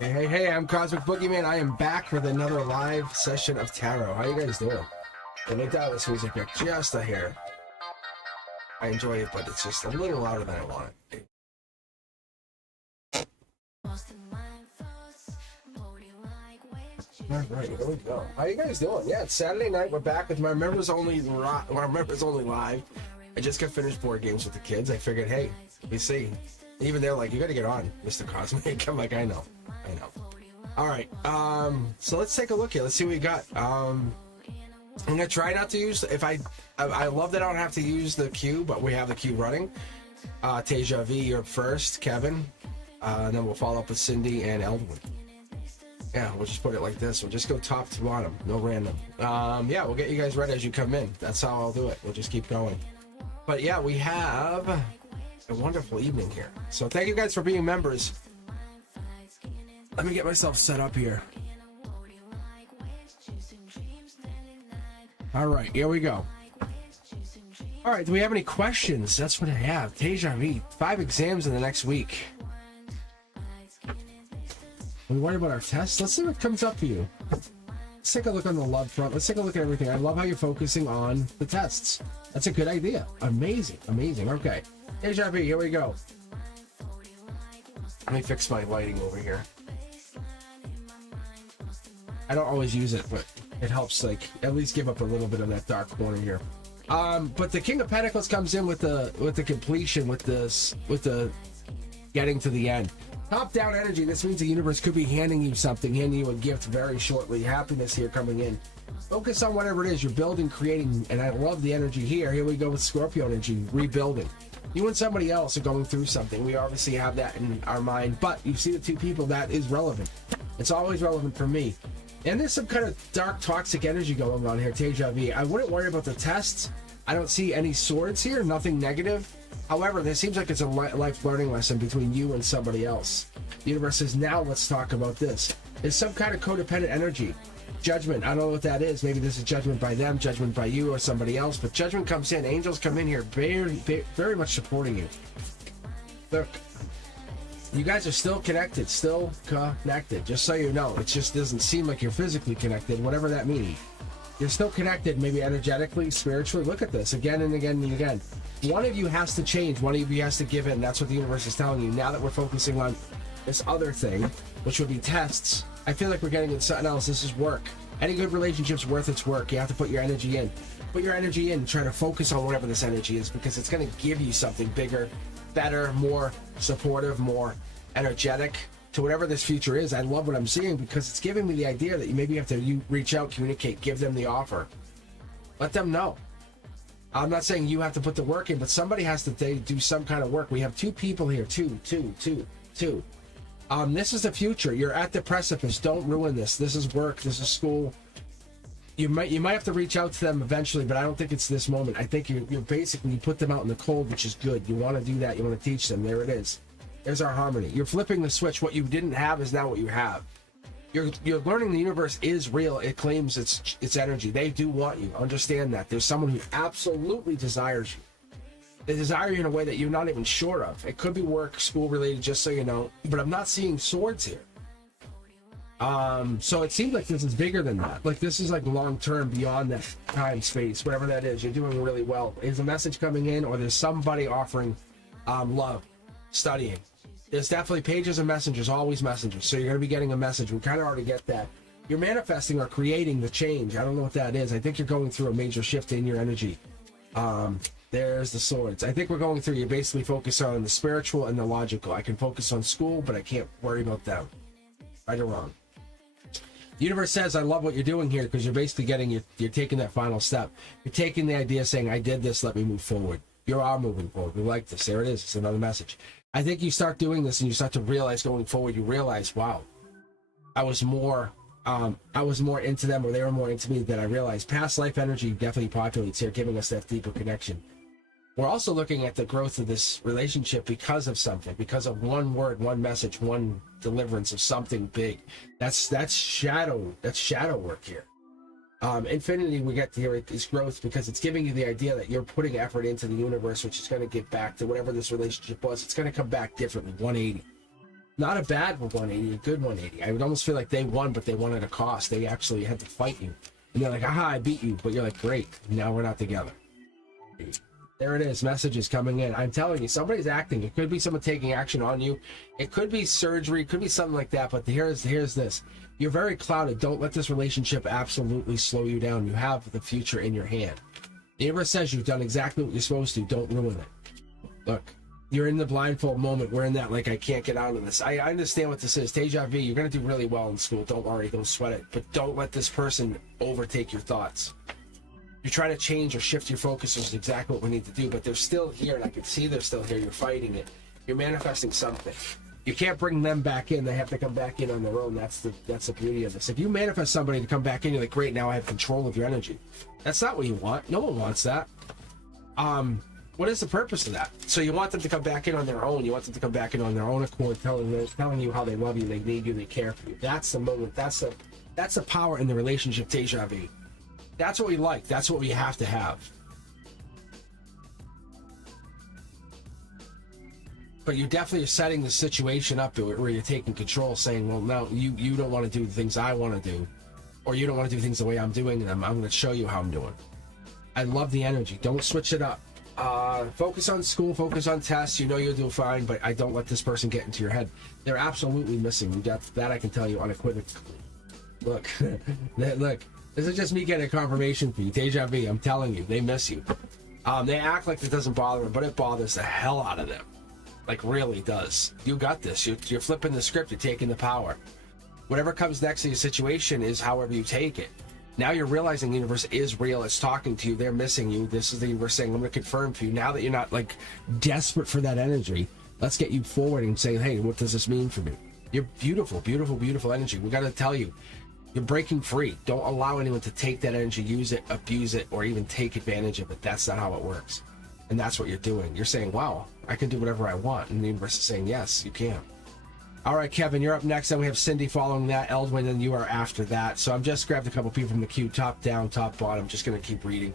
Hey, I'm Cosmic Boogeyman. I am back with another live session of tarot. How you guys doing? Let me dial this music back just a hair. I enjoy it, but it's just a little louder than I want it. All right, here we go. How you guys doing? Yeah, it's Saturday night. We're back with my members only live. I just got finished board games with the kids. I figured, hey, you see, even they're like, you got to get on, Mr. Cosmic. I'm like, I know. All right, so let's take a look here. Let's see what we got. I'm gonna try not to use. I love that I don't have to use the queue, but we have the queue running. Teja V, you're first. Kevin, and then we'll follow up with Cindy and Eldwin. Yeah, we'll just put it like this. We'll just go top to bottom, no random. Yeah, we'll get you guys ready as you come in. That's how I'll do it. We'll just keep going. But yeah, we have a wonderful evening here. So thank you guys for being members. Let me get myself set up here. All right, here we go. All right, do we have any questions? That's what I have. Teja V, 5 exams in the next week. We worry about our tests? Let's see what comes up for you. Let's take a look on the love front. Let's take a look at everything. I love how you're focusing on the tests. That's a good idea. Amazing. Okay. Teja V, here we go. Let me fix my lighting over here. I don't always use it, but it helps, like, at least give up a little bit of that dark corner here. But the King of Pentacles comes in with the completion, with the getting to the end. Top down energy. This means the universe could be handing you something, handing you a gift very shortly. Happiness here coming in. Focus on whatever it is you're building, creating, and I love the energy here. Here we go with Scorpio energy, rebuilding. You and somebody else are going through something. We obviously have that in our mind, but you see the two people, that is relevant. It's always relevant for me. And there's some kind of dark, toxic energy going on here, Teja V. I wouldn't worry about the tests. I don't see any swords here, nothing negative. However, there seems like it's a life learning lesson between you and somebody else. The universe says, now let's talk about this. There's some kind of codependent energy. Judgment, I don't know what that is. Maybe this is judgment by them, judgment by you or somebody else, but judgment comes in. Angels come in here very much supporting you. Look. You guys are still connected, just so you know. It just doesn't seem like you're physically connected, whatever that means. You're still connected, maybe energetically, spiritually. Look at this again and again and again. One of you has to change, one of you has to give in. That's what the universe is telling you. Now that we're focusing on this other thing, which would be tests, I feel like we're getting into something else. This is work. Any good relationship's worth its work. You have to put your energy in. Put your energy in, try to focus on whatever this energy is, because it's going to give you something bigger, better, more supportive, more energetic to whatever this future is. I love what I'm seeing because it's giving me the idea that you maybe have to reach out, communicate, give them the offer. Let them know. I'm not saying you have to put the work in, but somebody has to do some kind of work. We have 2 people here. Two. This is the future. You're at the precipice. Don't ruin this. This is work. This is school. You might have to reach out to them eventually, but I don't think it's this moment. I think you're basically, you put them out in the cold, which is good. You want to do that. You want to teach them. There it is. There's our harmony. You're flipping the switch. What you didn't have is now what you have. You're learning the universe is real. It claims its energy. They do want you. Understand that. There's someone who absolutely desires you. They desire you in a way that you're not even sure of. It could be work, school related, just so you know. But I'm not seeing swords here. So it seems like this is bigger than that. Like this is like long term, beyond that time, space, whatever that is. You're doing really well. Is a message coming in, or there's somebody offering love, studying. There's definitely pages of messengers, always messengers. So you're going to be getting a message. We kind of already get that. You're manifesting or creating the change. I don't know what that is. I think you're going through a major shift in your energy. There's the swords. I think we're going through, you basically focus on the spiritual and the logical. I can focus on school, but I can't worry about them. Right or wrong. The universe says, I love what you're doing here, because you're basically you're taking that final step. You're taking the idea, saying, I did this, let me move forward. You are moving forward. We like this. There it is. It's another message. I think you start doing this and you start to realize going forward, you realize, wow, I was more into them, or they were more into me than I realized. Past life energy definitely populates here, giving us that deeper connection. We're also looking at the growth of this relationship because of something, because of one word, one message, one deliverance of something big. That's shadow work here. Infinity, we get to hear it, is growth, because it's giving you the idea that you're putting effort into the universe, which is going to get back to whatever this relationship was. It's going to come back differently, 180. Not a bad 180, a good 180. I would almost feel like they won, but they won at a cost. They actually had to fight you. And they're like, aha, I beat you. But you're like, great, now we're not together. There it is, messages coming in. I'm telling you, somebody's acting. It could be someone taking action on you. It could be surgery, it could be something like that. But here's this. You're very clouded. Don't let this relationship absolutely slow you down. You have the future in your hand. The universe says you've done exactly what you're supposed to. Don't ruin it. Look. You're in the blindfold moment. We're in that, like, I can't get out of this. I understand what this is. Deja vu, you're going to do really well in school. Don't worry. Don't sweat it. But don't let this person overtake your thoughts. You're trying to change or shift your focus, which is exactly what we need to do. But they're still here, and I can see they're still here. You're fighting it. You're manifesting something. You can't bring them back in. They have to come back in on their own. That's the beauty of this. If you manifest somebody to come back in, you're like, great, now I have control of your energy. That's not what you want. No one wants that. What is the purpose of that? So you want them to come back in on their own. You want them to come back in on their own accord, telling you how they love you, they need you, they care for you. That's the moment. That's the power in the relationship, deja vu. That's what we like. That's what we have to have. But you definitely are setting the situation up where you're taking control, saying, well, no, you don't want to do the things I want to do, or you don't want to do things the way I'm doing them. I'm going to show you how I'm doing. I love the energy. Don't switch it up. Focus on school, focus on tests. You know you'll do fine, but I don't let this person get into your head. They're absolutely missing you. That I can tell you unequivocally. Look, look, this is just me getting a confirmation for you. Deja vu, I'm telling you, they miss you. They act like it doesn't bother them, but it bothers the hell out of them. Like, really does. You got this. You're flipping the script. You're taking the power. Whatever comes next to your situation is however you take it. Now you're realizing the universe is real. It's talking to you. They're missing you. This is the universe saying, I'm going to confirm for you. Now that you're not, like, desperate for that energy, let's get you forward and say, hey, what does this mean for me? You're beautiful, beautiful, beautiful energy. We got to tell you, you're breaking free. Don't allow anyone to take that energy, use it, abuse it, or even take advantage of it. That's not how it works. And that's what you're doing. You're saying, wow, I can do whatever I want. And the universe is saying, yes, you can. All right, Kevin, you're up next. Then we have Cindy following that. Eldwin, and you are after that. So I've just grabbed a couple people from the queue, top down, top bottom. Just going to keep reading.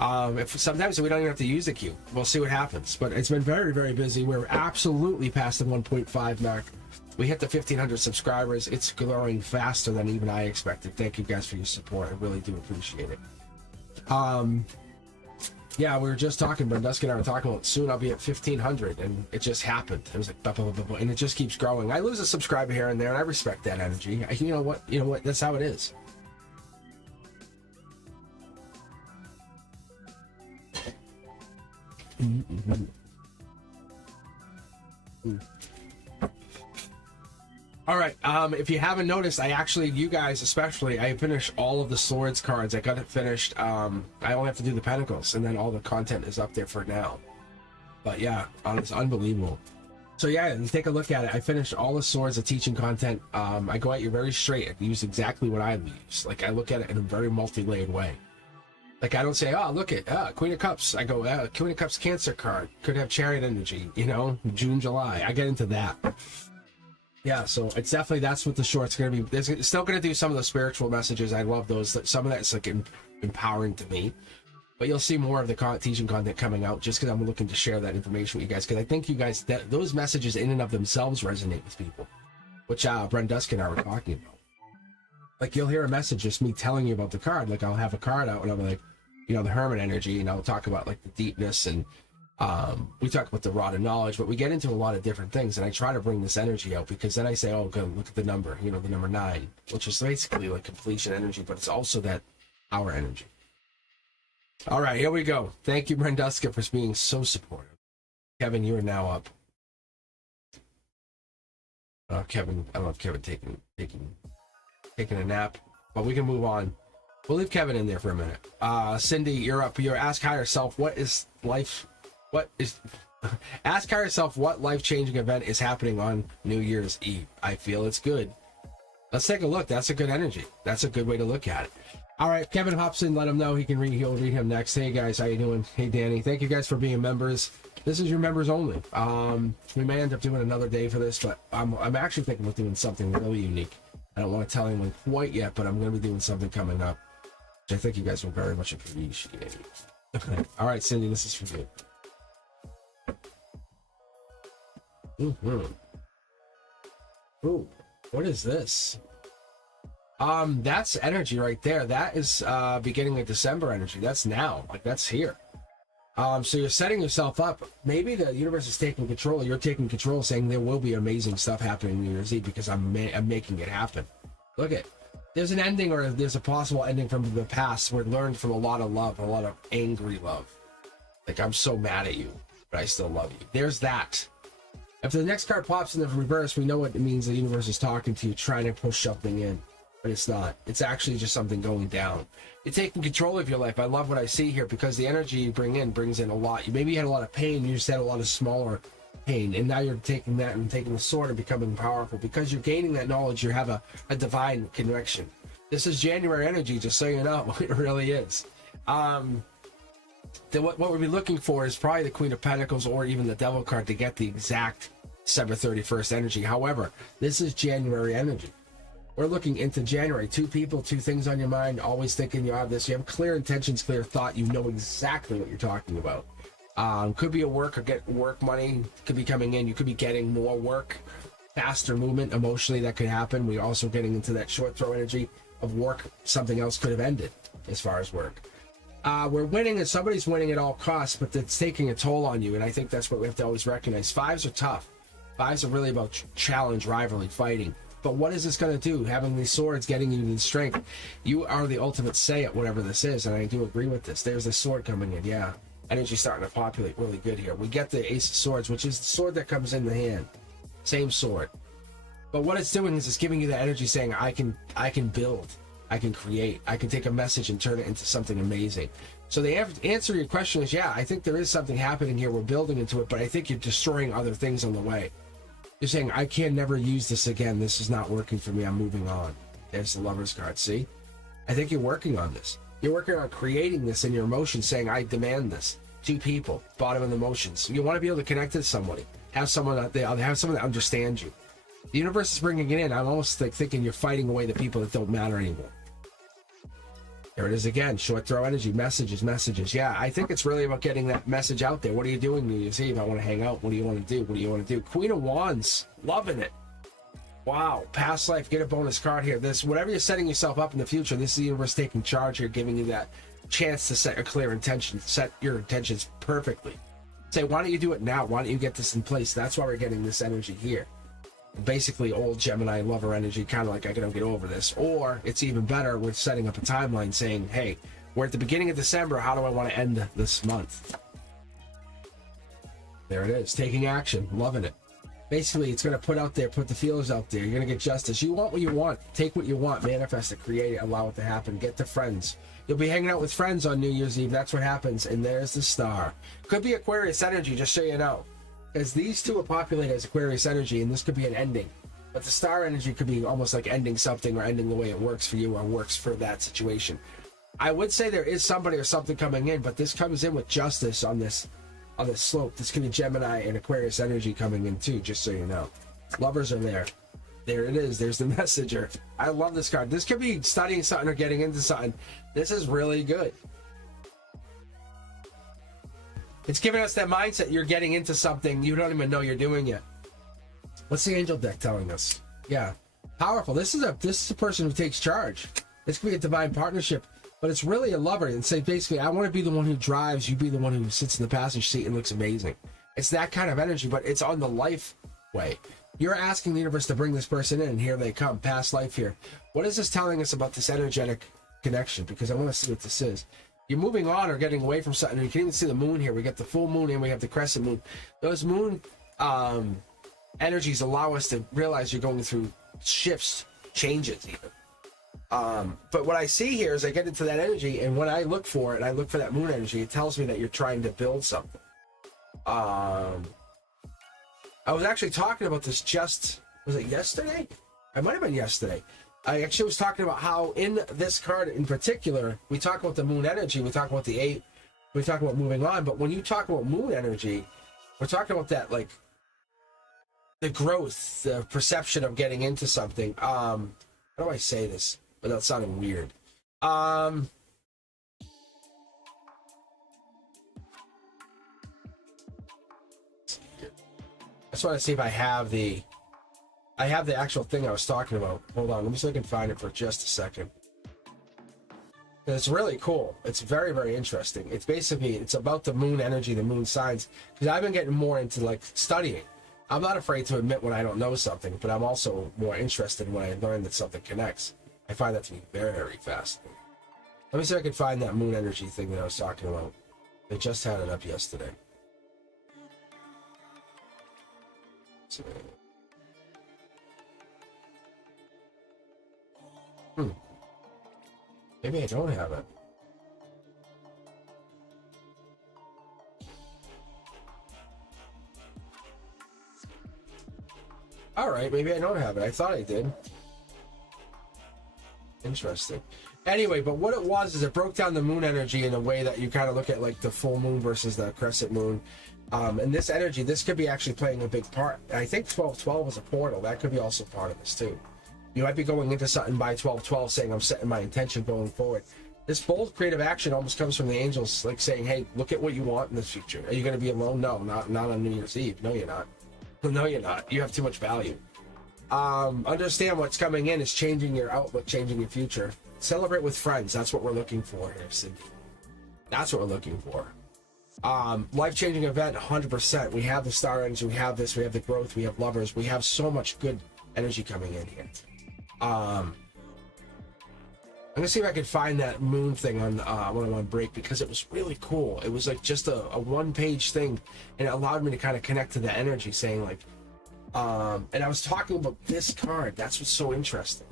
If sometimes we don't even have to use the queue. We'll see what happens. But it's been very, very busy. We're absolutely past the 1.5 mark. We hit the 1,500 subscribers. It's growing faster than even I expected. Thank you guys for your support. I really do appreciate it. Yeah, we were just talking, Brenduski and I were talking about soon I'll be at 1,500, and it just happened. It was like, blah, blah, blah, blah, and it just keeps growing. I lose a subscriber here and there, and I respect that energy. You know what? That's how it is. All right, if you haven't noticed, you guys especially, I finished all of the swords cards. I got it finished. I only have to do the pentacles, and then all the content is up there for now. But yeah, it's unbelievable. So yeah, you take a look at it. I finished all the swords, the teaching content. I go at you very straight. I use exactly what I use. Like, I look at it in a very multi-layered way. Like, I don't say, oh, look at Queen of Cups. I go, Queen of Cups Cancer card. Could have Chariot energy, June, July. I get into that. Yeah, so it's definitely, that's what the short's going to be. It's still going to do some of the spiritual messages. I love those. Some of that's like empowering to me. But you'll see more of the teaching content coming out just because I'm looking to share that information with you guys. Because I think you guys, those messages in and of themselves resonate with people, which Brenduski and I were talking about. Like, you'll hear a message, just me telling you about the card. Like, I'll have a card out and I'll be like, the Hermit energy, and I'll talk about like the deepness, and we talk about the rod of knowledge, but we get into a lot of different things, and I try to bring this energy out, because then I say, oh, good, look at the number, the number 9, which is basically like completion energy, but it's also that our energy. All right, here we go. Thank you, Brenduska, for being so supportive. Kevin, you are now up. Kevin, I don't know if Kevin taking a nap, but we can move on. We'll leave Kevin in there for a minute. Cindy, you're up. You're ask higher self, ask higher self what life-changing event is happening on New Year's Eve. I feel it's good. Let's take a look. That's a good energy. That's a good way to look at it. All right, Kevin hops in. Let him know he'll read him next. Hey guys, how you doing? Hey Danny, thank you guys for being members. This is your members only. We may end up doing another day for this, but I'm actually thinking of doing something really unique. I don't want to tell anyone quite yet, but I'm going to be doing something coming up, which I think you guys will very much appreciate. All right, Cindy, this is for you. Ooh, what is this? That's energy right there. That is beginning of December energy. That's now. Like, that's here. So you're setting yourself up. Maybe the universe is taking control. You're taking control, saying there will be amazing stuff happening New Year's Eve because I'm making it happen. Look at, there's an ending, or there's a possible ending from the past where it learned from a lot of love, a lot of angry love. Like, I'm so mad at you, but I still love you. There's that. If the next card pops in the reverse, we know what it means. The universe is talking to you, trying to push something in. But it's not. It's actually just something going down. You're taking control of your life. I love what I see here because the energy you bring in brings in a lot. You maybe had a lot of pain. You just had a lot of smaller pain. And now you're taking that and taking the sword and becoming powerful. Because you're gaining that knowledge, you have a divine connection. This is January energy, just so you know. It really is. What we'll be looking for is probably the Queen of Pentacles or even the Devil card to get the exact December 31st energy. However, this is January energy. We're looking into January. 2 people, 2 things on your mind, always thinking you have this. You have clear intentions, clear thought. You know exactly what you're talking about. Could be a work or get work money. Could be coming in. You could be getting more work, faster movement emotionally. That could happen. We're also getting into that short throw energy of work. Something else could have ended as far as work. We're winning, and somebody's winning at all costs, but it's taking a toll on you. And I think that's what we have to always recognize. 5s are tough. 5s are really about challenge, rivalry, fighting. But what is this going to do? Having these swords, getting you the strength. You are the ultimate say at whatever this is, and I do agree with this. There's this sword coming in, yeah. Energy starting to populate really good here. We get the Ace of Swords, which is the sword that comes in the hand. Same sword. But what it's doing is it's giving you the energy saying, I can build, I can create, I can take a message and turn it into something amazing. So the answer to your question is, yeah, I think there is something happening here. We're building into it, but I think you're destroying other things on the way. You're saying, I can never use this again. This is not working for me. I'm moving on. There's the Lover's card. See? I think you're working on this. You're working on creating this in your emotions, saying, I demand this. 2 people, bottom of the emotions. You want to be able to connect to somebody. Have someone that understands you. The universe is bringing it in. I'm almost like thinking you're fighting away the people that don't matter anymore. There it is again. Short throw energy. Messages. Yeah, I think it's really about getting that message out there. What are you doing New Year's Eve? I want to hang out. What do you want to do? What do you want to do? Queen of Wands. Loving it. Wow. Past life. Get a bonus card here. This, whatever you're setting yourself up in the future, this is the universe taking charge here, giving you that chance to set a clear intention. Set your intentions perfectly. Say, why don't you do it now? Why don't you get this in place? That's why we're getting this energy here. Basically old Gemini lover energy, kind of like I don't get over this. Or it's even better, we're setting up a timeline saying, hey, we're at the beginning of December, how do I want to end this month? There it is, taking action, loving it. Basically, it's going to put out there, put the feelers out there. You're going to get justice. You want what you want. Take what you want, manifest it, create it, allow it to happen. Get to friends. You'll be hanging out with friends on New Year's Eve. That's what happens. And there's the star. Could be Aquarius energy, just so you know. As these two are populated as Aquarius energy, and this could be an ending. But the star energy could be almost like ending something or ending the way it works for you or works for that situation. I would say there is somebody or something coming in, but this comes in with justice on this slope. This could be Gemini and Aquarius energy coming in too, just so you know. Lovers are there. There it is. There's the messenger. I love this card. This could be studying something or getting into something. This is really good. It's giving us that mindset. You're getting into something you don't even know you're doing yet. What's the angel deck telling us? Yeah, powerful. This is a person who takes charge. This could be a divine partnership, but it's really a lover. And say basically, I want to be the one who drives. You be the one who sits in the passenger seat and looks amazing. It's that kind of energy, but it's on the life way. You're asking the universe to bring this person in, and here they come. Past life here. What is this telling us about this energetic connection? Because I want to see what this is. You're moving on or getting away from something. You can even see the moon here. We got the full moon and we have the crescent moon. Those moon energies allow us to realize you're going through shifts, changes even. But what I see here is I get into that energy, and when I look for it, and I look for that moon energy, it tells me that you're trying to build something. I was actually talking about this was it yesterday? I might have been yesterday. I actually was talking about how in this card in particular, we talk about the moon energy, we talk about the 8, we talk about moving on, but when you talk about moon energy, we're talking about that, like, the growth, the perception of getting into something. How do I say this without sounding weird? I just want to see if I have the I have the actual thing I was talking about. Hold on, let me see if I can find it for just a second. It's really cool. It's very, very interesting. It's basically, it's about the moon energy, the moon signs. Because I've been getting more into like studying. I'm not afraid to admit when I don't know something, but I'm also more interested when I learn that something connects. I find that to be very, very fascinating. Let me see if I can find that moon energy thing that I was talking about. They just had it up yesterday. So, maybe I don't have it. All right, maybe I don't have it. I thought I did. Interesting. Anyway, but what it was is it broke down the moon energy in a way that you kind of look at like the full moon versus the crescent moon. And this energy, this could be actually playing a big part. And I think 1212 is a portal. That could be also part of this too. You might be going into something by 1212 saying, I'm setting my intention going forward. This bold creative action almost comes from the angels, like saying, hey, look at what you want in the future. Are you going to be alone? No, not on New Year's Eve. No, you're not. No, you're not. You have too much value. Understand what's coming in is changing your outlook, changing your future. Celebrate with friends. That's what we're looking for here, Cindy. That's what we're looking for. Life-changing event, 100%. We have the star energy. We have this. We have the growth. We have lovers. We have so much good energy coming in here. I'm gonna see if I can find that moon thing on when I'm on break, because it was really cool. It was like just a one-page thing, and it allowed me to kind of connect to the energy, saying like, and I was talking about this card. That's what's so interesting.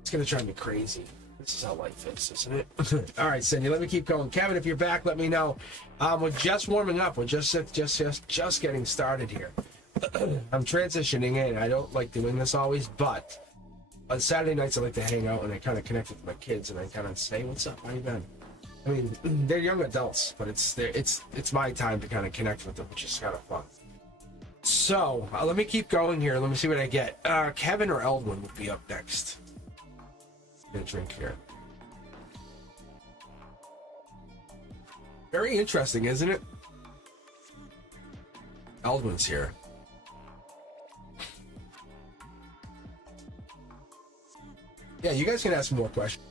It's gonna drive me crazy. This is how life is, isn't it? All right, Cindy, let me keep going. Kevin, if you're back, let me know. We're just warming up. We're just getting started here. I'm transitioning in. I don't like doing this always, but on Saturday nights I like to hang out and I kind of connect with my kids and I kind of say, "What's up? How you been?" I mean, they're young adults, but it's my time to kind of connect with them, which is kind of fun. So let me keep going here. Let me see what I get. Kevin or Eldwin would be up next. Get a drink here. Very interesting, isn't it? Eldwin's here. Yeah, you guys can ask more questions.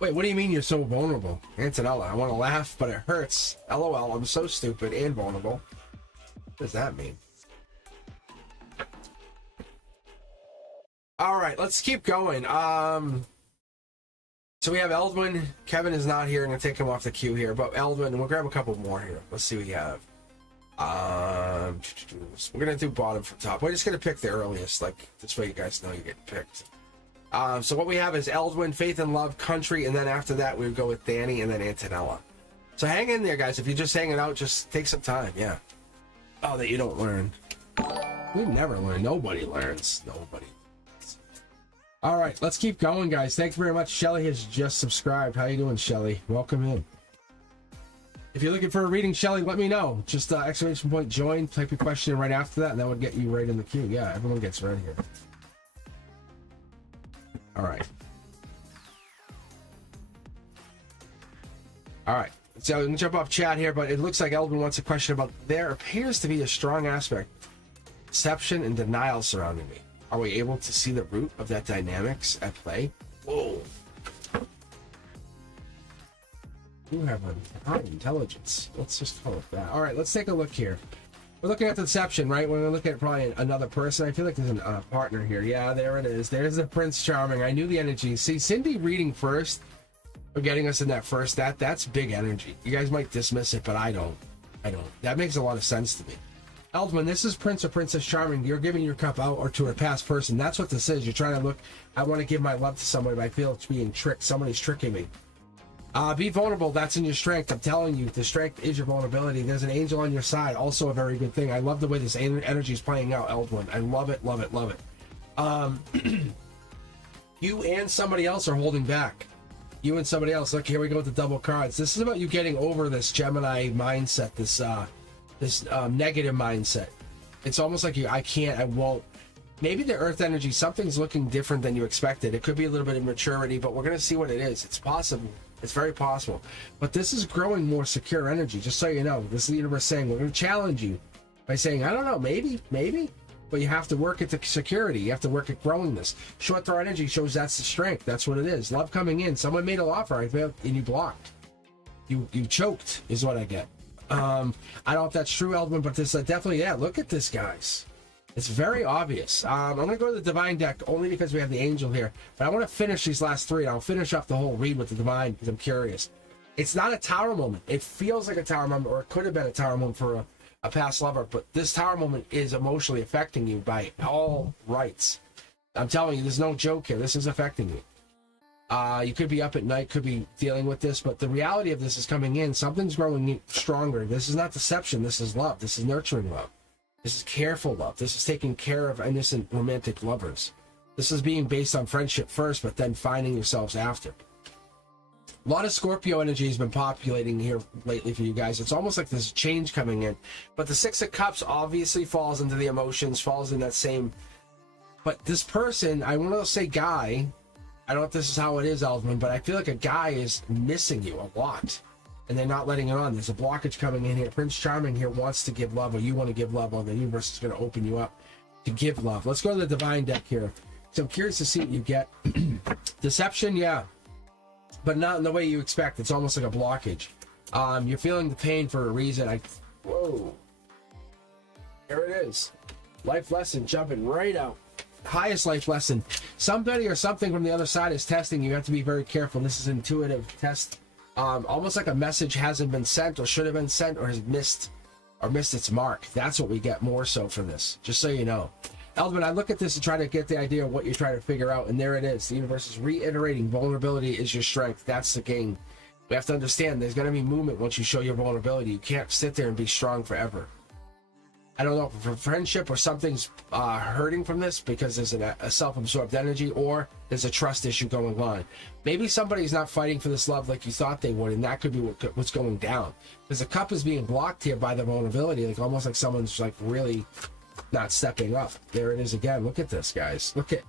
Wait, what do you mean you're so vulnerable? Antonella, I want to laugh, but it hurts. LOL, I'm so stupid and vulnerable. What does that mean? All right, let's keep going. So we have Eldwin. Kevin is not here. I'm going to take him off the queue here. But Eldwin, we'll grab a couple more here. Let's see what we have. We're going to do bottom from top. We're just going to pick the earliest. Like, this way you guys know you get picked. So what we have is Eldwin, Faith and Love, Country, and then after that we would go with Danny and then Antonella. So hang in there, guys. If you're just hanging out, just take some time, yeah. Oh, that you don't learn. We never learn. Nobody learns. Nobody. All right, let's keep going, guys. Thanks very much. Shelly has just subscribed. How you doing, Shelly? Welcome in. If you're looking for a reading, Shelly, let me know. Just exclamation point join, type your question right after that, and that would get you right in the queue. Yeah, everyone gets right here. All right. All right. So I'm going to jump off chat here, but it looks like Eldwin wants a question about there appears to be a strong aspect, deception and denial surrounding me. Are we able to see the root of that dynamics at play? Whoa. You have a high intelligence. Let's just call it that. All right, let's take a look here. We're looking at the deception, right? We're going to look at probably another person. I feel like there's a partner here. Yeah, there it is. There's the Prince Charming. I knew the energy. See, Cindy reading first, or getting us in that first, that's big energy. You guys might dismiss it, but I don't. That makes a lot of sense to me. Eldwin, this is Prince or Princess Charming. You're giving your cup out or to a past person. That's what this is. You're trying to look, I want to give my love to somebody, but I feel it's being tricked. Somebody's tricking me. Be vulnerable. That's in your strength. I'm telling you, the strength is your vulnerability. There's an angel on your side. Also a very good thing. I love the way this energy is playing out, Eldwin. I love it, love it, love it. You and somebody else are holding back. You and somebody else. Look, here we go with the double cards. This is about you getting over this Gemini mindset, this negative mindset. It's almost like I won't. Maybe the earth energy, something's looking different than you expected. It could be a little bit of maturity, but we're going to see what it is. It's possible. It's very possible. But this is growing more secure energy, just so you know. This is the universe saying, we're going to challenge you by saying, I don't know, maybe. But you have to work at the security. You have to work at growing this. Short throw energy shows that's the strength. That's what it is. Love coming in. Someone made an offer, and you blocked. You choked, is what I get. I don't know if that's true, Eldman, but this definitely, yeah, look at this, guys. It's very obvious. I'm going to go to the Divine deck only because we have the Angel here. But I want to finish these last three, and I'll finish off the whole read with the Divine because I'm curious. It's not a Tower moment. It feels like a Tower moment, or it could have been a Tower moment for a past lover. But this Tower moment is emotionally affecting you by all rights. I'm telling you, there's no joke here. This is affecting you. You could be up at night, could be dealing with this, but the reality of this is coming in. Something's growing stronger. This is not deception. This is love. This is nurturing love. This is careful love. This is taking care of innocent romantic lovers. This is being based on friendship first, but then finding yourselves after. A lot of Scorpio energy has been populating here lately for you guys. It's almost like there's a change coming in. But the Six of Cups obviously falls into the emotions, falls in that same... But this person, I want to say guy, I don't know if this is how it is, Eldman, but I feel like a guy is missing you a lot. And they're not letting it on. There's a blockage coming in here. Prince Charming here wants to give love, or you want to give love, or the universe is going to open you up to give love. Let's go to the Divine deck here. So I'm curious to see what you get. Deception, yeah. But not in the way you expect. It's almost like a blockage. You're feeling the pain for a reason. Whoa. There it is. Life lesson jumping right out. Highest life lesson. Somebody or something from the other side is testing. You have to be very careful. This is an intuitive test. Almost like a message hasn't been sent, or should have been sent, or has missed its mark. That's what we get more so for this, just so you know. Eldman, I look at this and try to get the idea of what you're trying to figure out, and there it is. The universe is reiterating vulnerability is your strength. That's the game. We have to understand there's going to be movement once you show your vulnerability. You can't sit there and be strong forever. I don't know, for friendship, or something's hurting from this because there's a self-absorbed energy, or there's a trust issue going on. Maybe somebody's not fighting for this love like you thought they would, and that could be what's going down. Because the cup is being blocked here by the vulnerability, like almost like someone's like really not stepping up. There it is again. Look at this, guys. Look at.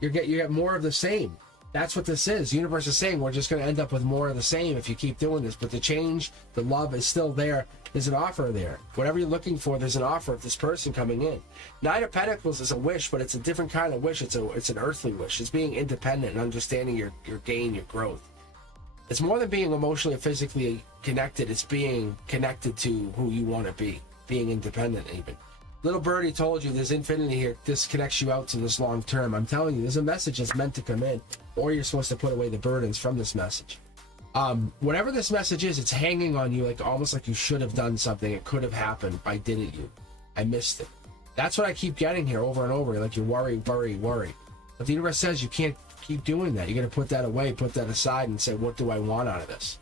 You get more of the same. That's what this is. The universe is saying we're just going to end up with more of the same if you keep doing this. But the change, the love is still there. There's an offer there. Whatever you're looking for, there's an offer of this person coming in. Nine of Pentacles is a wish, but it's a different kind of wish. It's an earthly wish. It's being independent and understanding your gain, your growth. It's more than being emotionally or physically connected. It's being connected to who you want to be. Being independent even. Little birdie told you there's infinity here. This connects you out to this long term. I'm telling you, there's a message that's meant to come in, or you're supposed to put away the burdens from this message. Whatever this message is, it's hanging on you, like almost like you should have done something. It could have happened. I didn't. I missed it. That's what I keep getting here over and over. Like you worry. But the universe says you can't keep doing that. You're going to put that away, put that aside, and say, what do I want out of this?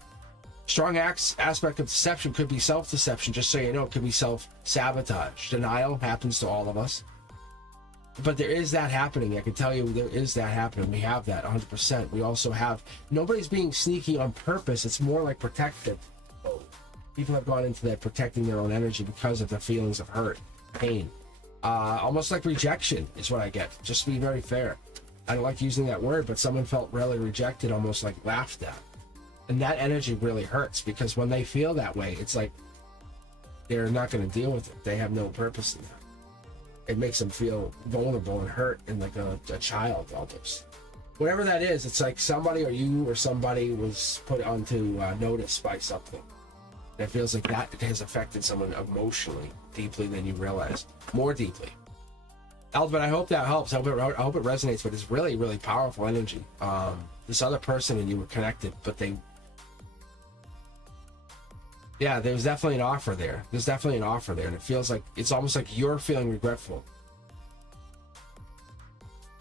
Strong aspect of deception could be self-deception, just so you know. It could be self-sabotage. Denial happens to all of us. But there is that happening. I can tell you there is that happening. We have that 100%. We also have... Nobody's being sneaky on purpose. It's more like protective. People have gone into that protecting their own energy because of the feelings of hurt, pain. Almost like rejection is what I get. Just to be very fair. I don't like using that word, but someone felt really rejected, almost like laughed at. And that energy really hurts, because when they feel that way, it's like they're not going to deal with it. They have no purpose in that. It makes them feel vulnerable and hurt, and like a child almost. Whatever that is, it's like somebody or you or somebody was put onto notice by something. And it feels like that has affected someone emotionally deeply than you realize. More deeply. Albert, I hope that helps. I hope it resonates, but it's really, really powerful energy. This other person and you were connected, but they... Yeah, there's definitely an offer there. There's definitely an offer there, and it feels like it's almost like you're feeling regretful.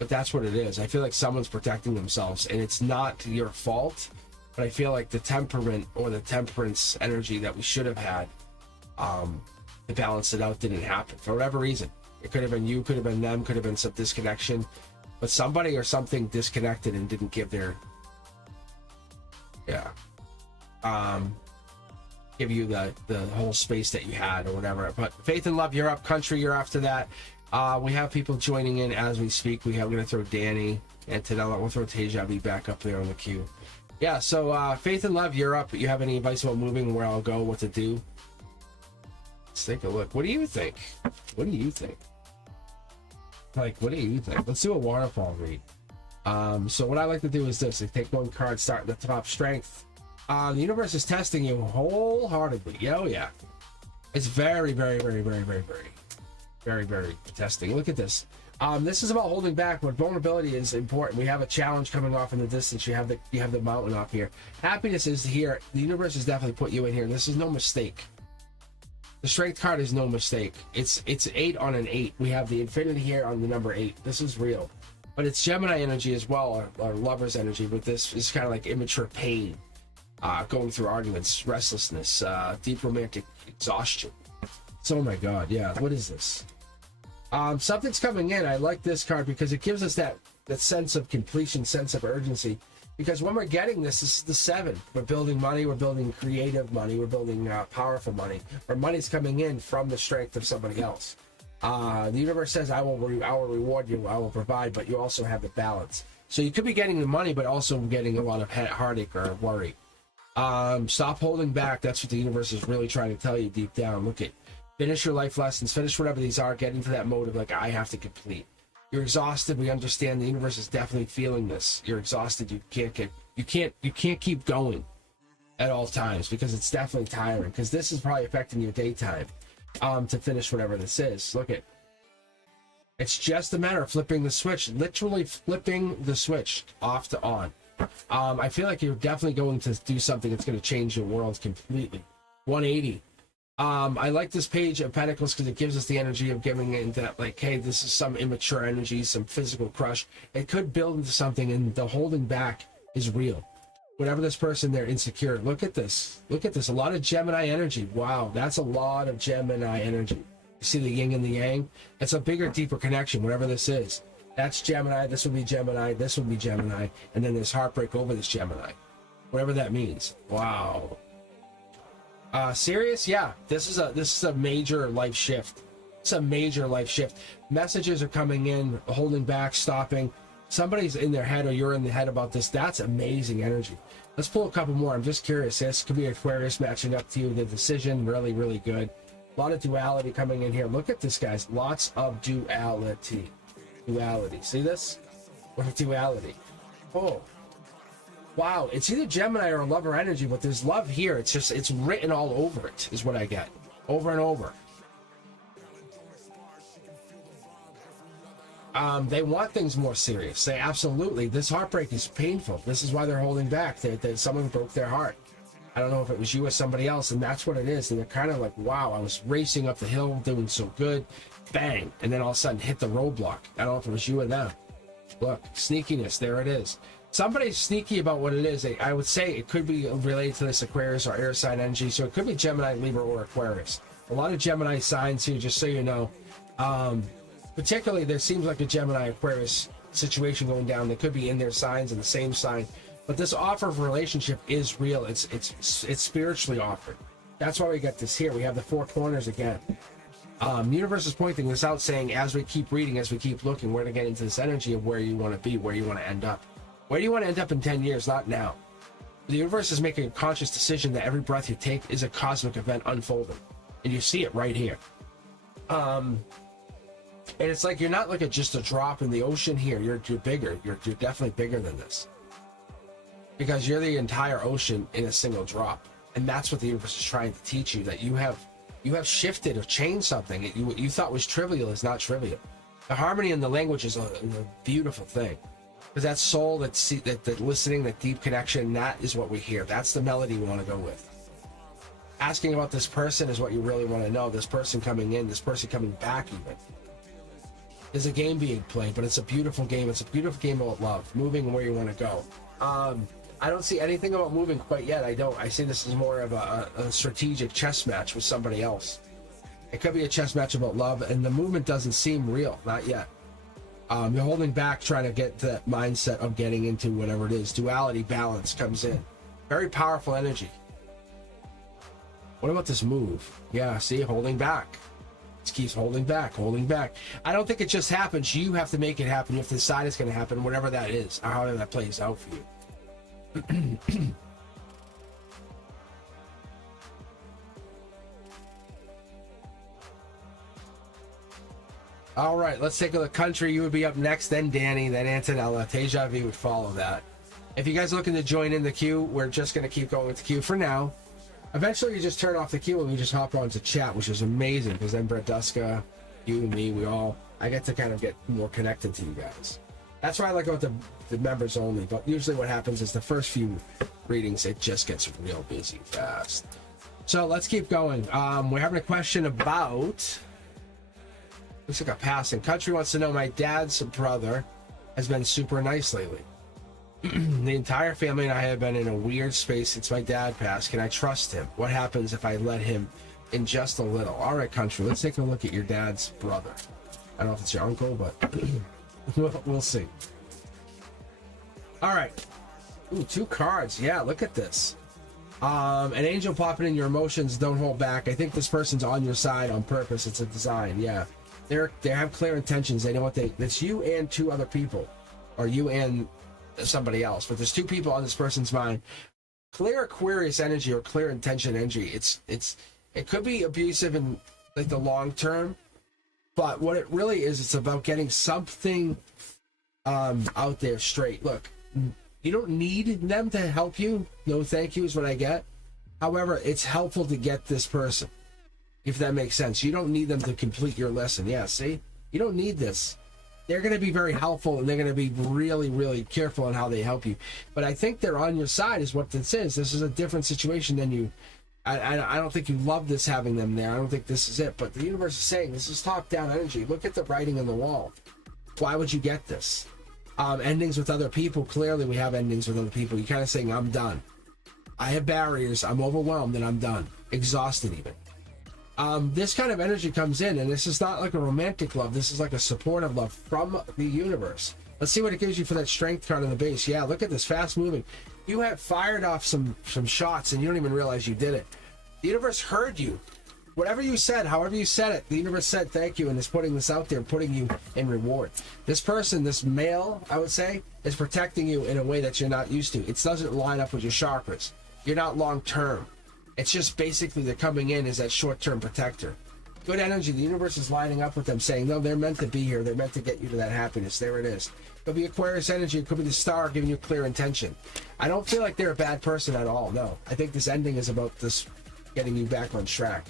But that's what it is. I feel like someone's protecting themselves, and it's not your fault, but I feel like the temperament or the temperance energy that we should have had to balance it out didn't happen for whatever reason. It could have been you, could have been them, could have been some disconnection, but somebody or something disconnected and didn't give their Yeah. Give you the whole space that you had or whatever. But faith and love, you're up. Country, you're after that. We have people joining in as we speak. We're going to throw Danny and Tanella. We'll throw Tejavi back up there on the queue. Yeah, so faith and love, you're up. You have any advice about moving, where I'll go, what to do? Let's take a look. What do you think? What do you think? Like, what do you think? Let's do a waterfall read. So what I like to do is this. I take one card, start at the top, strength. The universe is testing you wholeheartedly. Oh, yeah. It's very, very, very, very, very, very, very, very testing. Look at this. This is about holding back, but vulnerability is important. We have a challenge coming off in the distance. You have the mountain off here. Happiness is here. The universe has definitely put you in here. This is no mistake. The strength card is no mistake. It's 8 on an 8. We have the infinity here on the number 8. This is real. But it's Gemini energy as well, or lover's energy, but this is kind of like immature pain. Going through arguments, restlessness, deep romantic exhaustion. So, oh my God, yeah. What is this? Something's coming in. I like this card because it gives us that sense of completion, sense of urgency. Because when we're getting this is the 7. We're building money. We're building creative money. We're building powerful money. Where money's coming in from the strength of somebody else. The universe says, I will reward you. I will provide, but you also have the balance. So you could be getting the money, but also getting a lot of heartache or worry. Stop holding back. That's what the universe is really trying to tell you deep down. Look at, finish your life lessons, finish whatever these are, get into that mode of like, I have to complete. You're exhausted. We understand the universe is definitely feeling this. You're exhausted. You can't keep going at all times because it's definitely tiring, because this is probably affecting your daytime, to finish whatever this is. Look at, it's just a matter of flipping the switch, literally flipping the switch off to on. I feel like you're definitely going to do something that's going to change your world completely. 180. I like this page of Pentacles because it gives us the energy of giving it into that, like, hey, this is some immature energy, some physical crush. It could build into something, and the holding back is real. Whatever this person, they're insecure. Look at this. Look at this. A lot of Gemini energy. Wow, that's a lot of Gemini energy. You see the yin and the yang? It's a bigger, deeper connection, whatever this is. That's Gemini, this would be Gemini, this would be Gemini, and then there's heartbreak over this Gemini. Whatever that means. Wow. Serious? Yeah. This is a major life shift. It's a major life shift. Messages are coming in, holding back, stopping. Somebody's in their head, or you're in the head about this. That's amazing energy. Let's pull a couple more. I'm just curious. This could be Aquarius matching up to you. The decision, really, really good. A lot of duality coming in here. Look at this, guys. Lots of duality. Duality. See this? What a duality. Oh. Wow. It's either Gemini or lover energy, but there's love here. It's just, it's written all over it, is what I get. Over and over. They want things more serious. They absolutely. This heartbreak is painful. This is why they're holding back. That someone broke their heart. I don't know if it was you or somebody else, and that's what it is. And they're kind of like, wow, I was racing up the hill, doing so good. Bang. And then all of a sudden hit the roadblock. I don't know if it was you or them. Look, sneakiness. There it is. Somebody's sneaky about what it is. I would say it could be related to this Aquarius or air sign energy. So it could be Gemini, Libra, or Aquarius. A lot of Gemini signs here, just so you know. Particularly, there seems like a Gemini Aquarius situation going down. They could be in their signs in the same sign, but this offer of relationship is real. It's spiritually offered. That's why we got this here. We have the 4 corners again. The universe is pointing this out, saying as we keep reading, as we keep looking, we're going to get into this energy of where you want to be, where you want to end up. Where do you want to end up in 10 years? Not now. The universe is making a conscious decision that every breath you take is a cosmic event unfolding, and you see it right here. And it's like you're not like just a drop in the ocean here. You're bigger. You're definitely bigger than this, because you're the entire ocean in a single drop. And that's what the universe is trying to teach you, that you have shifted or changed something. What you thought was trivial is not trivial. The harmony in the language is a beautiful thing, because that soul, that listening, that deep connection, that is what we hear. That's the melody we want to go with. Asking about this person is what you really want to know. This person coming in, this person coming back even. There's a game being played, but it's a beautiful game. It's a beautiful game about love, moving where you want to go. I don't see anything about moving quite yet. I don't. I see this as more of a strategic chess match with somebody else. It could be a chess match about love, and the movement doesn't seem real, not yet. You're holding back, trying to get to that mindset of getting into whatever it is. Duality, balance comes in. Very powerful energy. What about this move? Yeah, see, holding back. It keeps holding back, holding back. I don't think it just happens. You have to make it happen. You have to decide it's going to happen, whatever that is, or however that plays out for you. All right, let's take a look. Country, you would be up next, then Danny, then Antonella. Deja Vu would follow that. If you guys are looking to join in the queue, we're just going to keep going with the queue for now. Eventually, you just turn off the queue and we just hop on to chat, which is amazing because then Brett Duska, you, me, I get to kind of get more connected to you guys. That's why I like about the members only, but usually what happens is the first few readings, it just gets real busy fast. So let's keep going. We're having a question about, looks like a passing. Country wants to know, my dad's brother has been super nice lately. The entire family and I have been in a weird space since my dad passed. Can I trust him? What happens if I let him in just a little? All right, Country, let's take a look at your dad's brother. I don't know if it's your uncle, but we'll see. All right. Ooh, 2 cards. Yeah, look at this. An angel popping in. Your emotions, don't hold back. I think this person's on your side on purpose. It's a design. Yeah, they have clear intentions. They know what it's you and 2 other people, or you and somebody else, but there's 2 people on this person's mind. Clear Aquarius energy or clear intention energy. It could be abusive in like the long term, but what it really is, it's about getting something out there straight. Look, you don't need them to help you. No thank you is what I get. However, it's helpful to get this person, if that makes sense. You don't need them to complete your lesson. Yeah, see, you don't need this. They're going to be very helpful, and they're going to be really, really careful on how they help you. But I think they're on your side is what this is. This is a different situation than you. I don't think you love this having them there. I don't think this is it. But the universe is saying this is top-down energy. Look at the writing on the wall. Why would you get this? Endings with other people. Clearly, we have endings with other people. You're kind of saying, I'm done. I have barriers. I'm overwhelmed, and I'm done. Exhausted, even. This kind of energy comes in, and this is not like a romantic love. This is like a supportive love from the universe. Let's see what it gives you for that strength card on the base. Yeah, look at this, fast moving. You have fired off some shots, and you don't even realize you did it. The universe heard you. Whatever you said, however you said it, the universe said thank you and is putting this out there, putting you in reward. This person, this male, I would say, is protecting you in a way that you're not used to. It doesn't line up with your chakras. You're not long term. It's just basically they're coming in as that short-term protector. Good energy. The universe is lining up with them, saying, no, they're meant to be here. They're meant to get you to that happiness. There it is. It could be Aquarius energy. It could be the star giving you clear intention. I don't feel like they're a bad person at all. No. I think this ending is about this getting you back on track.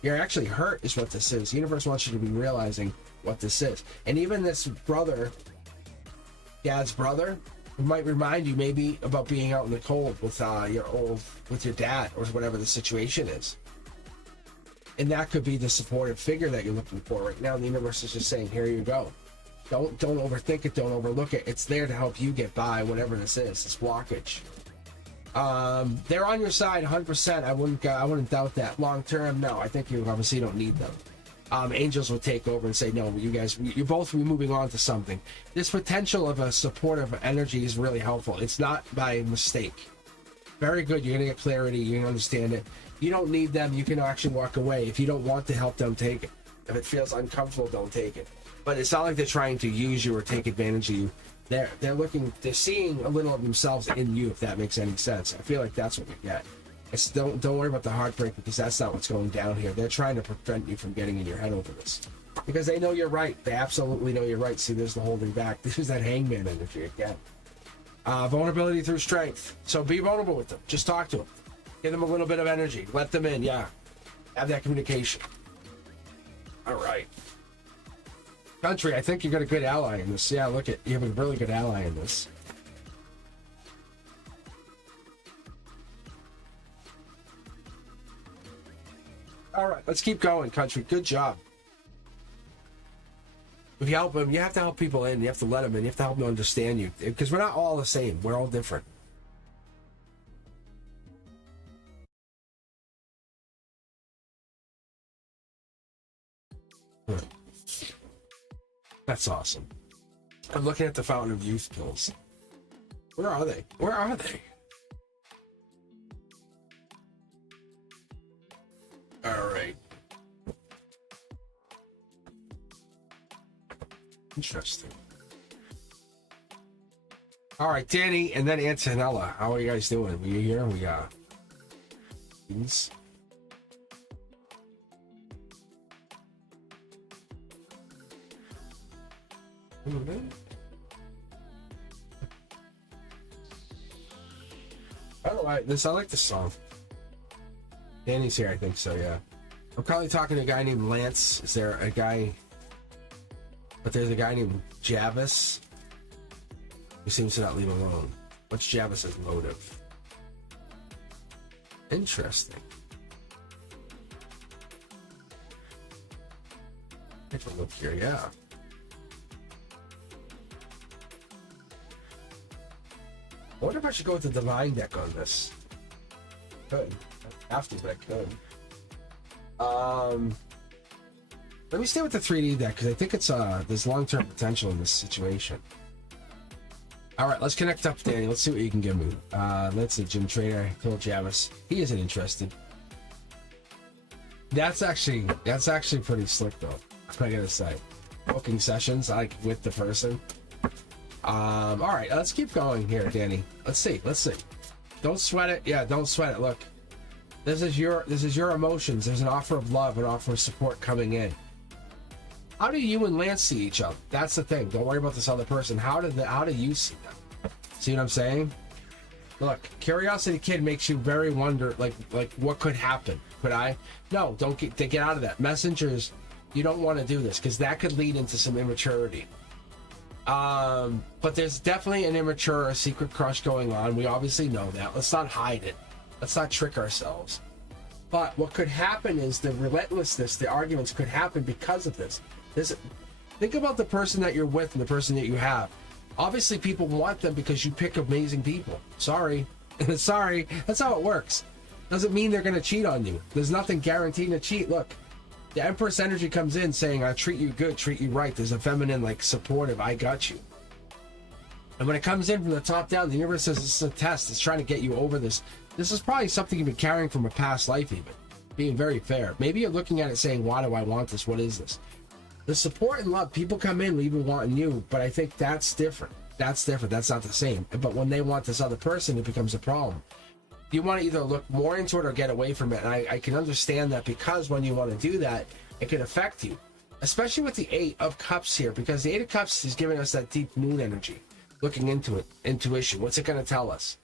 You're actually hurt is what this is. The universe wants you to be realizing what this is. And even this brother, dad's brother, might remind you maybe about being out in the cold with your dad or whatever the situation is. And that could be the supportive figure that you're looking for right now. The universe is just saying, here you go. Don't overthink it, don't overlook it. It's there to help you get by whatever this is, this blockage. They're on your side 100%. I wouldn't doubt that. Long term, no. I think you obviously don't need them. Angels will take over and say, no, you guys, you're both moving on to something. This potential of a supportive energy is really helpful. It's not by mistake. Very good. You're going to get clarity. You're going to understand it. You don't need them. You can actually walk away. If you don't want to help them, take it. If it feels uncomfortable, don't take it. But it's not like they're trying to use you or take advantage of you. They're seeing a little of themselves in you, if that makes any sense. I feel like that's what we get. It's don't worry about the heartbreak, because that's not what's going down here. They're trying to prevent you from getting in your head over this, because they know you're right. They absolutely know you're right. See, there's the holding back. This is that hangman energy again. Vulnerability through strength. So be vulnerable with them. Just talk to them. Give them a little bit of energy. Let them in. Yeah. Have that communication. All right. Country, I think you got a good ally in this. Yeah, look at you have a really good ally in this. All right, let's keep going, Country. Good job. If you help them, you have to help people in. You have to let them in. You have to help them understand you, because we're not all the same. We're all different. That's awesome. I'm looking at the Fountain of Youth pills. Where are they? Where are they? Interesting. All right, Danny, and then Antonella. How are you guys doing? We here? We things. I don't know why this. I like this song. Danny's here, I think so. Yeah, I'm currently talking to a guy named Lance. Is there a guy? But there's a guy named Javis who seems to not leave alone. What's Javis's motive? Interesting. Take a look here. Yeah. I wonder if I should go with the Divine deck on this. Could. I have to, but I could. Let me stay with the 3D deck because I think it's there's long-term potential in this situation. All right, let's connect up, Danny. Let's see what you can give me. Let's see, Jim Trader, Phil Javis. He isn't interested. That's actually pretty slick though. I gotta say, booking sessions like with the person. All right, let's keep going here, Danny. Let's see. Don't sweat it. Yeah, don't sweat it. Look, this is your emotions. There's an offer of love, an offer of support coming in. How do you and Lance see each other? That's the thing. Don't worry about this other person. How do you see them? See what I'm saying? Look, Curiosity Kid makes you very wonder, like what could happen? Could I? No, don't get out of that. Messengers, you don't want to do this because that could lead into some immaturity. But there's definitely an immature or secret crush going on. We obviously know that. Let's not hide it. Let's not trick ourselves. But what could happen is the relentlessness, the arguments could happen because of this. Think about the person that you're with and the person that you have. Obviously, people want them because you pick amazing people. Sorry. Sorry. That's how it works. Doesn't mean they're going to cheat on you. There's nothing guaranteed to cheat. Look, the Empress energy comes in saying, I treat you good, treat you right. There's a feminine, like, supportive, I got you. And when it comes in from the top down, the universe says this is a test. It's trying to get you over this. This is probably something you've been carrying from a past life even. Being very fair. Maybe you're looking at it saying, why do I want this? What is this? The support and love, people come in leaving wanting you, but I think that's different. That's different. That's not the same. But when they want this other person, it becomes a problem. You want to either look more into it or get away from it. And I can understand that because when you want to do that, it can affect you. Especially with the 8 of Cups here, because the 8 of Cups is giving us that deep moon energy. Looking into it, intuition. What's it going to tell us?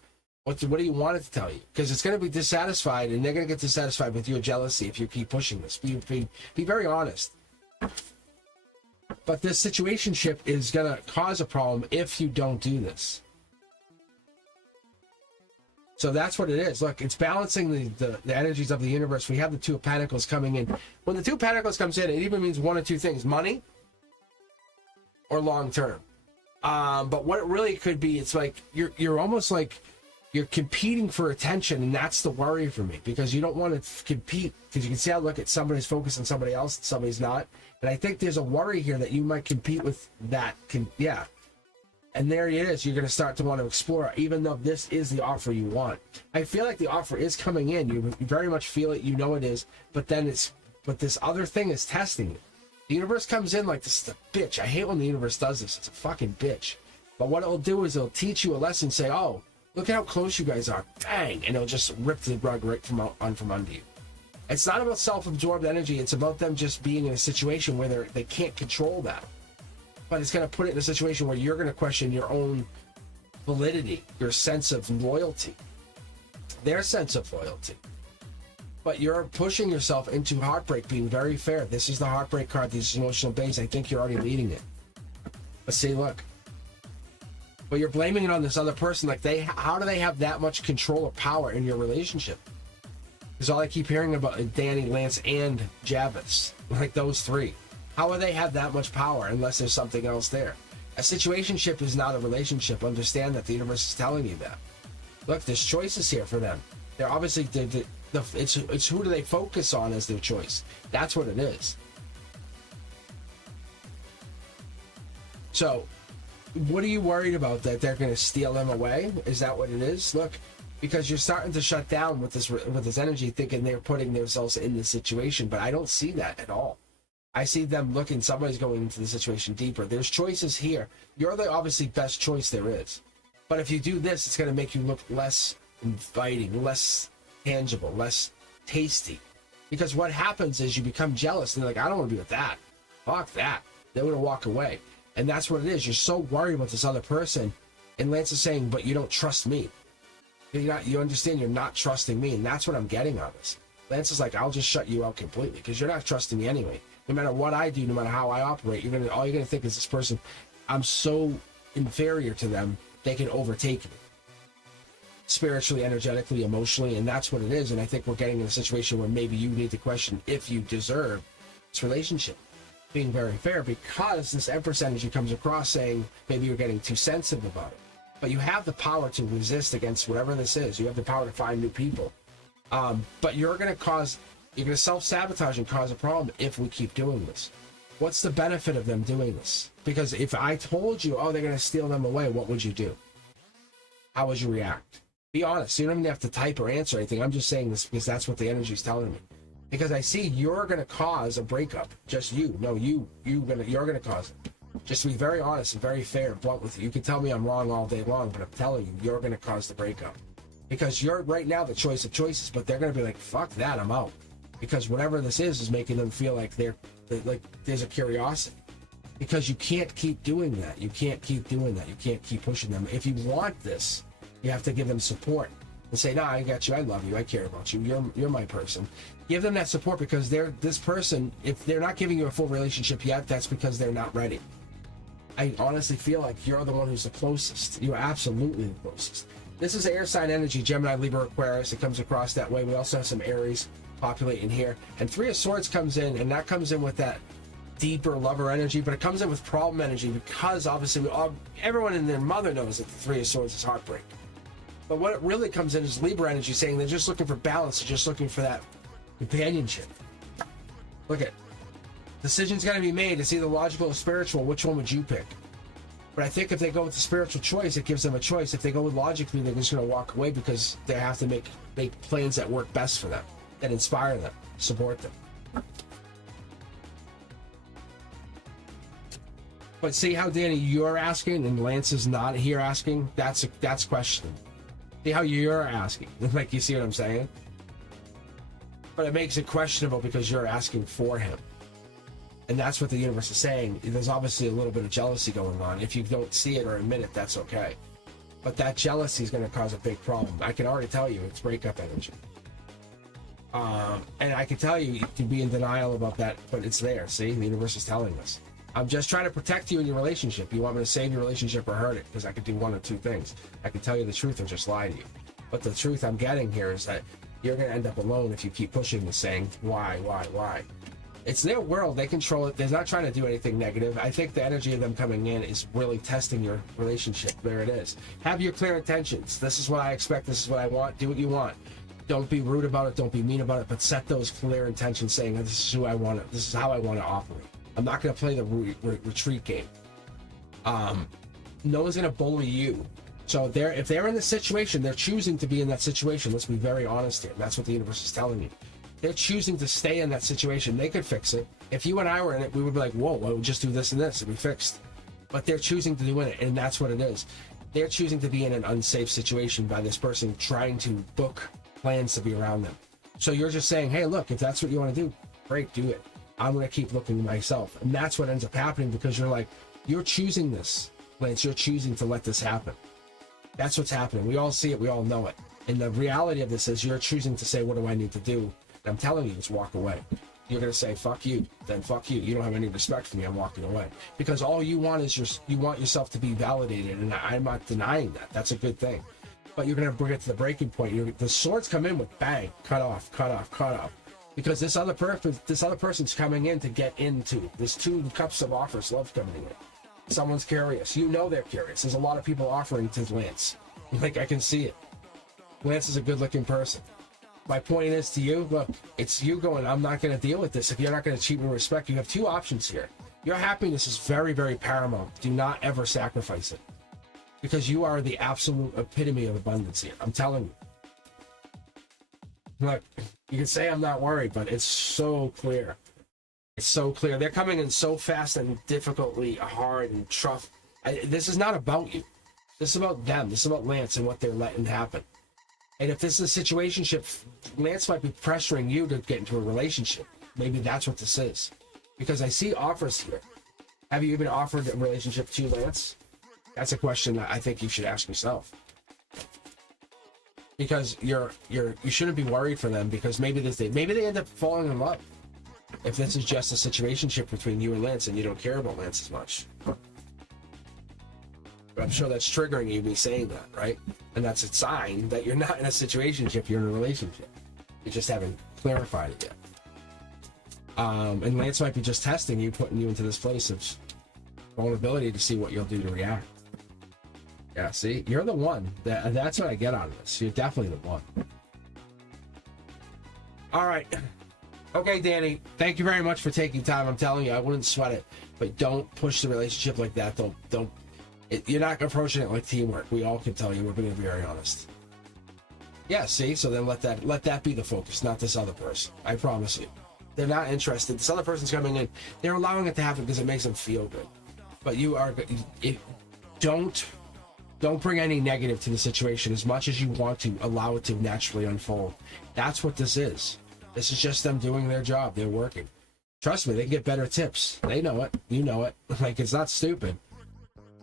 What do you want it to tell you? Because it's going to be dissatisfied, and they're going to get dissatisfied with your jealousy if you keep pushing this. Be very honest. But this situationship is going to cause a problem if you don't do this. So that's what it is. Look, it's balancing the energies of the universe. We have the 2 of Pentacles coming in. When the 2 of Pentacles comes in, it even means one of 2 things: money or long term. But what it really could be, it's like you're almost like you're competing for attention, and that's the worry for me, because you don't want to compete, because you can see how, look, at somebody's focused on somebody else and somebody's not. And I think there's a worry here that you might compete with that. Yeah. And there it is. You're going to start to want to explore, even though this is the offer you want. I feel like the offer is coming in. You very much feel it. You know it is. But this other thing is testing you. The universe comes in like this is a bitch. I hate when the universe does this. It's a fucking bitch. But what it'll do is it'll teach you a lesson. Say, oh, look at how close you guys are. Bang. And it'll just rip the rug right from under you. It's not about self-absorbed energy. It's about them just being in a situation where they can't control that. But it's going to put it in a situation where you're going to question your own validity, your sense of loyalty, their sense of loyalty. But you're pushing yourself into heartbreak, being very fair. This is the heartbreak card, these emotional base. I think you're already leading it. But see, look. But you're blaming it on this other person. Like, how do they have that much control or power in your relationship? Because all I keep hearing about is Danny, Lance, and Javis. Like, those 3. How would they have that much power unless there's something else there? A situationship is not a relationship. Understand that. The universe is telling you that. Look, there's choices here for them. They're obviously it's who do they focus on as their choice. That's what it is. So, what are you worried about? That they're going to steal them away? Is that what it is? Look, because you're starting to shut down with this energy, thinking they're putting themselves in this situation, but I don't see that at all. I see them looking, somebody's going into the situation deeper. There's choices here. You're the obviously best choice there is. But if you do this, it's going to make you look less inviting, less tangible, less tasty. Because what happens is you become jealous and you're like, I don't want to be with that. Fuck that. They would walk away. And that's what it is. You're so worried about this other person. And Lance is saying, but you don't trust me. You understand you're not trusting me. And that's what I'm getting on this. Lance is like, I'll just shut you out completely because you're not trusting me anyway. No matter what I do, no matter how I operate, all you're gonna think is this person, I'm so inferior to them, they can overtake me. Spiritually, energetically, emotionally, and that's what it is. And I think we're getting in a situation where maybe you need to question if you deserve this relationship. Being very fair, because this Empress energy comes across saying maybe you're getting too sensitive about it. But you have the power to resist against whatever this is. You have the power to find new people. But you're going to self-sabotage and cause a problem if we keep doing this. What's the benefit of them doing this? Because if I told you, oh, they're going to steal them away, what would you do? How would you react? Be honest. You don't even have to type or answer anything. I'm just saying this because that's what the energy is telling me. Because I see you're going to cause a breakup. Just you. No, you're going to cause it. Just to be very honest and very fair and blunt with you. You can tell me I'm wrong all day long, but I'm telling you, you're going to cause the breakup. Because you're right now the choice of choices, but they're going to be like, fuck that, I'm out. Because whatever this is making them feel like there's a curiosity. Because you can't keep doing that. You can't keep doing that. You can't keep pushing them. If you want this, you have to give them support and say, nah, I got you. I love you. I care about you. You're my person. Give them that support because this person, if they're not giving you a full relationship yet, that's because they're not ready. I honestly feel like you're the one who's the closest. You're absolutely the closest. This is air sign energy, Gemini, Libra, Aquarius. It comes across that way. We also have some Aries populating here. And Three of Swords comes in, and that comes in with that deeper lover energy, but it comes in with problem energy because obviously everyone and their mother knows that the Three of Swords is heartbreak. But what it really comes in is Libra energy, saying they're just looking for balance. They're just looking for that companionship. Look at decisions got to be made. It's either logical or spiritual. Which one would you pick? But I think if they go with the spiritual choice, it gives them a choice. If they go with logically, they're just going to walk away because they have to make plans that work best for them, that inspire them, support them. But see how, Danny, you're asking and Lance is not here asking? That's questioning. See how you're asking? Like, you see what I'm saying? But it makes it questionable because you're asking for him. And that's what the universe is saying. There's obviously a little bit of jealousy going on. If you don't see it or admit it, that's okay. But that jealousy is going to cause a big problem. I can already tell you it's breakup energy. And I can tell you can be in denial about that, but it's there. See, the universe is telling us. I'm just trying to protect you in your relationship. You want me to save your relationship or hurt it? Because I could do one of two things. I can tell you the truth or just lie to you. But the truth I'm getting here is that you're going to end up alone if you keep pushing this, saying, why? It's their world. They control it. They're not trying to do anything negative. I think the energy of them coming in is really testing your relationship. There it is. Have your clear intentions. This is what I expect. This is what I want. Do what you want. Don't be rude about it. Don't be mean about it. But set those clear intentions saying, this is who I want. This is how I want to operate. I'm not going to play the retreat game. No one's going to bully you. So if they're in the situation, they're choosing to be in that situation. Let's be very honest here. That's what the universe is telling you. They're choosing to stay in that situation. They could fix it. If you and I were in it, we would be like, whoa, why don't we just do this and this and be fixed? But they're choosing to do it, and that's what it is. They're choosing to be in an unsafe situation by this person trying to book plans to be around them. So you're just saying, hey, look, if that's what you want to do, great, do it. I'm going to keep looking myself. And that's what ends up happening because you're choosing this, Lance. You're choosing to let this happen. That's what's happening. We all see it. We all know it. And the reality of this is you're choosing to say, what do I need to do? And I'm telling you, just walk away. You're going to say, fuck you. Then fuck you. You don't have any respect for me. I'm walking away. Because all you want is you want yourself to be validated. And I'm not denying that. That's a good thing. But you're going to bring it to the breaking point. The swords come in with bang, cut off. Because this other person's coming in to get into. There's 2 cups of offers, love coming in. Someone's curious. You know they're curious. There's a lot of people offering to Lance. Like, I can see it. Lance is a good-looking person. My point is to you, look, it's you going, I'm not going to deal with this. If you're not going to treat me with respect, you have 2 options here. Your happiness is very, very paramount. Do not ever sacrifice it. Because you are the absolute epitome of abundance here. I'm telling you. Look, you can say I'm not worried, but it's so clear. It's so clear. They're coming in so fast and difficultly hard and tough. This is not about you. This is about them. This is about Lance and what they're letting happen. And if this is a situationship, Lance might be pressuring you to get into a relationship. Maybe that's what this is. Because I see offers here. Have you even offered a relationship to Lance? That's a question that I think you should ask yourself. Because you shouldn't be worried for them, because maybe they end up falling in love. If this is just a situationship between you and Lance and you don't care about Lance as much. But I'm sure that's triggering you, me saying that, right? And that's a sign that you're not in a situationship, you're in a relationship. You just haven't clarified it yet. And Lance might be just testing you, putting you into this place of vulnerability to see what you'll do to react. Yeah, see? You're the one. That's what I get out of this. You're definitely the one. All right. Okay, Danny. Thank you very much for taking time. I'm telling you, I wouldn't sweat it. But don't push the relationship like that. You're not approaching it like teamwork. We all can tell you. We're being very honest. Yeah, see? So then let that be the focus, not this other person. I promise you. They're not interested. This other person's coming in. They're allowing it to happen because it makes them feel good. But don't bring any negative to the situation. As much as you want to, allow it to naturally unfold. That's what this is. This is just them doing their job. They're working. Trust me, they can get better tips. They know it. You know it. Like, it's not stupid.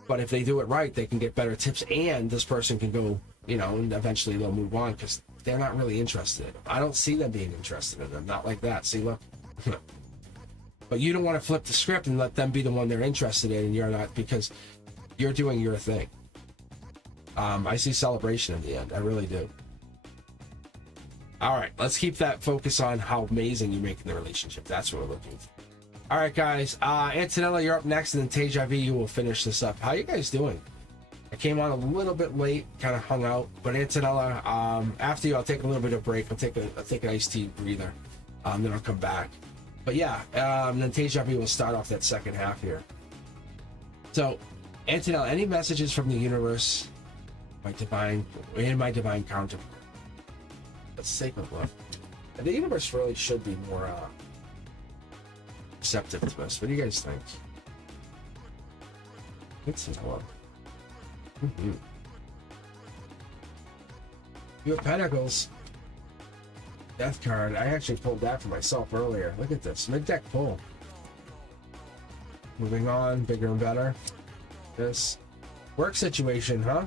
But if they do it right, they can get better tips, and this person can go, and eventually they'll move on because they're not really interested in them. I don't see them being interested in them. Not like that. See, look. But you don't want to flip the script and let them be the one they're interested in, and you're not, because you're doing your thing. I see celebration in the end. I really do. All right, let's keep that focus on how amazing you make in the relationship. That's what we're looking for. All right, guys. Antonella, you're up next, and then Teja V, you will finish this up. How you guys doing? I came on a little bit late, kind of hung out. But Antonella, after you, I'll take a little bit of break. I'll take an iced tea breather. Then I'll come back. But yeah, then Teja V will start off that second half here. So, Antonella, any messages from the universe, my divine counterpart? Let's take a look. The universe really should be more receptive to us. What do you guys think? Let's take a look. You have Pentacles. Death card. I actually pulled that for myself earlier. Look at this. Mid-deck pull. Moving on. Bigger and better. This. Work situation, huh?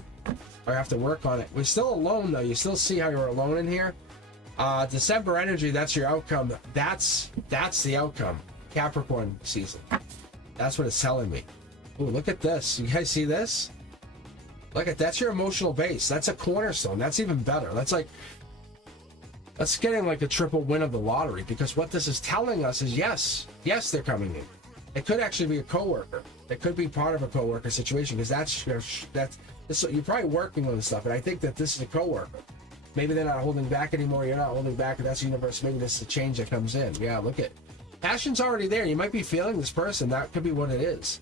I have to work on it. We're still alone, though. You still see how you're alone in here? December energy, that's your outcome. That's the outcome. Capricorn season. That's what it's telling me. Ooh, look at this. You guys see this? Look at that's your emotional base. That's a cornerstone. That's even better. That's getting like a triple win of the lottery, because what this is telling us is yes, they're coming in. It could actually be a coworker. It could be part of a coworker situation, because you're probably working on this stuff, and I think that this is a coworker. Maybe they're not holding back anymore. You're not holding back, and that's the universe. Maybe this is a change that comes in. Yeah, look at passion's already there. You might be feeling this person. That could be what it is,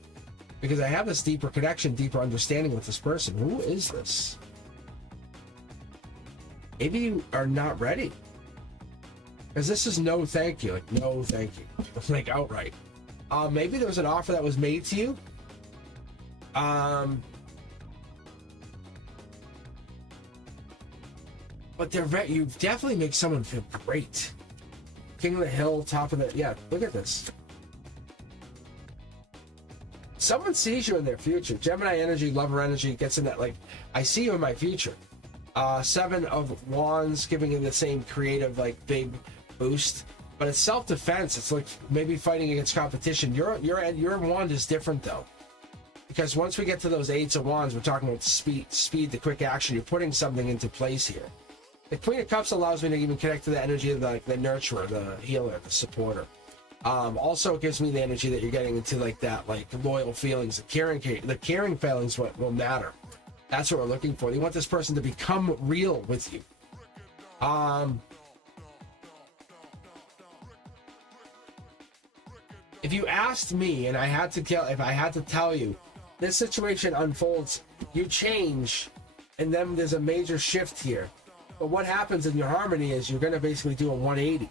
because I have this deeper connection, deeper understanding with this person. Who is this? Maybe you are not ready, because this is no thank you. Like, no thank you. Like, outright. Maybe there was an offer that was made to you. But you definitely make someone feel great. King of the hill, top of the... Yeah, look at this. Someone sees you in their future. Gemini energy, lover energy, gets in that, like, I see you in my future. Seven of Wands, giving you the same creative, like, big boost. But it's self-defense. It's like maybe fighting against competition. Your wand is different, though. Because once we get to those eights of wands, we're talking about speed, the quick action. You're putting something into place here. The Queen of Cups allows me to even connect to the energy of the nurturer, the healer, the supporter. Also, it gives me the energy that you're getting into, like that, like loyal feelings, the caring feelings. What will matter? That's what we're looking for. You want this person to become real with you. If you asked me, and if I had to tell you, this situation unfolds, you change, and then there's a major shift here. But what happens in your harmony is you're going to basically do a 180.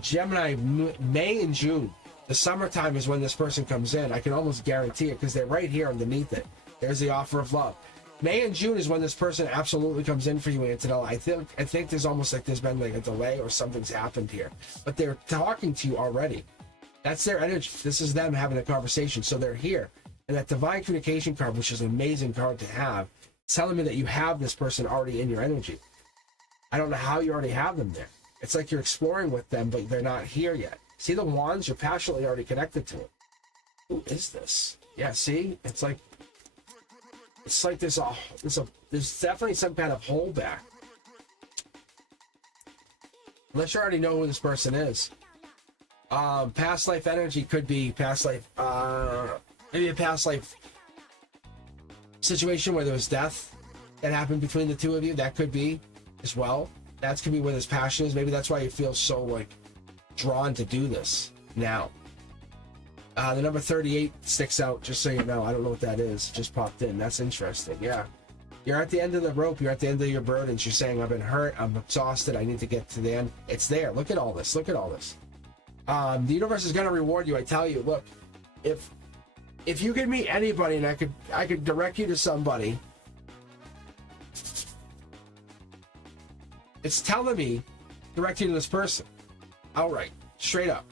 Gemini, May and June, The summertime is when this person comes in. I can almost guarantee it because they're right here underneath it. There's the offer of love. May and June is when this person absolutely comes in for you, Antonella. I think there's almost like there's been like a delay or something's happened here. But they're talking to you already. That's their energy. This is them having a conversation. So they're here. And that divine communication card, which is an amazing card to have, is telling me that you have this person already in your energy. I don't know how you already have them there. It's like you're exploring with them, but they're not here yet. See the wands? You're passionately already connected to it. Who is this? Yeah, see? It's like there's definitely some kind of holdback. Unless you already know who this person is. Past life energy could be past life, maybe a past life situation where there was death that happened between the two of you. That could be as well. That could be where this passion is. Maybe that's why you feel so like drawn to do this now. The number 38 sticks out, just so you know. I don't know what that is. It just popped in. That's interesting. Yeah. You're at the end of the rope. You're at the end of your burdens. You're saying, I've been hurt. I'm exhausted. I need to get to the end. It's there. Look at all this. Look at all this. The universe is going to reward you. I tell you, look, if you could meet anybody and I could direct you to somebody, it's telling me direct you to this person. Outright. Straight up.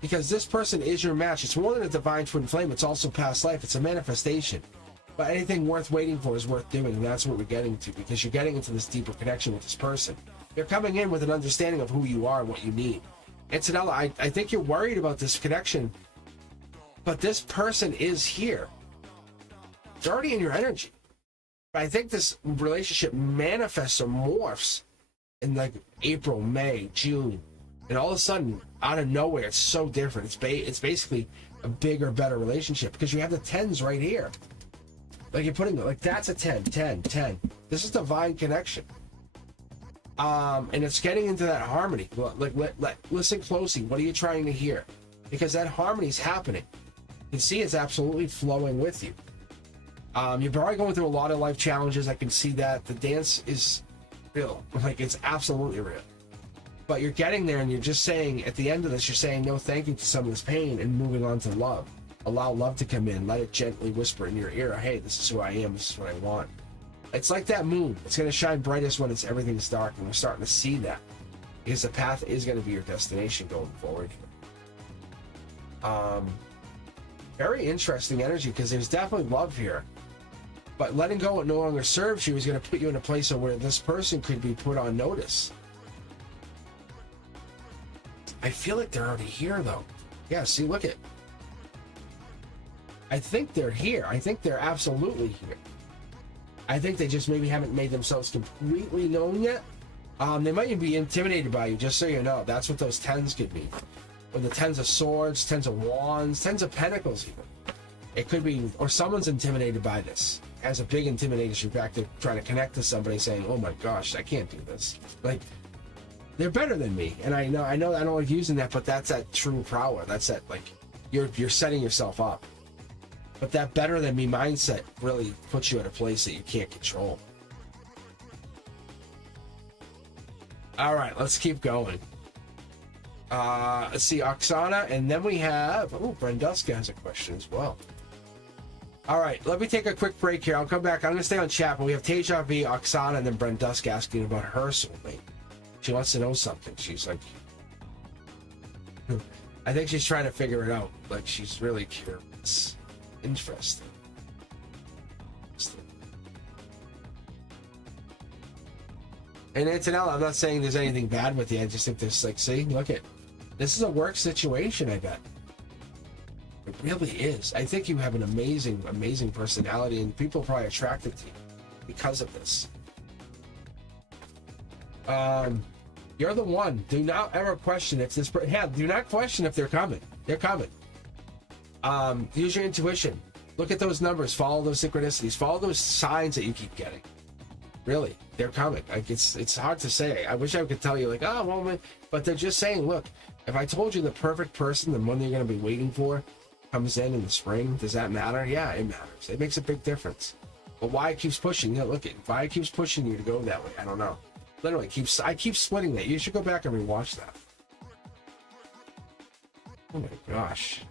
Because this person is your match. It's more than a divine twin flame. It's also past life. It's a manifestation. But anything worth waiting for is worth doing, and that's what we're getting to, because you're getting into this deeper connection with this person. You're coming in with an understanding of who you are and what you need. Antonella, I think you're worried about this connection, but this person is here. It's already in your energy. But I think this relationship manifests or morphs in like April, May, June. And all of a sudden, out of nowhere, it's so different. It's basically a bigger, better relationship because you have the 10s right here. Like you're putting, like that's a 10, 10, 10. This is divine connection. And it's getting into that harmony. Like, listen closely. What are you trying to hear? Because that harmony is happening. You can see it's absolutely flowing with you. You're probably going through a lot of life challenges. I can see that. The dance is real. Like, it's absolutely real. But you're getting there and you're just saying, at the end of this, you're saying no thank you to some of this pain and moving on to love. Allow love to come in. Let it gently whisper in your ear, hey, this is who I am. This is what I want. It's like that moon. It's going to shine brightest when everything's dark, and we're starting to see that. Because the path is going to be your destination going forward here. Very interesting energy, because there's definitely love here. But letting go what no longer serves you is going to put you in a place where this person could be put on notice. I feel like they're already here, though. Yeah, see, look at. I think they're here. I think they're absolutely here. I think they just maybe haven't made themselves completely known yet. They might even be intimidated by you, just so you know. That's what those 10s could be. Or the 10s of swords, 10s of wands, 10s of pentacles even. It could be, or someone's intimidated by this. Has a big intimidation factor trying to connect to somebody saying, oh my gosh, I can't do this. Like, they're better than me. And I know I don't like using that, but that's that true power. That's that, like, you're setting yourself up. But that better than me mindset really puts you at a place that you can't control. All right, let's keep going. Let's see, Oksana, and then we have, oh, Brenduska has a question as well. All right, let me take a quick break here. I'll come back. I'm going to stay on chat, but we have Teja V, Oksana, and then Brenduska asking about her soulmate. She wants to know something. She's like, I think she's trying to figure it out. Like, she's really curious. Interesting. And Antonella, I'm not saying there's anything bad with you. I just think there's, like, see, look at, this is a work situation, I bet. It really is. I think you have an amazing, amazing personality, and people are probably attracted to you because of this. You're the one. Do not ever question if this. Yeah, do not question if they're coming. They're coming. Use your intuition. Look at those numbers. Follow those synchronicities. Follow those signs that you keep getting. Really, they're coming. Like, it's hard to say. I wish I could tell you, like, oh, well, but they're just saying, look, if I told you the perfect person, the one you're going to be waiting for, comes in the spring, does that matter? Yeah, it matters. It makes a big difference. But why it keeps pushing? Yeah, look, why it keeps pushing you to go that way? I don't know. Literally, I keep splitting that. You should go back and rewatch that. Oh my gosh.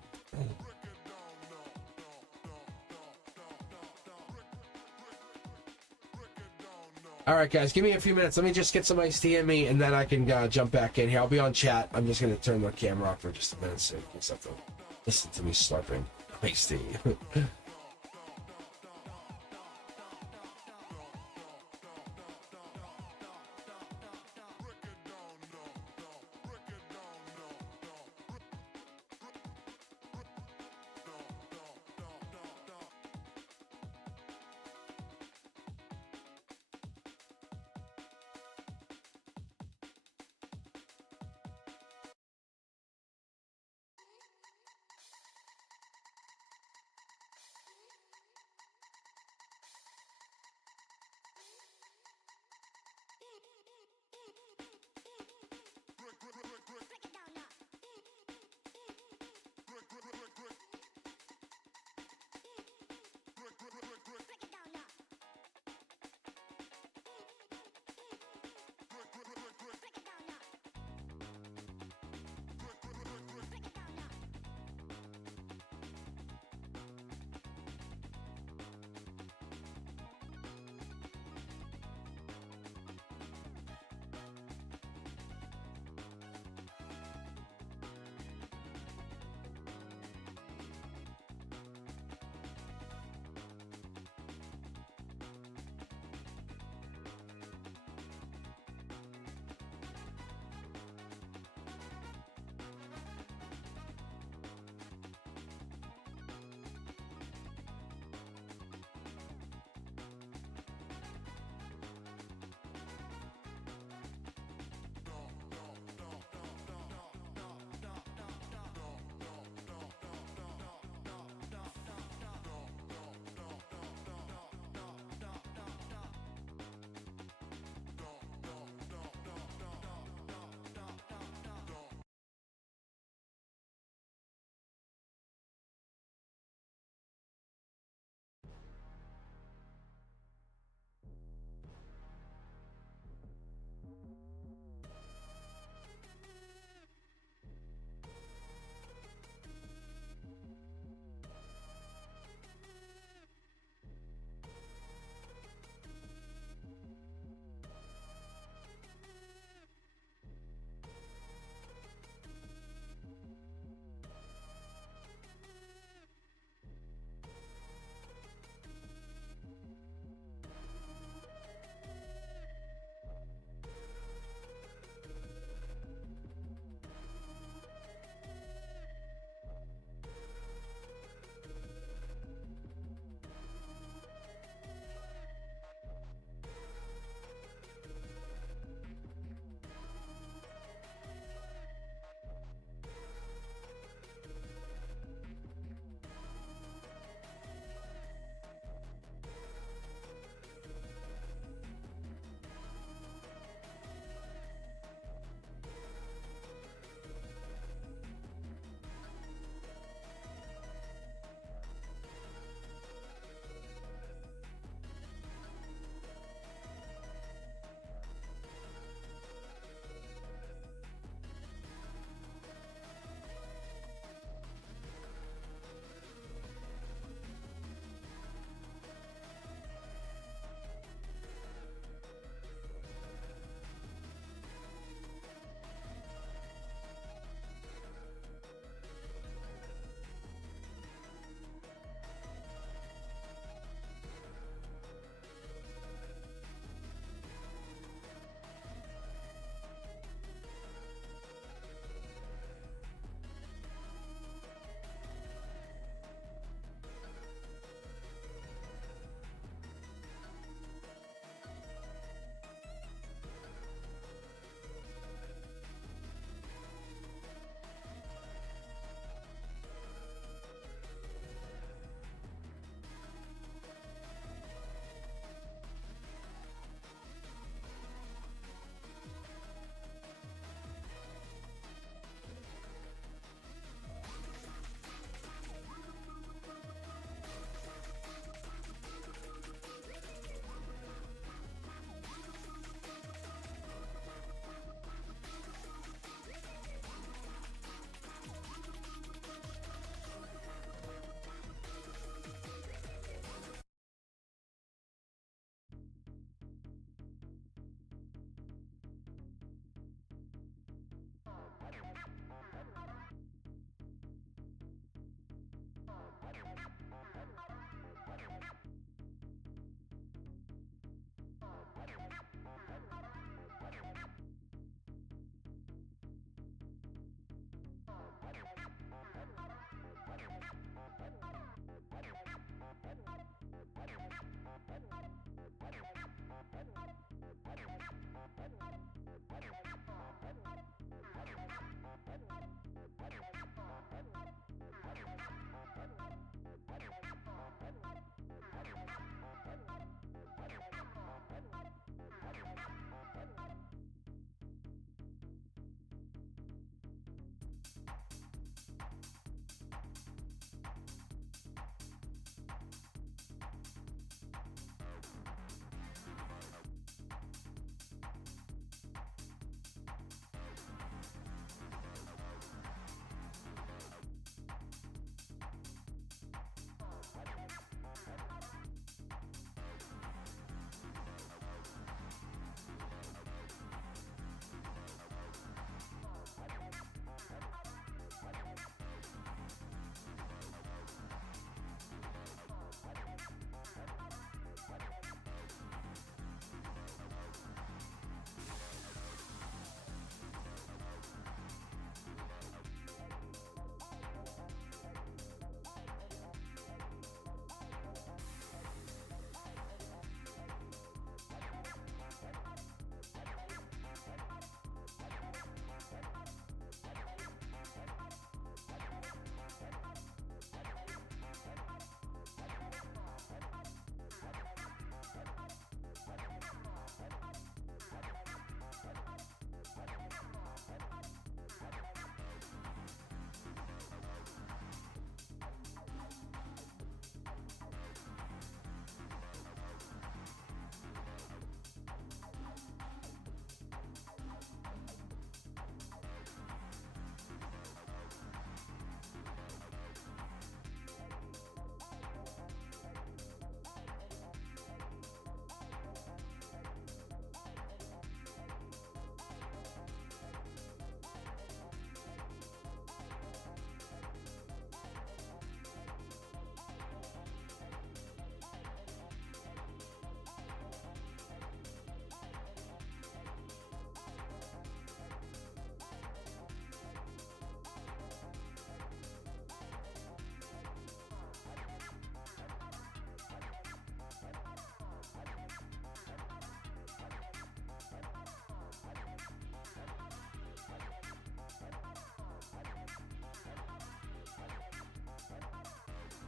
All right, guys, give me a few minutes. Let me just get some iced tea in me, and then I can jump back in here. I'll be on chat. I'm just going to turn the camera off for just a minute so you guys have to listen to me slurping iced tea.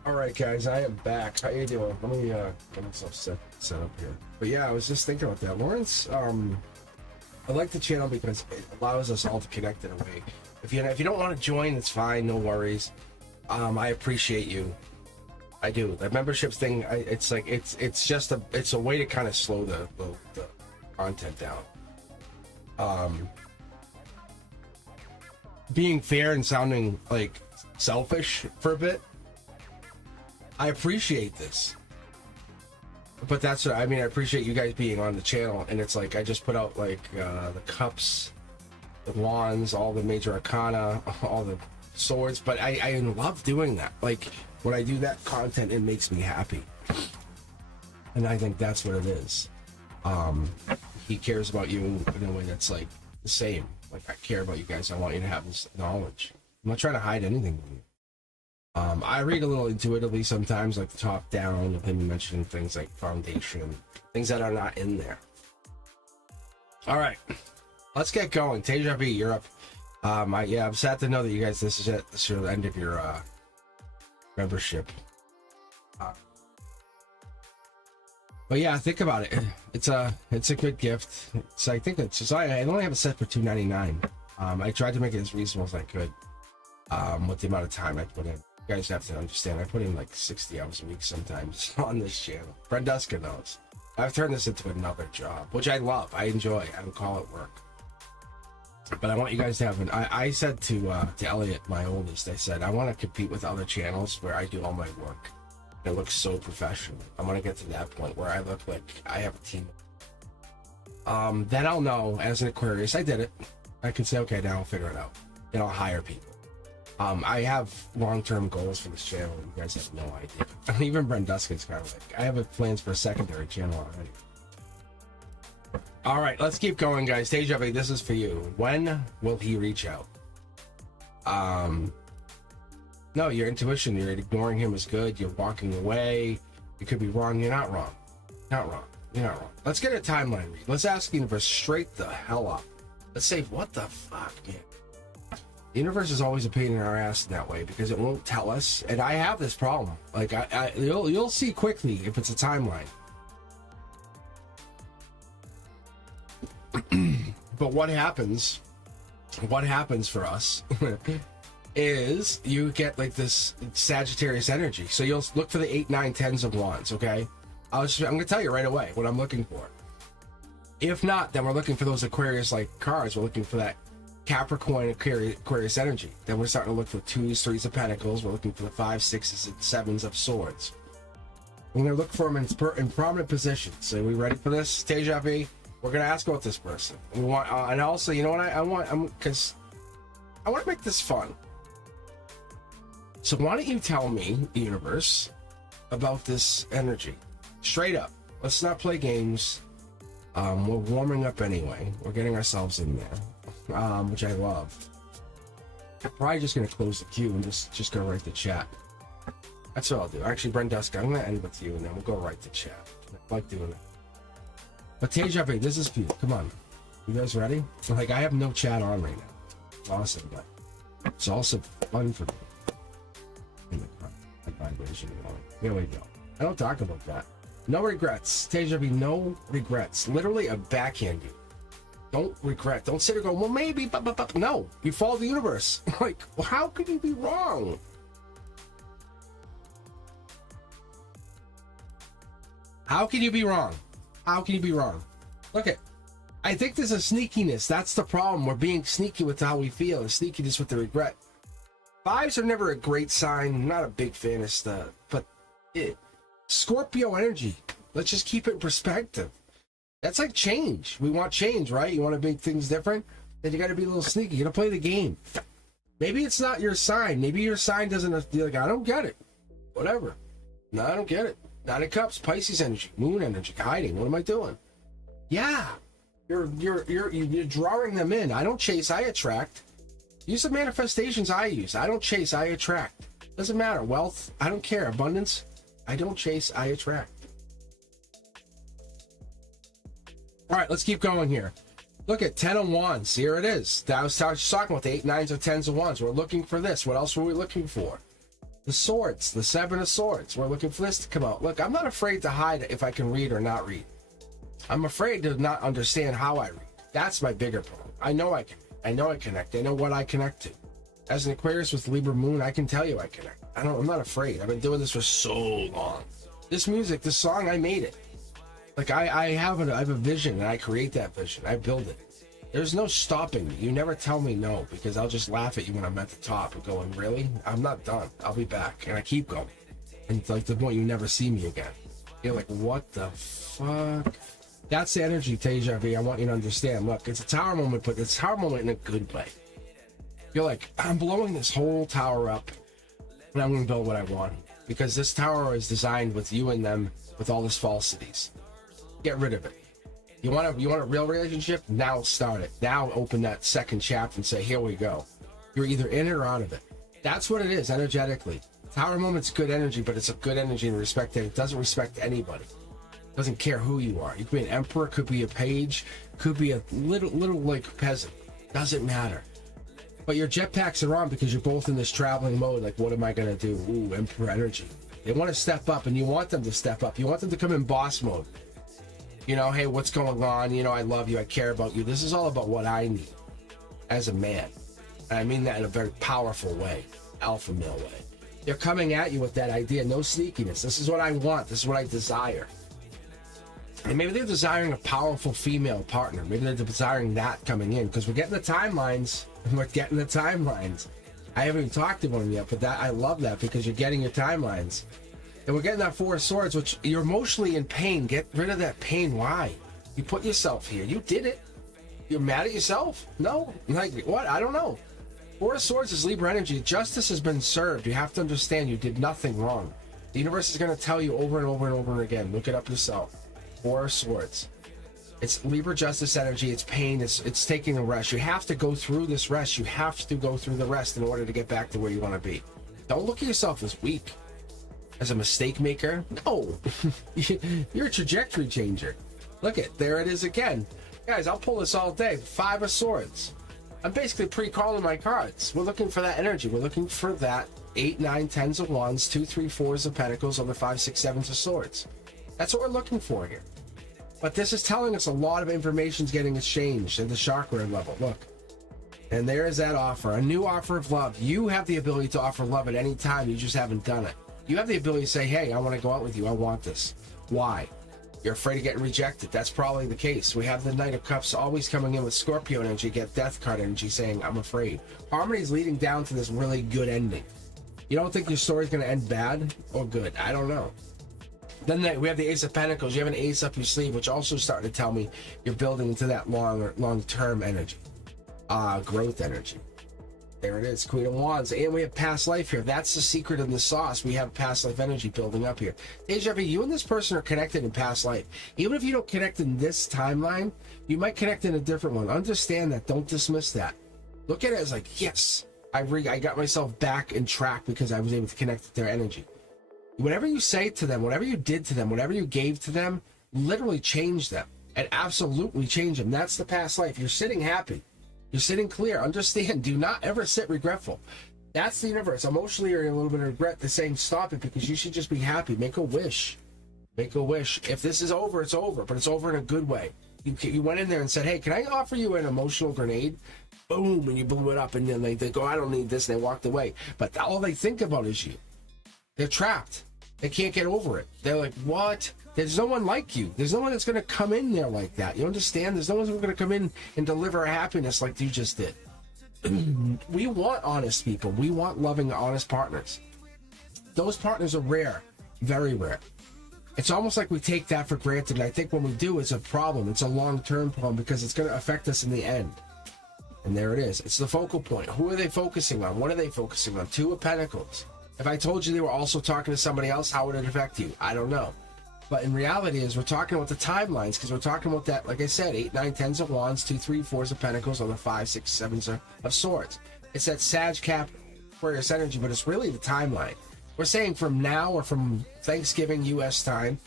All right, guys, I am back. How you doing? Let me get myself set up here. But yeah, I was just thinking about that, Lawrence. I like the channel because it allows us all to connect in a way. If you don't want to join, it's fine, no worries. I appreciate you. I do. The memberships thing, it's like it's just a way to kind of slow the content down. Being fair and sounding like selfish for a bit. I appreciate this, but that's what I mean. I appreciate you guys being on the channel, and it's like I just put out like the cups, the wands, all the major arcana, all the swords. But I love doing that. Like when I do that content, it makes me happy, and I think that's what it is. He cares about you in a way that's like the same. Like I care about you guys. I want you to have this knowledge. I'm not trying to hide anything from you. I read a little intuitively sometimes, like the top down of him mentioning things like foundation, things that are not in there. All right, let's get going. Teja B, you're up. I'm sad to know that you guys, this is it. This is the end of your membership. But yeah, think about it. It's a good gift. So I think it's just I only have it set for $2.99. I tried to make it as reasonable as I could. With the amount of time I put in. You guys have to understand, I put in like 60 hours a week sometimes on this channel. Brenduska knows. I've turned this into another job, which I love. I enjoy. I don't call it work. But I want you guys to have I said to Elliot, my oldest, I said, I want to compete with other channels where I do all my work. It looks so professional. I want to get to that point where I look like I have a team. Then I'll know as an Aquarius, I did it. I can say, okay, now I'll figure it out. Then I'll hire people. I have long-term goals for this channel. You guys have no idea. Even Brenduska's kind of like, I have plans for a secondary channel already. All right, let's keep going, guys. Teja, this is for you. When will he reach out? No, your intuition, you're ignoring him is good. You're walking away. You could be wrong. You're not wrong. Not wrong. You're not wrong. Let's get a timeline read. Let's ask the universe straight the hell up. Let's say, what the fuck, man? The universe is always a pain in our ass in that way because it won't tell us, and I have this problem. Like you'll see quickly if it's a timeline. But what happens for us is you get like this Sagittarius energy. So you'll look for the 8, 9, 10s of wands. Okay, I'm gonna tell you right away what I'm looking for. If not, then we're looking for those Aquarius like cards. We're looking for that Capricorn Aquarius energy. Then we're starting to look for 2s, 3s of pentacles. We're looking for the 5s, 6s, and 7s of swords. We're gonna look for them in prominent positions. So are we ready for this, Teja V? We're gonna ask about this person. We want, and also, you know what I want? Because I want to make this fun. So why don't you tell me, universe, about this energy, straight up? Let's not play games. We're warming up anyway. We're getting ourselves in there. Which I love. I'm probably just gonna close the queue and just go right to chat. That's what I'll do. Actually, Brenduska, I'm gonna end with you and then we'll go right to chat. I like doing that. But Teja, this is for you. Come on. You guys ready? Like, I have no chat on right now. It's awesome, but it's also fun for me. Vibration. Here we go. I don't talk about that. No regrets. Teja, no regrets. Literally a backhand you. Don't regret. Don't sit there going, well, maybe, but. No, you follow the universe. Like, well, how could you be wrong? How can you be wrong? How can you be wrong? Look at, I think there's a sneakiness. That's the problem. We're being sneaky with how we feel, and sneakiness with the regret. 5s are never a great sign. I'm not a big fan of stuff, but Scorpio energy. Let's just keep it in perspective. That's like change. We want change, right? You want to make things different? Then you got to be a little sneaky. You got to play the game. Maybe it's not your sign. Maybe your sign doesn't be like, I don't get it. Whatever. No, I don't get it. 9 of Cups, Pisces energy, Moon energy, hiding. What am I doing? Yeah. You're drawing them in. I don't chase, I attract. Use the manifestations I use. I don't chase, I attract. Doesn't matter. Wealth, I don't care. Abundance, I don't chase, I attract. All right, let's keep going here. Look at 10 of Wands. Here it is. I was talking about the 8, 9s, or 10s of Wands. We're looking for this. What else were we looking for? The swords, the Seven of Swords. We're looking for this to come out. Look, I'm not afraid to hide if I can read or not read. I'm afraid to not understand how I read. That's my bigger problem. I know I can. I know I connect. I know what I connect to. As an Aquarius with Libra Moon, I can tell you I connect. I'm not afraid. I've been doing this for so long. This music, this song, I made it. Like I have a vision, and I create that vision. I build it. There's no stopping me. You never tell me no, because I'll just laugh at you when I'm at the top and going, really? I'm not done. I'll be back. And I keep going. And it's like the point you never see me again. You're like, what the fuck? That's the energy, Teja V. I want you to understand. Look, it's a tower moment, but it's a tower moment in a good way. You're like, I'm blowing this whole tower up, and I'm going to build what I want. Because this tower is designed with you and them, with all this falsities. Get rid of it. You want a real relationship? Now start it. Now open that second chapter and say, here we go. You're either in it or out of it. That's what it is, energetically. Tower moment's good energy, but it's a good energy in respect that it doesn't respect anybody. It doesn't care who you are. You could be an emperor, could be a page, could be a little like peasant. Doesn't matter. But your jetpacks are on because you're both in this traveling mode. Like, what am I going to do? Ooh, emperor energy. They want to step up, and you want them to step up. You want them to come in boss mode. You know, hey, what's going on? You know, I love you. I care about you. This is all about what I need as a man. And I mean that in a very powerful way, alpha male way. They're coming at you with that idea. No sneakiness. This is what I want. This is what I desire. And maybe they're desiring a powerful female partner. Maybe they're desiring that coming in, because we're getting the timelines. We're getting the timelines. I haven't even talked to one yet, but that I love that, because you're getting your timelines. And we're getting that Four of Swords, which you're emotionally in pain. Get rid of that pain. Why? You put yourself here. You did it. You're mad at yourself? No. Like, what? I don't know. Four of Swords is Libra energy. Justice has been served. You have to understand you did nothing wrong. The universe is going to tell you over and over and over again. Look it up yourself. Four of Swords. It's Libra justice energy. It's pain. It's taking a rest. You have to go through this rest. You have to go through the rest in order to get back to where you want to be. Don't look at yourself as weak. As a mistake maker? No. You're a trajectory changer. Look it, there it is again. Guys, I'll pull this all day. Five of Swords. I'm basically pre-calling my cards. We're looking for that energy. We're looking for that 8, 9, 10s of Wands, 2, 3, 4s of Pentacles, on the 5, 6, 7s of Swords. That's what we're looking for here. But this is telling us a lot of information is getting exchanged at the chakra level. Look. And there is that offer. A new offer of love. You have the ability to offer love at any time. You just haven't done it. You have the ability to say, hey, I want to go out with you. I want this. Why? You're afraid of getting rejected. That's probably the case. We have the Knight of Cups always coming in with Scorpio energy, get Death card energy saying, I'm afraid. Harmony is leading down to this really good ending. You don't think your story's going to end bad or good? I don't know. Then we have the Ace of Pentacles. You have an ace up your sleeve, which also starting to tell me you're building into that long-term energy. Growth energy. There it is, Queen of Wands. And we have past life here. That's the secret in the sauce. We have past life energy building up here. Deja vu, you and this person are connected in past life. Even if you don't connect in this timeline, you might connect in a different one. Understand that. Don't dismiss that. Look at it as like, yes, I got myself back in track because I was able to connect with their energy. Whatever you say to them, whatever you did to them, whatever you gave to them, literally change them. And absolutely change them. That's the past life. You're sitting happy. You're sitting clear. Understand. Do not ever sit regretful. That's the universe. Emotionally, you're in a little bit of regret. They're saying stop it because you should just be happy. Make a wish. Make a wish. If this is over, it's over. But it's over in a good way. You went in there and said, hey, can I offer you an emotional grenade? Boom. And you blew it up. And then they go, I don't need this. And they walked away. But all they think about is you. They're trapped. They can't get over it. They're like, what? There's no one like you. There's no one that's going to come in there like that. You understand? There's no one who's going to come in and deliver happiness like you just did. We want honest people. We want loving, honest partners. Those partners are rare. Very rare. It's almost like we take that for granted. And I think when we do, it's a problem. It's a long-term problem because it's going to affect us in the end. And there it is. It's the focal point. Who are they focusing on? What are they focusing on? Two of Pentacles. If I told you they were also talking to somebody else, how would it affect you? I don't know. But in reality is we're talking about the timelines because we're talking about that, like I said, 8, 9, 10s of Wands, 2, 3, 4s of Pentacles on the 5, 6, 7s of Swords. It's that Sag Cap Aquarius energy, but it's really the timeline. We're saying from now or from Thanksgiving U.S. time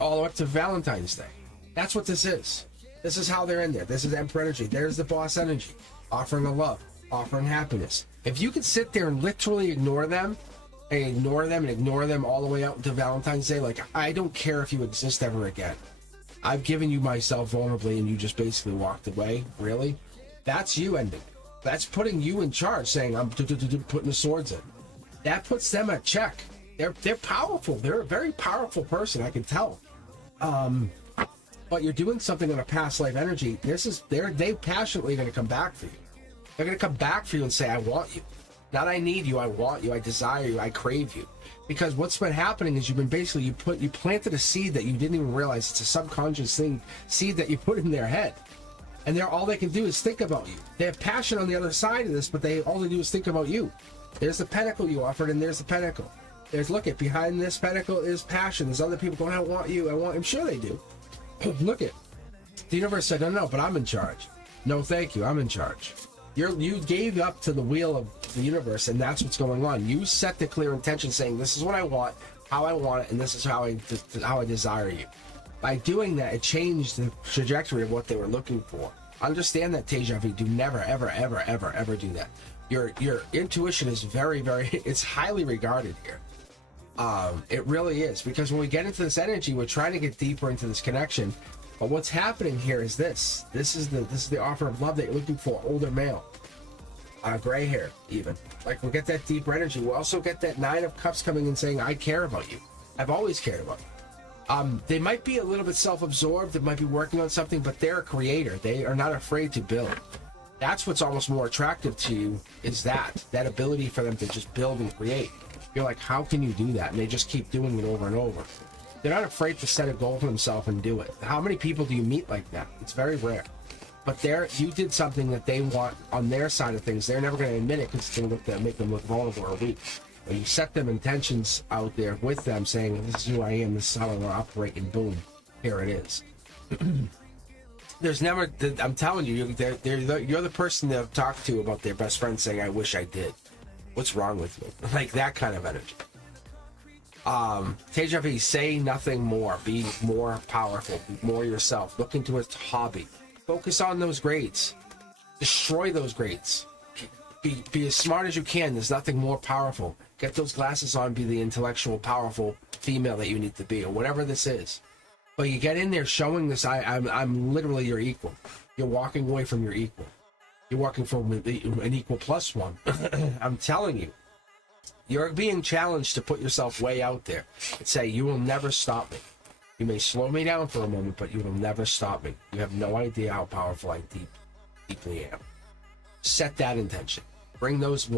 all the way up to Valentine's Day. That's what this is. This is how they're in there. This is Emperor energy. There's the boss energy, offering a love, offering happiness. If you could sit there and literally ignore them and ignore them all the way out until Valentine's Day. Like, I don't care if you exist ever again. I've given you myself vulnerably and you just basically walked away. Really? That's you ending. That's putting you in charge, saying, I'm putting the swords in. That puts them at check. They're powerful. They're a very powerful person, I can tell. But you're doing something on a past life energy. They passionately going to come back for you. They're going to come back for you and say, I want you. Not I need you, I want you, I desire you, I crave you. Because what's been happening is you've been basically, you planted a seed that you didn't even realize. It's a subconscious seed that you put in their head. And all they can do is think about you. They have passion on the other side of this, but all they do is think about you. There's the pentacle you offered, and there's the pentacle. Look at behind this pentacle is passion. There's other people going, I want you, I'm sure they do. Look at the universe said, no, but I'm in charge. No, thank you, I'm in charge. You gave up to the wheel of the universe, and that's what's going on. You set the clear intention saying, this is what I want, how I want it, and this is how I desire you. By doing that, it changed the trajectory of what they were looking for. Understand that, Teja V. Do never, ever, ever, ever, ever do that. Your intuition is very, very, it's highly regarded here. It really is, because when we get into this energy, we're trying to get deeper into this connection. But what's happening here is this. This is the offer of love that you're looking for. Older male, gray hair, even. Like, we get that deeper energy. We also get that 9 of Cups coming in saying, I care about you. I've always cared about you. They might be a little bit self-absorbed. They might be working on something, but they're a creator. They are not afraid to build. That's what's almost more attractive to you, is that ability for them to just build and create. You're like, how can you do that? And they just keep doing it over and over. They're not afraid to set a goal for themselves and do it. How many people do you meet like that? It's very rare. But you did something that they want on their side of things. They're never going to admit it because it's going to make them look vulnerable or weak. When you set them intentions out there with them, saying, this is who I am, this is how I'm going to operate, and boom, here it is. There's never, I'm telling you, you're the person they'll talk to about their best friend saying, I wish I did. What's wrong with me? Like that kind of energy. Teja V, say nothing more. Be more powerful. Be more yourself. Look into a hobby. Focus on those grades. Destroy those grades. Be as smart as you can. There's nothing more powerful. Get those glasses on. Be the intellectual, powerful female that you need to be, or whatever this is. But you get in there showing this. I'm literally your equal. You're walking away from your equal. You're walking from an equal plus one. I'm telling you. You're being challenged to put yourself way out there and say, you will never stop me. You may slow me down for a moment, but you will never stop me. You have no idea how powerful I deeply am. Set that intention. Bring those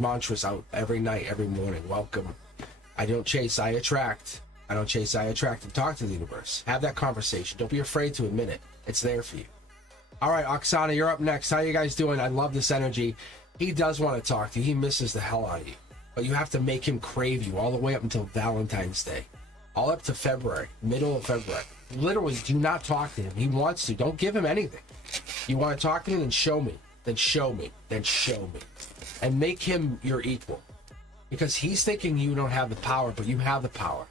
mantras out every night, every morning. Welcome. I don't chase, I attract. I don't chase, I attract. And talk to the universe. Have that conversation. Don't be afraid to admit it. It's there for you. All right, Oksana, you're up next. How you guys doing? I love this energy. He does want to talk to you. He misses the hell out of you. But you have to make him crave you all the way up until Valentine's Day. All up to February, middle of February. Literally, do not talk to him. He wants to. Don't give him anything. You want to talk to him, then show me. Then show me. Then show me. And make him your equal. Because he's thinking you don't have the power, but you have the power.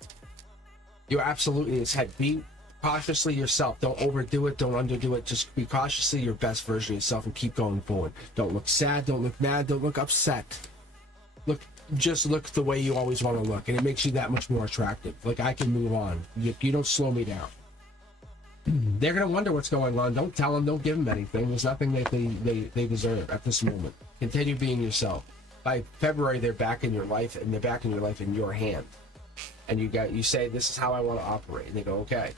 You're absolutely in his head. Be cautiously yourself. Don't overdo it. Don't underdo it. Just be cautiously your best version of yourself and keep going forward. Don't look sad. Don't look mad. Don't look upset. Just look the way you always want to look, and it makes you that much more attractive. Like, I can move on. You don't slow me down. They're going to wonder what's going on. Don't tell them. Don't give them anything. There's nothing that they deserve at this moment. Continue being yourself. By February, they're back in your life, and they're back in your life in your hand. And you say, this is how I want to operate. And they go, okay.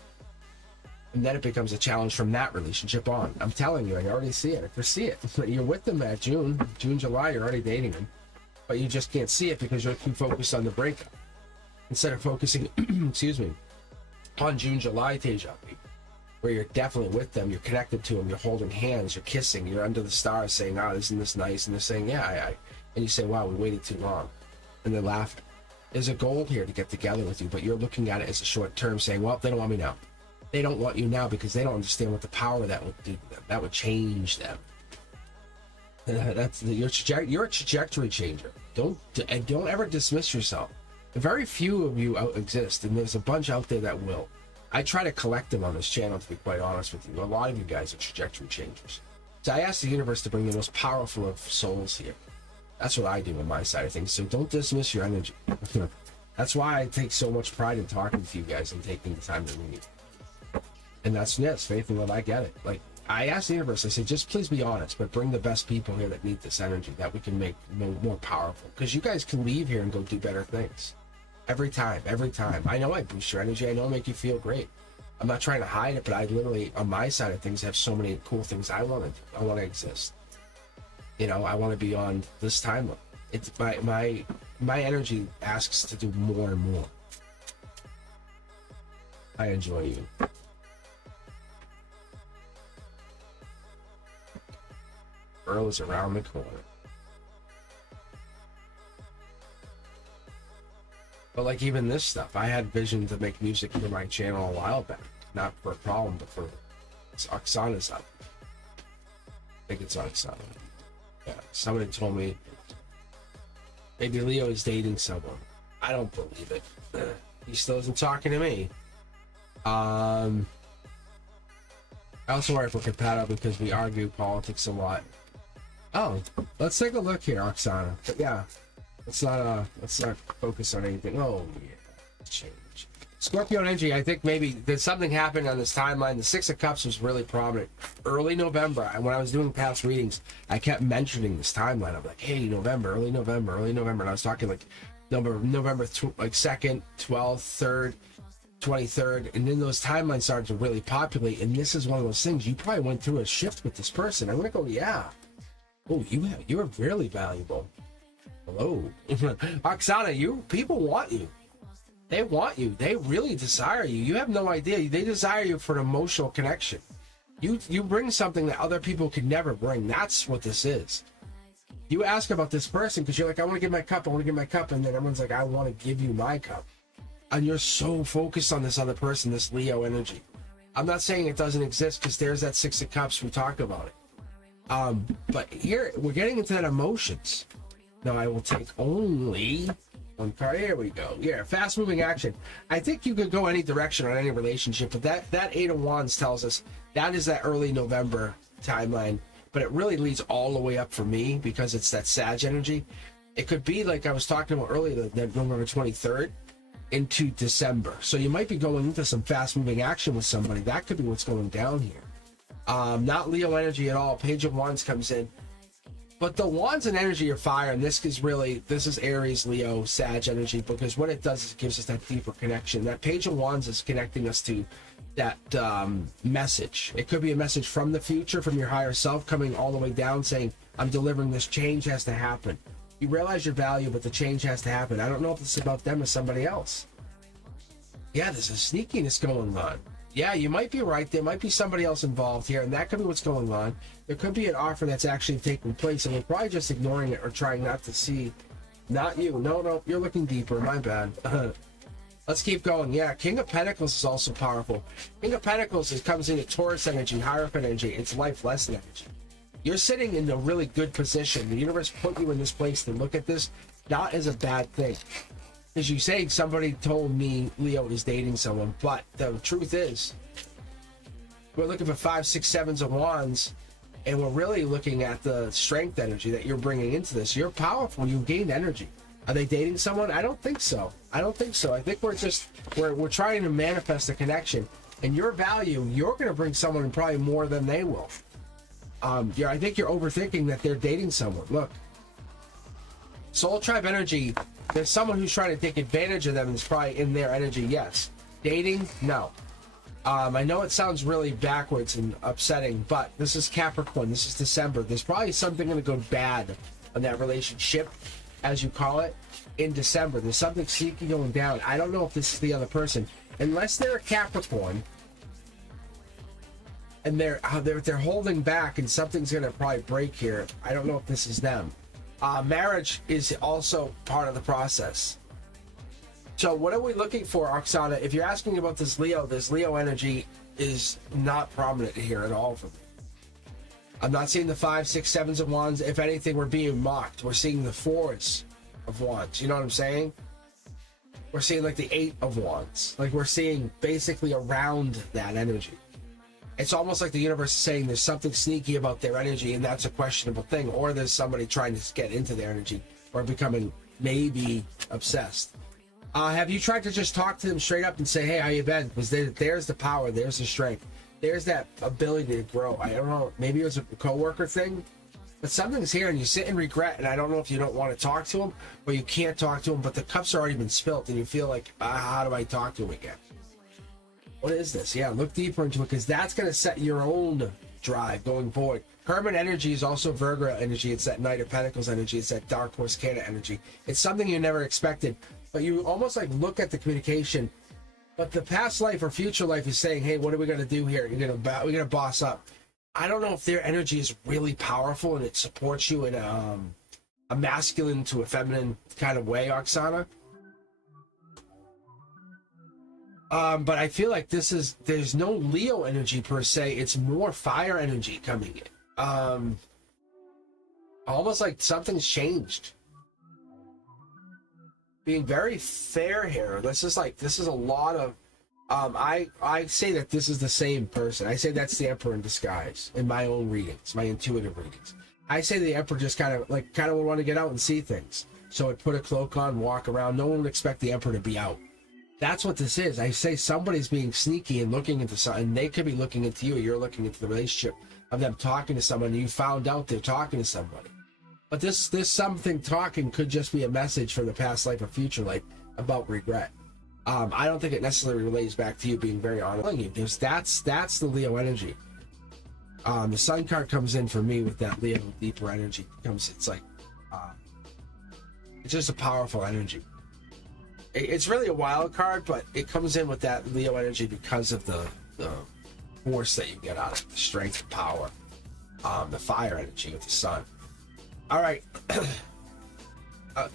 And then it becomes a challenge from that relationship on. I'm telling you, I already see it. I foresee it. You're with them at June, July, you're already dating them. But you just can't see it because you're too focused on the breakup. Instead of focusing, excuse me, on June, July, Teja, where you're definitely with them, you're connected to them, you're holding hands, you're kissing, you're under the stars saying, isn't this nice? And they're saying, yeah, and you say, wow, we waited too long. And they're laughing. There's a goal here to get together with you, but you're looking at it as a short term, saying, well, they don't want me now. They don't want you now because they don't understand what the power that would do to them. That would change them. You're a trajectory changer. Don't ever dismiss yourself. Very few of you exist, and there's a bunch out there that will. I try to collect them on this channel, to be quite honest with you. A lot of you guys are trajectory changers. So I asked the universe to bring the most powerful of souls here. That's what I do on my side of things. So don't dismiss your energy. That's why I take so much pride in talking to you guys and taking the time to meet. And that's, yes, faith in what I get it. Like, I asked the universe, I said, just please be honest, but bring the best people here that need this energy that we can make more powerful. Because you guys can leave here and go do better things. Every time. I know I boost your energy. I know I make you feel great. I'm not trying to hide it, but I literally, on my side of things, have so many cool things I want to do. I want to exist. You know, I want to be on this timeline. It's my energy asks to do more and more. I enjoy you. Earl is around the corner. But like even this stuff, I had vision to make music for my channel a while back. Not for a problem, but for it's Oksana's up. I think it's Oksana. Yeah, somebody told me maybe Leo is dating someone. I don't believe it. He still isn't talking to me. I also worry for compatible because we argue politics a lot. Oh, let's take a look here, Oksana. But yeah, let's not focus on anything. Oh yeah, change. Scorpio energy. I think maybe there's something happened on this timeline. The Six of Cups was really prominent early November. And when I was doing past readings, I kept mentioning this timeline. I'm like, hey, November, early November. And I was talking like November like 2nd, 12th, 3rd, 23rd, and then those timelines started to really populate. And this is one of those things. You probably went through a shift with this person. I'm gonna go, yeah. Oh, you're really valuable. Hello. Oksana, people want you. They want you. They really desire you. You have no idea. They desire you for an emotional connection. You bring something that other people could never bring. That's what this is. You ask about this person because you're like, I want to give my cup. And then everyone's like, I want to give you my cup. And you're so focused on this other person, this Leo energy. I'm not saying it doesn't exist because there's that Six of Cups. We talk about it. But here we're getting into that emotions. Now I will take only one card. Here we go. Yeah, fast moving action. I think you could go any direction on any relationship, but that Eight of Wands tells us that is that early November timeline, but it really leads all the way up for me because it's that Sag energy. It could be like I was talking about earlier, that November 23rd into December. So you might be going into some fast moving action with somebody. That could be what's going down here. Not Leo energy at all. Page of Wands comes in, but the Wands and energy are fire, and this is Aries, Leo, Sag energy, because what it does is it gives us that deeper connection. That Page of Wands is connecting us to that message. It could be a message from the future, from your higher self, coming all the way down, saying, I'm delivering this. Change has to happen. You realize your value, but the change has to happen. I don't know if this is about them or somebody else. Yeah, there's a sneakiness going on. Yeah, you might be right. There might be somebody else involved here, and that could be what's going on. There could be an offer that's actually taking place, and we're probably just ignoring it or trying not to see. Not you. No, you're looking deeper. My bad. Let's keep going. Yeah, King of Pentacles is also powerful. King of Pentacles comes into Taurus energy, Hierophant energy. It's life lesson energy. You're sitting in a really good position. The universe put you in this place to look at this, not as a bad thing. As you say, somebody told me Leo is dating someone, but the truth is, we're looking for 5, 6, 7s of Wands, and we're really looking at the strength energy that you're bringing into this. You're powerful. You gained energy. Are they dating someone? I don't think so. I think we're trying to manifest a connection, and your value, you're going to bring someone probably more than they will. I think you're overthinking that they're dating someone. Look, Soul Tribe energy. There's someone who's trying to take advantage of them and is probably in their energy, yes. Dating, no. I know it sounds really backwards and upsetting, but this is Capricorn. This is December. There's probably something going to go bad on that relationship, as you call it, in December. There's something sneaky going down. I don't know if this is the other person. Unless they're a Capricorn, and they're holding back and something's going to probably break here. I don't know if this is them. Marriage is also part of the process. So what are we looking for, Oksana? If you're asking about this Leo energy is not prominent here at all for me. I'm not seeing the 5, 6, 7s of Wands. If anything, we're being mocked. We're seeing the 4s of Wands. You know what I'm saying? We're seeing like the 8 of Wands. Like we're seeing basically around that energy. It's almost like the universe is saying there's something sneaky about their energy, and that's a questionable thing, or there's somebody trying to get into their energy, or becoming maybe obsessed. Have you tried to just talk to them straight up and say, hey, how you been? Because there's the power, there's the strength, there's that ability to grow. I don't know, maybe it was a coworker thing, but something's here and you sit in regret, and I don't know if you don't want to talk to them or you can't talk to them, but the cup's already been spilt and you feel like, how do I talk to them again? What is this? Yeah, look deeper into it, because that's going to set your own drive going forward. Hermit energy is also Virgo energy. It's that Knight of Pentacles energy. It's that Dark Horse Canna energy. It's something you never expected, but you almost like look at the communication, but the past life or future life is saying, hey, what are we going to do here? We're going to boss up. I don't know if their energy is really powerful and it supports you in a masculine to a feminine kind of way, Oksana. But I feel like there's no Leo energy per se. It's more fire energy coming in. Almost like something's changed. Being very fair here. This is a lot of, I say that this is the same person. I say that's the Emperor in disguise in my own readings, my intuitive readings. I say the Emperor just kind of would want to get out and see things. So it put a cloak on, walk around. No one would expect the Emperor to be out. That's what this is. I say somebody's being sneaky and looking into something. They could be looking into you, or you're looking into the relationship of them talking to someone, and you found out they're talking to somebody. But this something talking could just be a message from the past life or future life about regret. I don't think it necessarily relates back to you, being very honest. That's the Leo energy. The Sun card comes in for me with that Leo deeper energy. It's like it's just a powerful energy. It's really a wild card, but it comes in with that Leo energy because of the force that you get out of it, the strength and power, the fire energy with the sun. All right.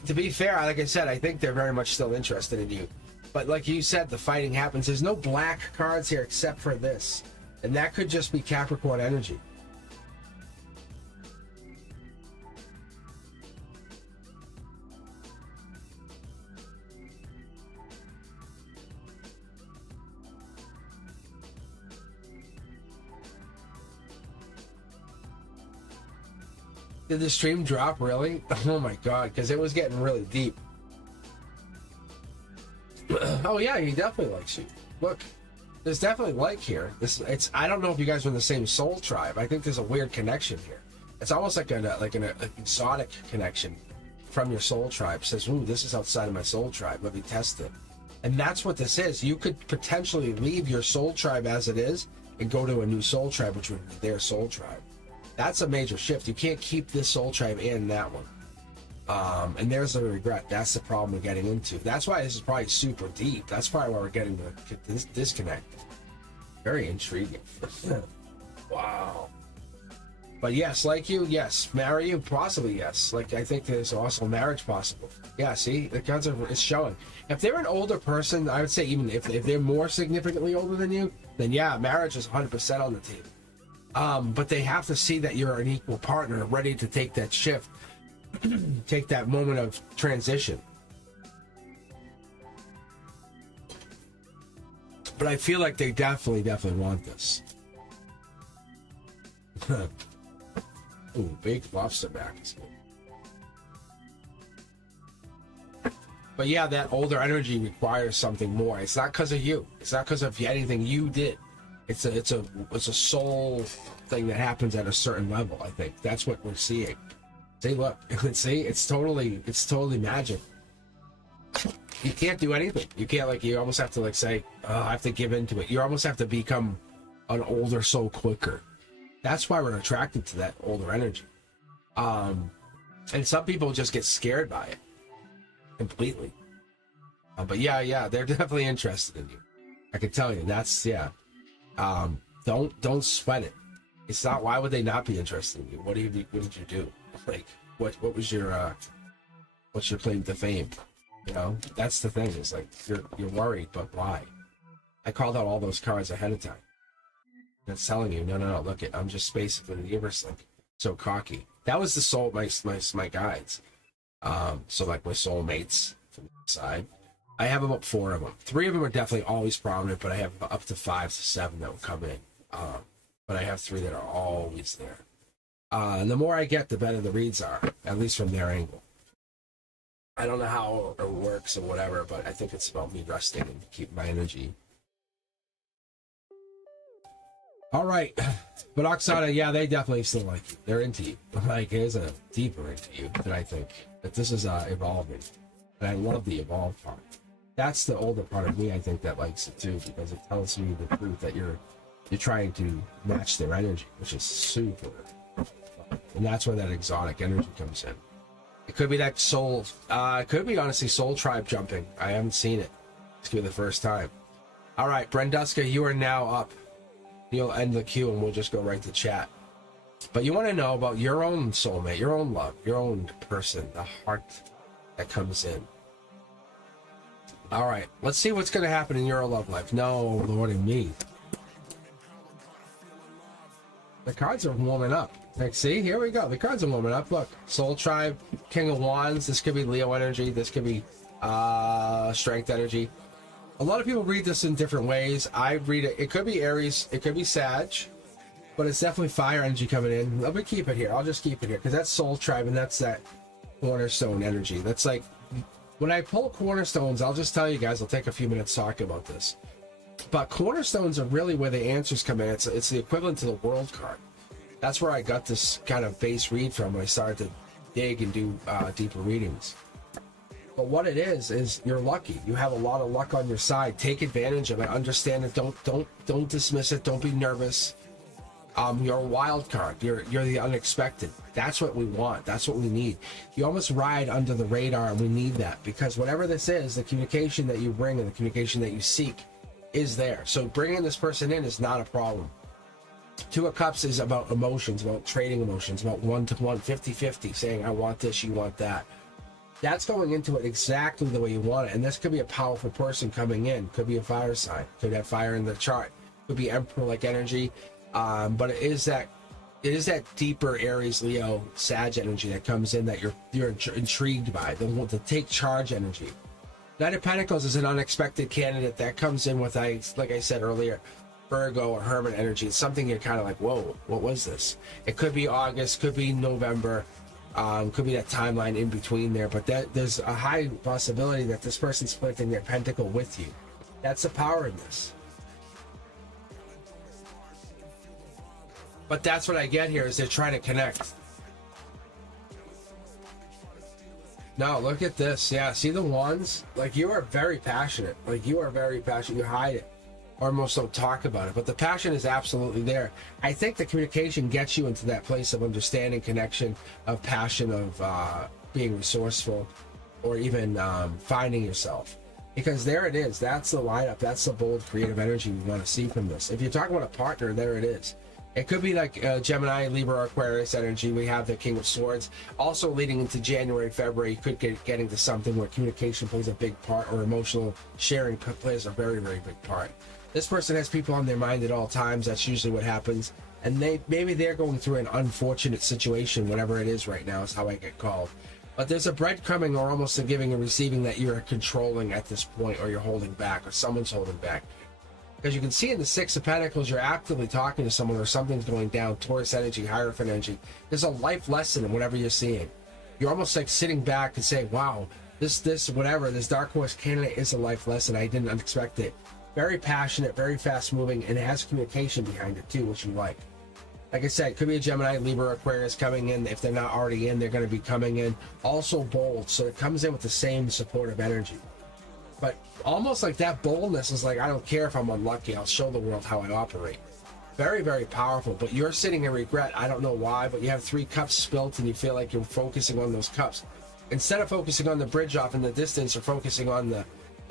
To be fair, like I said, I think they're very much still interested in you. But like you said, the fighting happens. There's no black cards here except for this. And that could just be Capricorn energy. Did the stream drop, really? Oh my god, because it was getting really deep. Oh yeah, he definitely likes you. Look, there's definitely like here. I don't know if you guys are in the same soul tribe. I think there's a weird connection here. It's almost like an exotic connection from your soul tribe. It says, ooh, this is outside of my soul tribe. Let me test it. And that's what this is. You could potentially leave your soul tribe as it is and go to a new soul tribe, which would be their soul tribe. That's a major shift. You can't keep this soul tribe in that one. And there's the regret. That's the problem we're getting into. That's why this is probably super deep. That's probably why we're getting this disconnect. Very intriguing. Wow. But yes, like you, yes. Marry you, possibly yes. Like, I think there's also marriage possible. Yeah, see? The concept is showing. If they're an older person, I would say even if they're more significantly older than you, then yeah, marriage is 100% on the table. But they have to see that you're an equal partner, ready to take that shift, take that moment of transition. But I feel like they definitely want this. Ooh, baked lobster back is good. But yeah, that older energy requires something more. It's not because of you. It's not because of anything you did. It's a soul thing that happens at a certain level. I think that's what we're seeing. See, look, see, it's totally magic. You can't do anything. You can't, you almost have to say, oh, I have to give into it. You almost have to become an older soul quicker. That's why we're attracted to that older energy. And some people just get scared by it completely. But yeah, they're definitely interested in you. I can tell you, that's, yeah. Don't sweat it. It's not, why would they not be interested in you? What did you do? Like, what was your, what's your claim to fame? You know, that's the thing. Is like, you're worried, but why? I called out all those cards ahead of time. That's telling you, no, look it. I'm just basically the universe, like, so cocky. That was the soul, my guides. So like my soulmates from the side. I have about 4 of them. 3 of them are definitely always prominent, but I have up to 5 to 7 that will come in. but I have 3 that are always there. And the more I get, the better the reads are, at least from their angle. I don't know how it works or whatever, but I think it's about me resting and keep my energy. All right, but Oksana, yeah, they definitely still like you. They're into you. Like, there's a deeper into you than I think. That this is evolving, and I love the evolved part. That's the older part of me, I think, that likes it too, because it tells you the truth that you're trying to match their energy, which is super fun. And that's where that exotic energy comes in. It could be that soul, it could be honestly soul tribe jumping. I haven't seen it. It's gonna be the first time. All right, Brenduska, you are now up. You'll end the queue and we'll just go right to chat. But you want to know about your own soulmate, your own love, your own person, the heart that comes in. All right, let's see what's going to happen in your love life. No, Lord and me. The cards are warming up. Like, see, here we go. The cards are warming up. Look, Soul Tribe, King of Wands. This could be Leo energy. This could be Strength energy. A lot of people read this in different ways. I read it. It could be Aries. It could be Sag. But it's definitely fire energy coming in. Let me keep it here. I'll just keep it here because that's Soul Tribe and that's that cornerstone energy. That's like, when I pull cornerstones, I'll just tell you guys, I'll take a few minutes talking about this. But cornerstones are really where the answers come in. It's the equivalent to the world card. That's where I got this kind of base read from when I started to dig and do deeper readings. But what it is you're lucky. You have a lot of luck on your side. Take advantage of it. Understand it. Don't dismiss it. Don't be nervous. You're a wild card. You're the unexpected. That's what we want. That's what we need. You almost ride under the radar, and we need that because whatever this is, the communication that you bring and the communication that you seek is there. So bringing this person in is not a problem. 2 of Cups is about emotions, about trading emotions, about 1-to-1, 50-50, saying I want this, you want that. That's going into it exactly the way you want it. And this could be a powerful person coming in. Could be a fire sign. Could have fire in the chart. Could be Emperor-like energy. But it is that deeper Aries, Leo, Sag energy that comes in that you're intrigued by. The take charge energy. Knight of Pentacles is an unexpected candidate that comes in with, like I said earlier, Virgo or Hermit energy. It's something you're kind of like, whoa, what was this? It could be August, could be November, could be that timeline in between there. But there's a high possibility that this person's splitting their pentacle with you. That's the power in this. But that's what I get here is they're trying to connect. No, look at this. Yeah, see the wands? Like, you are very passionate. Like, you are very passionate. You hide it. Or almost don't talk about it. But the passion is absolutely there. I think the communication gets you into that place of understanding, connection, of passion, of being resourceful, or even finding yourself. Because there it is. That's the lineup. That's the bold, creative energy we want to see from this. If you're talking about a partner, there it is. It could be like Gemini, Libra, Aquarius energy. We have the King of Swords. Also leading into January, February, you could get into something where communication plays a big part or emotional sharing plays a very, very big part. This person has people on their mind at all times. That's usually what happens. And maybe they're going through an unfortunate situation, whatever it is right now is how I get called. But there's a breadcrumbing or almost a giving and receiving that you're controlling at this point, or you're holding back, or someone's holding back. Because you can see in the Six of Pentacles, you're actively talking to someone or something's going down. Taurus energy, Hierophant energy. There's a life lesson in whatever you're seeing. You're almost like sitting back and saying, wow, this Dark Horse candidate is a life lesson. I didn't expect it. Very passionate, very fast moving, and it has communication behind it too, which you like. Like I said, it could be a Gemini, Libra, Aquarius coming in. If they're not already in, they're going to be coming in. Also bold, so it comes in with the same supportive energy. But almost like that boldness is like, I don't care if I'm unlucky, I'll show the world how I operate. Very, very powerful, but you're sitting in regret. I don't know why, but you have 3 cups spilt and you feel like you're focusing on those cups. Instead of focusing on the bridge off in the distance or focusing on the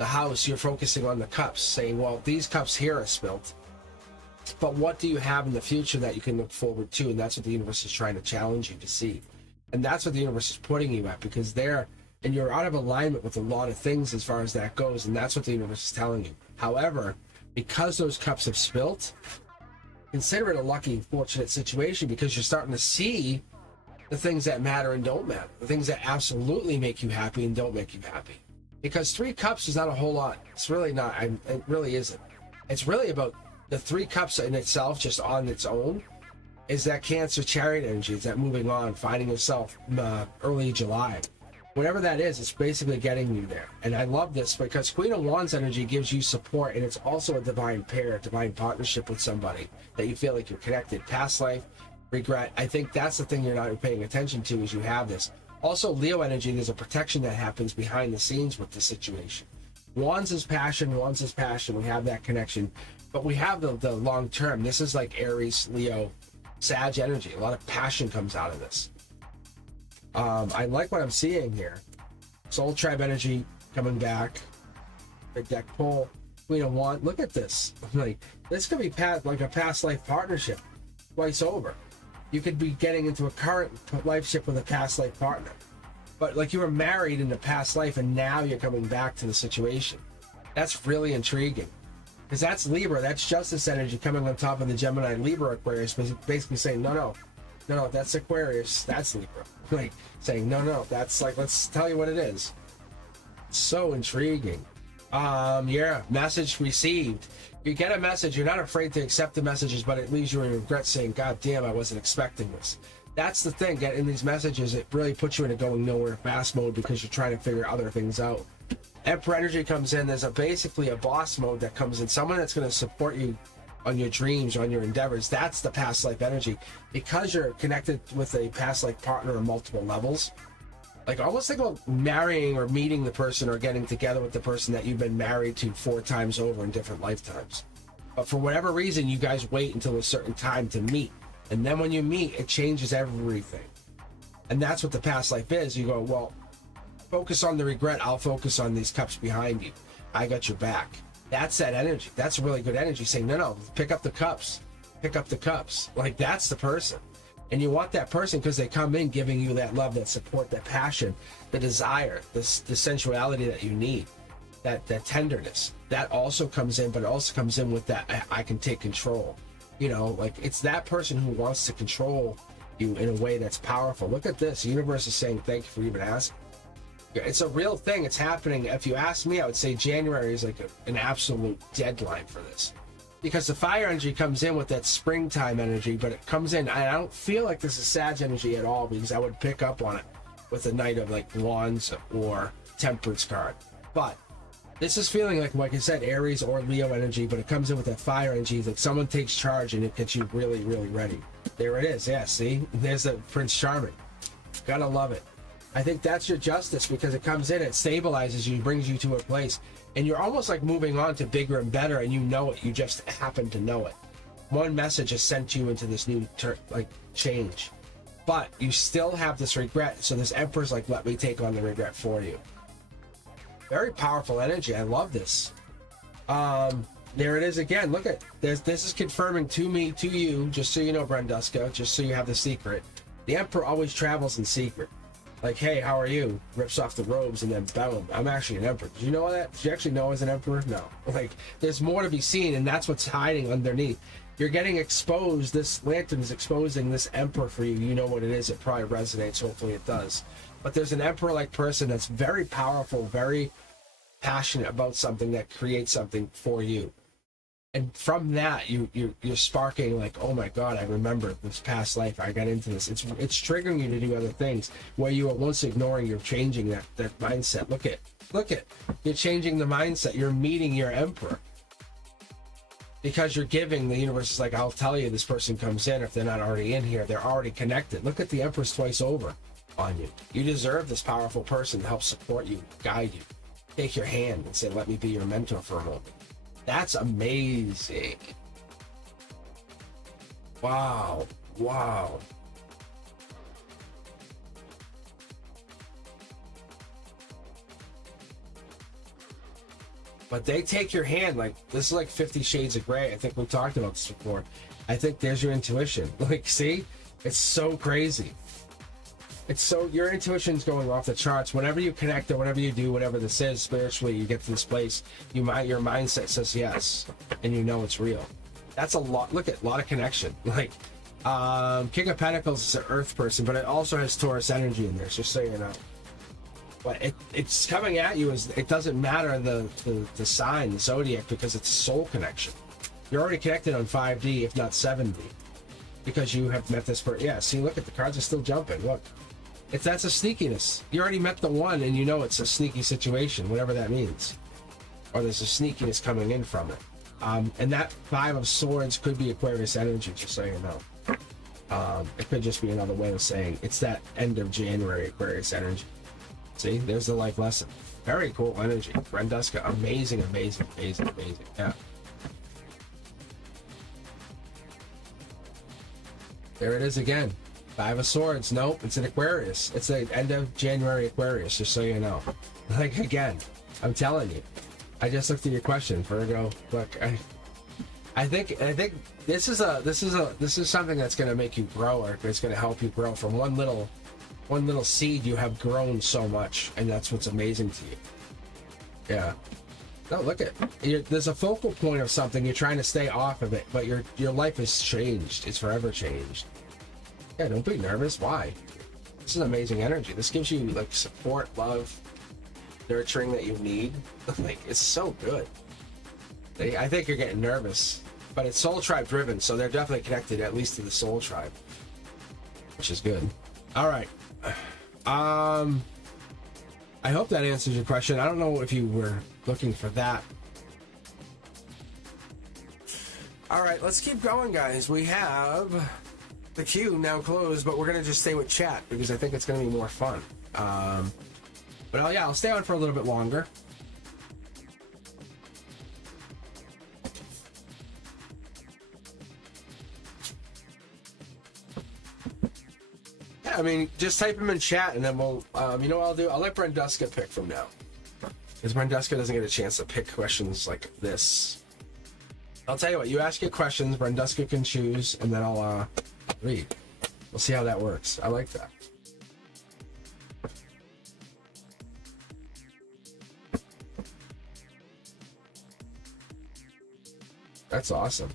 house, you're focusing on the cups, saying, well, these cups here are spilt. But what do you have in the future that you can look forward to? And that's what the universe is trying to challenge you to see. And that's what the universe is putting you at, because and you're out of alignment with a lot of things as far as that goes, and that's what the universe is telling you. However, because those cups have spilt, consider it a lucky, fortunate situation, because you're starting to see the things that matter and don't matter, the things that absolutely make you happy and don't make you happy. Because 3 cups is not a whole lot. It's really not. It really isn't. It's really about the three cups in itself, just on its own, is that Cancer chariot energy. Is that moving on, finding yourself early July. Whatever that is, it's basically getting you there. And I love this because Queen of Wands energy gives you support, and it's also a divine pair, a divine partnership with somebody that you feel like you're connected. Past life, regret. I think that's the thing you're not paying attention to is you have this. Also, Leo energy, there's a protection that happens behind the scenes with the situation. Wands is passion, Wands is passion. We have that connection. But we have the long term. This is like Aries, Leo, Sag energy. A lot of passion comes out of this. I like what I'm seeing here. Soul Tribe energy coming back. Big deck pull. Queen of Wands. Look at this. Like, this could be like a past life partnership twice over. You could be getting into a current lifeship with a past life partner. But like you were married in the past life and now you're coming back to the situation. That's really intriguing. Because that's Libra. That's justice energy coming on top of the Gemini, Libra, Aquarius. Basically saying, no, that's Aquarius. That's Libra. Like saying, no, that's like, let's tell you what it is. So intriguing. Yeah, message received. You get a message, you're not afraid to accept the messages, but it leaves you in regret saying, God damn, I wasn't expecting this. That's the thing, getting these messages, it really puts you in a going nowhere fast mode because you're trying to figure other things out. Emperor energy comes in, there's basically a boss mode that comes in, someone that's going to support you on your dreams, on your endeavors. That's the past life energy. Because you're connected with a past life partner on multiple levels, like almost think about marrying or meeting the person or getting together with the person that you've been married to 4 times over in different lifetimes. But for whatever reason, you guys wait until a certain time to meet. And then when you meet, it changes everything. And that's what the past life is. You go, well, focus on the regret. I'll focus on these cups behind you. I got your back. That's that energy. That's really good energy saying, no, pick up the cups. Pick up the cups. Like that's the person. And you want that person because they come in giving you that love, that support, that passion, the desire, the sensuality that you need, that tenderness. That also comes in, but it also comes in with that I can take control. You know, like it's that person who wants to control you in a way that's powerful. Look at this. The universe is saying thank you for even asking. It's a real thing. It's happening. If you ask me, I would say January is like an absolute deadline for this. Because the fire energy comes in with that springtime energy, but it comes in, I don't feel like this is Sag energy at all because I would pick up on it with the Knight of like Wands or Temperance card. But this is feeling like I said, Aries or Leo energy, but it comes in with that fire energy that someone takes charge and it gets you really, really ready. There it is. Yeah, see? There's the Prince Charming. Gotta love it. I think that's your justice because it comes in, it stabilizes you, brings you to a place, and you're almost like moving on to bigger and better, and you know it. You just happen to know it. One message has sent you into this new change, but you still have this regret. So this Emperor's like, let me take on the regret for you. Very powerful energy. I love this. There it is again. Look at this. This is confirming to me, to you, just so you know, Brenduska, just so you have the secret. The Emperor always travels in secret. Like, hey, how are you? Rips off the robes and then boom, I'm actually an emperor. Did you know that? Did you actually know I was an emperor? No. Like, there's more to be seen, and that's what's hiding underneath. You're getting exposed. This lantern is exposing this emperor for you. You know what it is. It probably resonates. Hopefully it does. But there's an emperor-like person that's very powerful, very passionate about something that creates something for you. And from that, you're sparking like, oh my God, I remember this past life. I got into this. It's triggering you to do other things where you were once ignoring. You're changing that mindset. Look at, you're changing the mindset. You're meeting your emperor because you're giving. The universe is like, I'll tell you, this person comes in if they're not already in here. They're already connected. Look at the Empress twice over on you. You deserve this powerful person to help support you, guide you, take your hand and say, let me be your mentor for a moment. That's amazing. Wow. But they take your hand, like, this is like 50 Shades of Grey. I think we talked about this before. I think there's your intuition. Like, see? It's so crazy. It's so, your intuition's going off the charts. Whenever you connect or whatever you do, whatever this is, spiritually, you get to this place, your mindset says yes, and you know it's real. That's a lot. Look at a lot of connection. Like, King of Pentacles is an Earth person, but it also has Taurus energy in there, just so you know. But it's coming at you as, it doesn't matter the sign, the zodiac, because it's a soul connection. You're already connected on 5D, if not 7D, because you have met this person. Yeah, see, look at the cards are still jumping. Look, that's a sneakiness. You already met the one, and you know it's a sneaky situation, whatever that means, or there's a sneakiness coming in from it. And that 5 of Swords could be Aquarius energy, just so you know. It could just be another way of saying it's that end of January Aquarius energy. See, there's the life lesson. Very cool energy. Brenduska, amazing, amazing, amazing, amazing. Yeah. There it is again. 5 of Swords. Nope, it's an Aquarius. It's the end of January Aquarius, just so you know. Like, again, I'm telling you. I just looked at your question, Virgo. Look, I think this is something that's going to make you grow, or it's going to help you grow. From one little seed, you have grown so much, and that's what's amazing to you. Yeah. No, look at there's a focal point of something. You're trying to stay off of it, but your life has changed. It's forever changed. Yeah, don't be nervous. Why? This is amazing energy. This gives you like support, love, nurturing that you need. Like, it's so good. I think you're getting nervous, but it's soul tribe driven, so they're definitely connected at least to the soul tribe, which is good. All right. I hope that answers your question. I don't know if you were looking for that. All right, let's keep going, guys. We have the queue now closed, but we're gonna just stay with chat because I think it's gonna be more fun. But yeah, I'll stay on for a little bit longer. Yeah, I mean, just type them in chat, and then we'll, you know what I'll do? I'll let Brenduska pick from now, because Brenduska doesn't get a chance to pick questions like this. I'll tell you what, you ask your questions, Brenduska can choose, and then I'll read. We'll see how that works. I like that. That's awesome.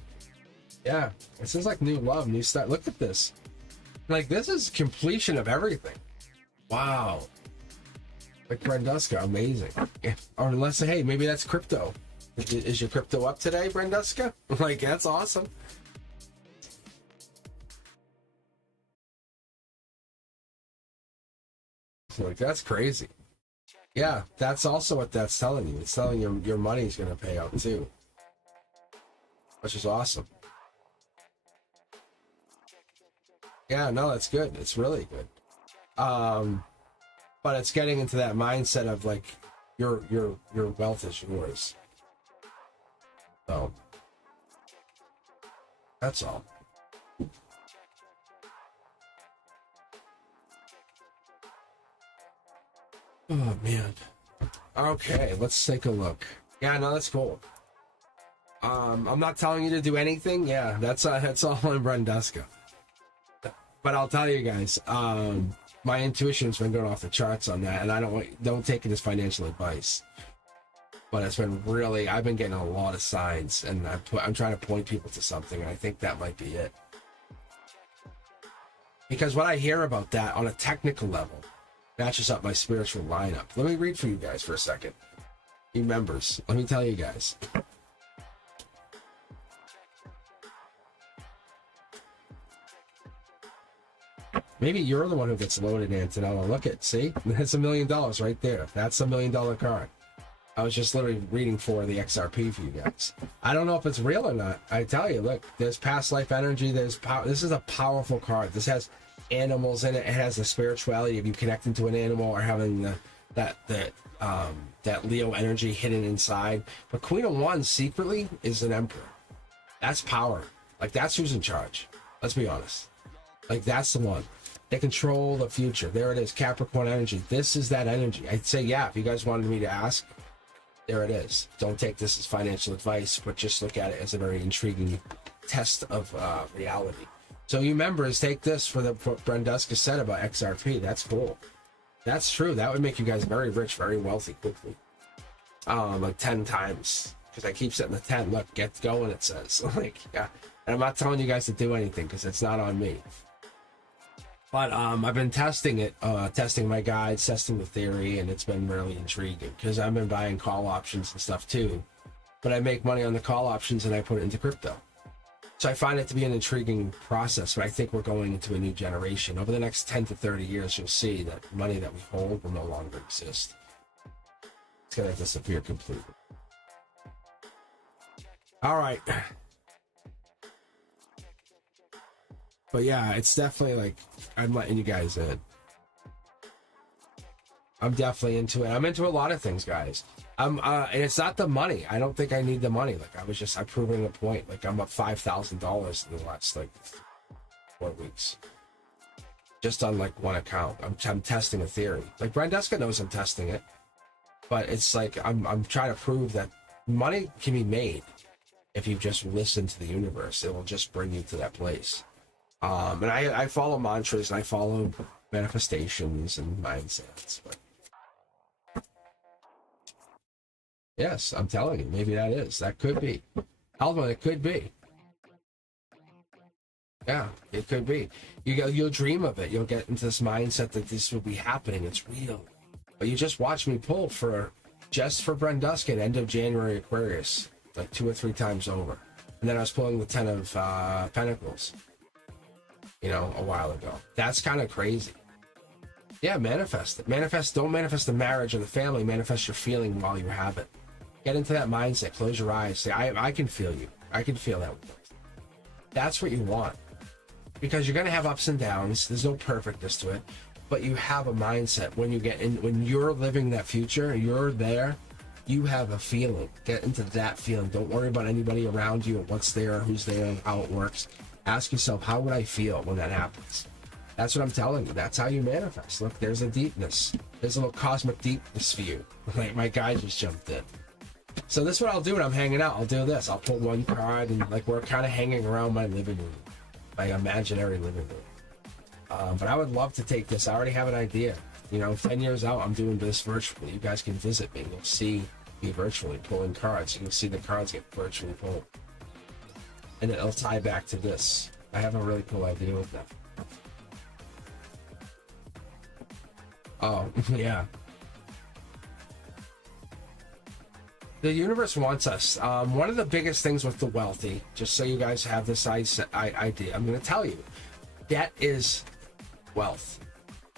Yeah, this is like new love, new start. Look at this. Like, this is completion of everything. Wow. Like Brenduska, amazing. Yeah. Or unless, hey, maybe that's crypto. Is your crypto up today, Brenduska? Like, that's awesome. Like, that's crazy. Yeah, that's also what that's telling you. It's telling you your money's going to pay out too, which is awesome. Yeah, no, that's good. It's really good. But it's getting into that mindset of like your wealth is yours. So that's all. Oh man. Okay, let's take a look. Yeah, no, that's cool. I'm not telling you to do anything. Yeah, that's all in Brenduska. But I'll tell you guys, my intuition's been going off the charts on that, and I don't take it as financial advice. But it's been really, I've been getting a lot of signs, and I'm trying to point people to something, and I think that might be it. Because what I hear about that on a technical level matches up my spiritual lineup. Let me read for you guys for a second. You members, let me tell you guys. Maybe you're the one who gets loaded, Antonella. Look at, see? That's $1 million right there. That's $1 million card. I was just literally reading for the XRP for you guys. I don't know if it's real or not. I tell you, look, there's past life energy. There's power. This is a powerful card. This has animals in it. It has the spirituality of you connecting to an animal or having that Leo energy hidden inside. But Queen of Wands secretly is an emperor. That's power. Like, that's who's in charge. Let's be honest. Like, that's the one. They control the future. There it is, Capricorn energy. This is that energy. I'd say, yeah, if you guys wanted me to ask, there it is. Don't take this as financial advice, but just look at it as a very intriguing test of reality. So you members, take this for what Brenduska said about XRP. That's cool. That's true. That would make you guys very rich, very wealthy quickly. Like 10 times. Because I keep setting the 10. Look, get going, it says. Like, yeah. And I'm not telling you guys to do anything because it's not on me. But I've been testing it, testing my guides, testing the theory, and it's been really intriguing because I've been buying call options and stuff too. but I make money on the call options and I put it into crypto. So I find it to be an intriguing process, but I think we're going into a new generation. Over the next 10 to 30 years, you'll see that money that we hold will no longer exist. It's going to disappear completely. All right. But yeah, it's definitely like, I'm letting you guys in. I'm definitely into it. I'm into a lot of things, guys. And it's not the money. I don't think I need the money. Like I'm proving a point. Like I'm up $5,000 in the last like 4 weeks, just on like one account. I'm testing a theory. Like Brandeska knows I'm testing it, but it's like I'm trying to prove that money can be made if you just listen to the universe. It will just bring you to that place. And I follow mantras and I follow manifestations and mindsets. But yes, I'm telling you, maybe that could be. Alvin, it could be. Yeah, it could be. You'll dream of it. You'll get into this mindset that this will be happening. It's real. But you just watch me pull just for Brandeska end of January Aquarius, like 2 or 3 times over. And then I was pulling the 10 of Pentacles, a while ago. That's kind of crazy. Yeah, manifest it. Don't manifest the marriage or the family. Manifest your feeling while you have it. Get into that mindset. Close your eyes. Say, I can feel you. I can feel that. That's what you want. Because you're going to have ups and downs. There's no perfectness to it. But you have a mindset. When you're living that future, you're there, you have a feeling. Get into that feeling. Don't worry about anybody around you or what's there, who's there, and how it works. Ask yourself, how would I feel when that happens? That's what I'm telling you. That's how you manifest. Look, there's a deepness. There's a little cosmic deepness for you. Like my guy just jumped in. So this is what I'll do when I'm hanging out. I'll do this. I'll pull one card and like we're kind of hanging around my living room, my imaginary living room. But I would love to take this. I already have an idea. 10 years out, I'm doing this virtually. You guys can visit me. You'll see me virtually pulling cards. You can see the cards get virtually pulled. And it'll tie back to this. I have a really cool idea with that. Oh, yeah. The universe wants us. One of the biggest things with the wealthy, just so you guys have this idea, I'm going to tell you, debt is wealth.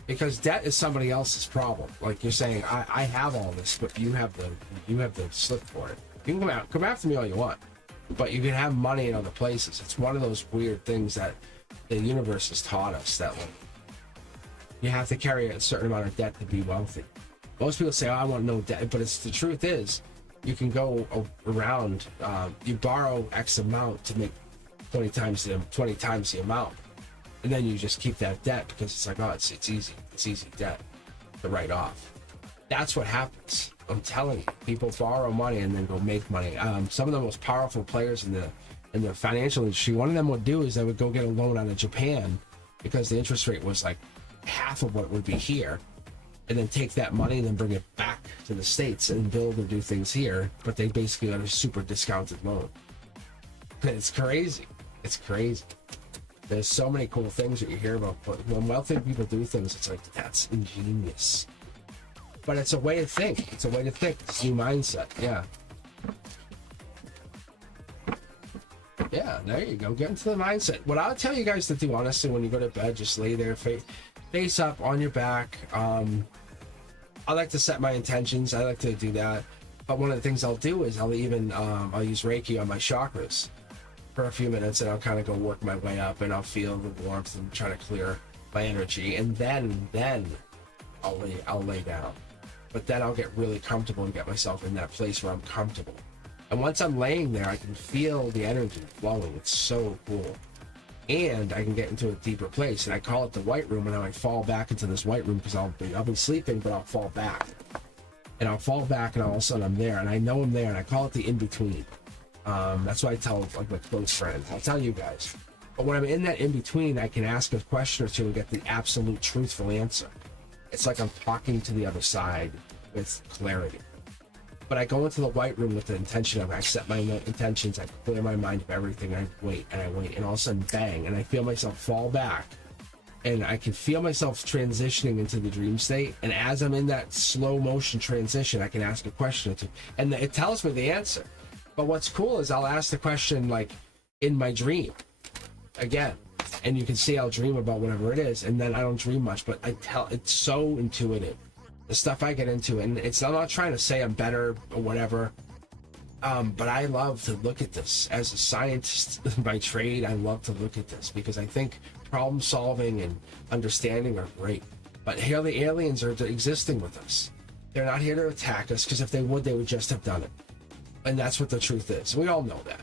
Because debt is somebody else's problem. Like you're saying, I have all this, but you have the slip for it. You can come after me all you want, but you can have money in other places. It's one of those weird things that the universe has taught us, that like, you have to carry a certain amount of debt to be wealthy. Most people say, I want no debt, but the truth is, you can go around, you borrow X amount to make 20 times the amount. And then you just keep that debt because it's like, it's easy debt to write off. That's what happens. I'm telling you, people borrow money and then go make money. Some of the most powerful players in the financial industry, one of them would do is they would go get a loan out of Japan because the interest rate was like half of what it would be here, and then take that money and then bring it back to the States and build or do things here, but they basically got a super discounted loan. It's crazy. It's crazy. There's so many cool things that you hear about, but when wealthy people do things, it's like, that's ingenious. But it's a way to think. It's a way to think. It's a new mindset. Yeah. Yeah, there you go. Get into the mindset. What I'll tell you guys to do, honestly, when you go to bed, just lay there, face up on your back. I like to set my intentions. I like to do that. But one of the things I'll do is I'll use Reiki on my chakras for a few minutes, and I'll kind of go work my way up, and I'll feel the warmth and try to clear my energy, and then I'll lay down. But then I'll get really comfortable and get myself in that place where I'm comfortable. And once I'm laying there, I can feel the energy flowing. It's so cool. And I can get into a deeper place, and I call it the white room, and I fall back into this white room because I'll be sleeping, but I'll fall back. And I'll fall back, and all of a sudden I'm there, and I know I'm there, and I call it the in-between. That's what I tell like my close friends. I'll tell you guys. But when I'm in that in-between, I can ask a question or two and get the absolute truthful answer. It's like I'm talking to the other side with clarity. But I go into the white room with the intention of, I set my intentions, I clear my mind of everything, I wait, and all of a sudden, bang, and I feel myself fall back. And I can feel myself transitioning into the dream state. And as I'm in that slow motion transition, I can ask a question or two. And it tells me the answer. But what's cool is I'll ask the question like in my dream again, and you can see I'll dream about whatever it is, and then I don't dream much, but it's so intuitive, the stuff I get into, and I'm not trying to say I'm better or whatever, but I love to look at this as a scientist by trade. I love to look at this because I think problem solving and understanding are great. But here the aliens are existing with us. They're not here to attack us, because if they would just have done it. And that's what the truth is. We all know that.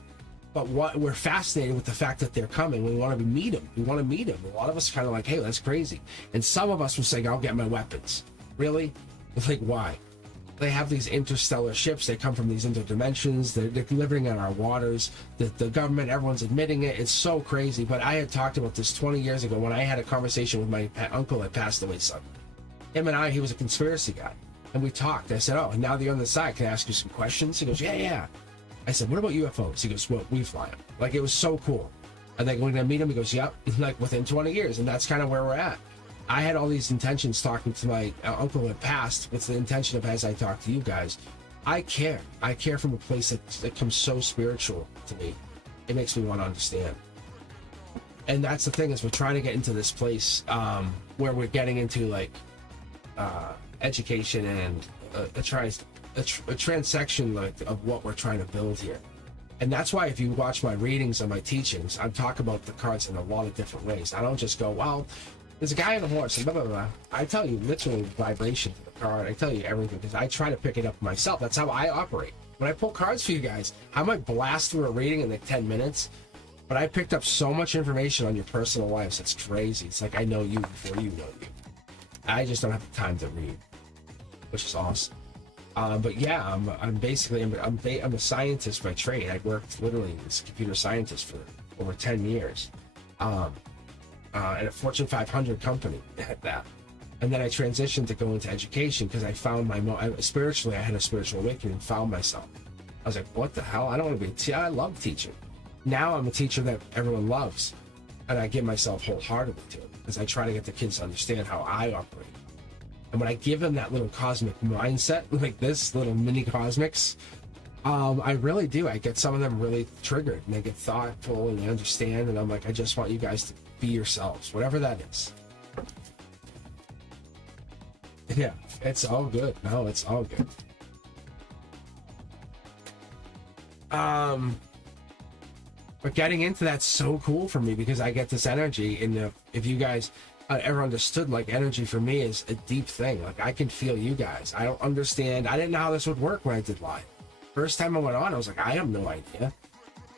But what we're fascinated with the fact that they're coming. We want to meet them. We want to meet them. A lot of us are kind of like, hey, that's crazy. And some of us will say, I'll get my weapons. Really? Like, why? They have these interstellar ships. They come from these interdimensions. They're living in our waters. The government, everyone's admitting it. It's so crazy. But I had talked about this 20 years ago when I had a conversation with my uncle that passed away suddenly. Him and he was a conspiracy guy. And we talked. I said, and now that you're on the side, can I ask you some questions? He goes, yeah. I said, what about UFOs? He goes, well, we fly them. Like, it was so cool. And then when I meet him, he goes, yep, like within 20 years. And that's kind of where we're at. I had all these intentions talking to my uncle that passed with the intention of, as I talk to you guys, I care. I care from a place that comes so spiritual to me. It makes me want to understand. And that's the thing, is we're trying to get into this place where we're getting into like education and a transection like of what we're trying to build here. And that's why if you watch my readings and my teachings, I talk about the cards in a lot of different ways. I don't just go, well, there's a guy on a horse and blah, blah, blah. I tell you literally vibration to the card. I tell you everything because I try to pick it up myself. That's how I operate. When I pull cards for you guys, I might blast through a reading in like 10 minutes, but I picked up so much information on your personal lives. It's crazy. It's like I know you before you know you. I just don't have the time to read, which is awesome. But yeah, I'm basically a scientist by trade. I worked literally as a computer scientist for over 10 years, at a Fortune 500 company at that. And then I transitioned to go into education because I found spiritually, I had a spiritual awakening and found myself. I was like, what the hell? I don't want to be a teacher. I love teaching. Now I'm a teacher that everyone loves, and I give myself wholeheartedly to it because I try to get the kids to understand how I operate. And when I give them that little cosmic mindset, like this little mini cosmics, I really do. I get some of them really triggered and they get thoughtful and they understand. And I'm like, I just want you guys to be yourselves, whatever that is. Yeah, it's all good. No, it's all good. But getting into that's so cool for me because I get this energy. And if you guys ever understood, like, energy for me is a deep thing. Like, I can feel you guys. I don't understand. I didn't know how this would work when I did live. First time I went on, I was like, I have no idea.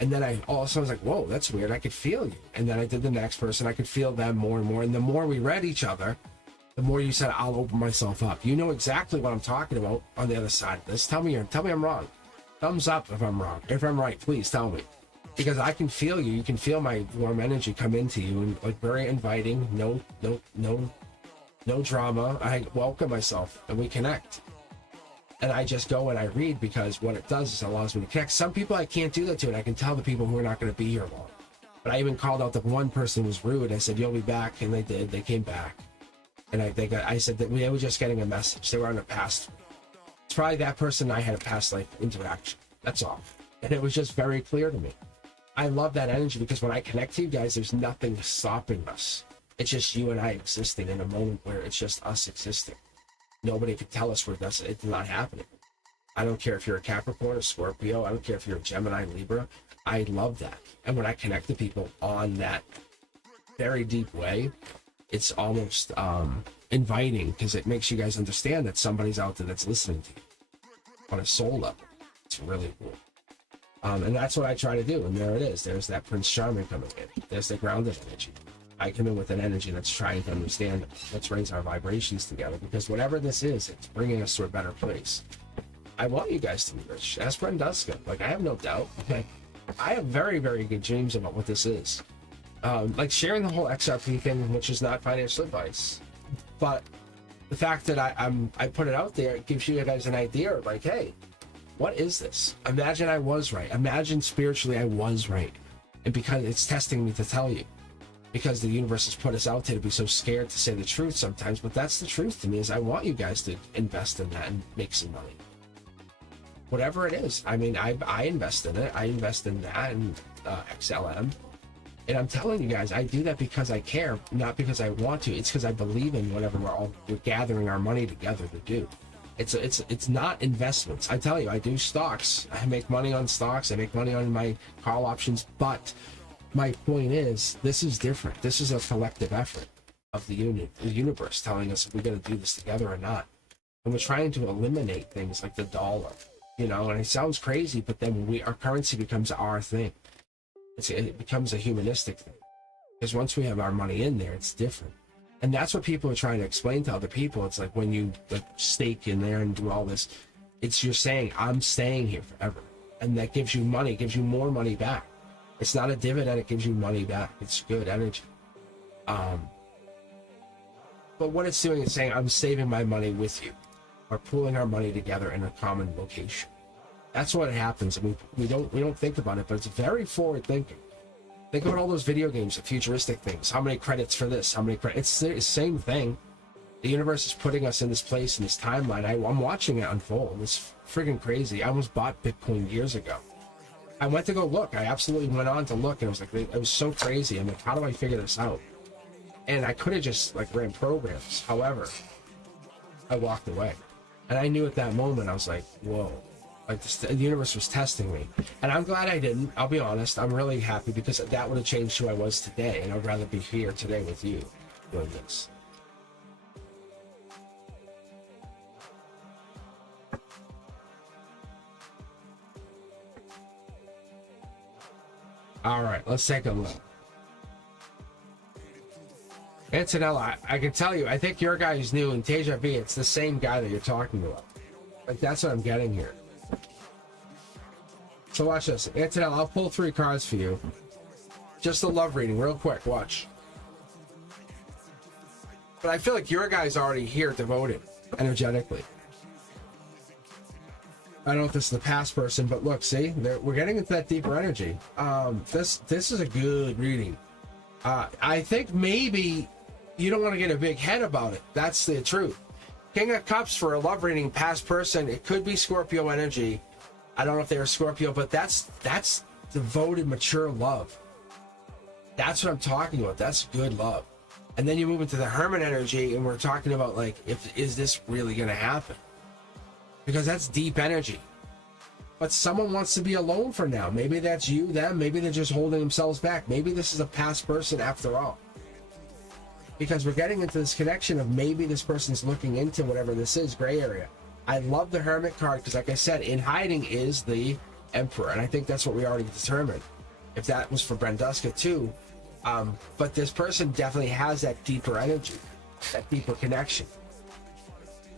And then I also was like, whoa, that's weird. I could feel you. And then I did the next person. I could feel them more and more. And the more we read each other, the more you said, I'll open myself up. You know exactly what I'm talking about on the other side of this. Tell me I'm wrong. Thumbs up if I'm wrong. If I'm right, please tell me. Because I can feel you. You can feel my warm energy come into you, and like very inviting. No drama. I welcome myself, and we connect. And I just go and I read because what it does is it allows me to connect. Some people I can't do that to, and I can tell the people who are not going to be here long. But I even called out the one person who was rude. I said, "You'll be back," and they did. They came back, and I said that they were just getting a message. They were on a past. It's probably that person I had a past life interaction. That's all, and it was just very clear to me. I love that energy because when I connect to you guys, there's nothing stopping us. It's just you and I existing in a moment where it's just us existing. Nobody can tell us where it's not happening. I don't care if you're a Capricorn or Scorpio. I don't care if you're a Gemini, Libra. I love that. And when I connect to people on that very deep way, it's almost inviting because it makes you guys understand that somebody's out there that's listening to you on a soul level. It's really cool. And that's what I try to do. And there it is. There's that Prince Charming coming in. There's the grounded energy. I come in with an energy that's trying to understand, let's raise our vibrations together. Because whatever this is, it's bringing us to a better place. I want you guys to be rich. Ask Brenduska. Like, I have no doubt. Like, I have very, very good dreams about what this is. Like sharing the whole XRP thing, which is not financial advice. But the fact that I put it out there, it gives you guys an idea of like, hey, what is this? Imagine I was right. Imagine spiritually I was right. And because it's testing me to tell you. Because the universe has put us out there to be so scared to say the truth sometimes. But that's the truth to me, is I want you guys to invest in that and make some money. whatever it is. I mean, I invest in it. I invest in that and XLM. And I'm telling you guys, I do that because I care, not because I want to. It's because I believe in whatever we're gathering our money together to do. It's not investments. I tell you, I do stocks. I make money on stocks. I make money on my call options. But my point is, this is different. This is a collective effort of the universe telling us if we're going to do this together or not. And we're trying to eliminate things like the dollar, you know. And it sounds crazy, but then our currency becomes our thing. It becomes a humanistic thing, because once we have our money in there, it's different. And that's what people are trying to explain to other people. It's like when you stake in there and do all this, it's you're saying, I'm staying here forever. And that gives you money, gives you more money back. It's not a dividend, it gives you money back. It's good energy. But what it's doing is saying, I'm saving my money with you. We're pooling our money together in a common location. That's what happens. I mean, we don't think about it, but it's very forward thinking. Think about all those video games, the futuristic things. How many credits for this? How many credits? It's the same thing. The universe is putting us in this place, in this timeline. I'm watching it unfold. It's friggin' crazy. I almost bought Bitcoin years ago. I went to go look. I absolutely went on to look, and it was like, it was so crazy. I'm like, how do I figure this out? And I could have just like ran programs. However, I walked away. And I knew at that moment, I was like, whoa. Like the universe was testing me, and I'm glad I didn't. I'll be honest. I'm really happy, because that would have changed who I was today, and I'd rather be here today with you doing this. All right, let's take a look. Antonella, I can tell you, I think your guy is new, and Teja B, it's the same guy that you're talking about. Like, that's what I'm getting here. So watch this. Antonella, I'll pull 3 cards for you. Just a love reading, real quick. Watch. But I feel like your guy's already here, devoted, energetically. I don't know if this is the past person, but look, see? We're getting into that deeper energy. This is a good reading. I think maybe you don't want to get a big head about it. That's the truth. King of Cups for a love reading, past person. It could be Scorpio energy. I don't know if they're a Scorpio, but that's devoted, mature love. That's what I'm talking about. That's good love. And then you move into the Hermit energy, and we're talking about, like, is this really going to happen? Because that's deep energy. But someone wants to be alone for now. Maybe that's you, them. Maybe they're just holding themselves back. Maybe this is a past person after all. Because we're getting into this connection of maybe this person's looking into whatever this is, gray area. I love the Hermit card because, like I said, in hiding is the Emperor, and I think that's what we already determined. If that was for Brenduska too, but this person definitely has that deeper energy, that deeper connection.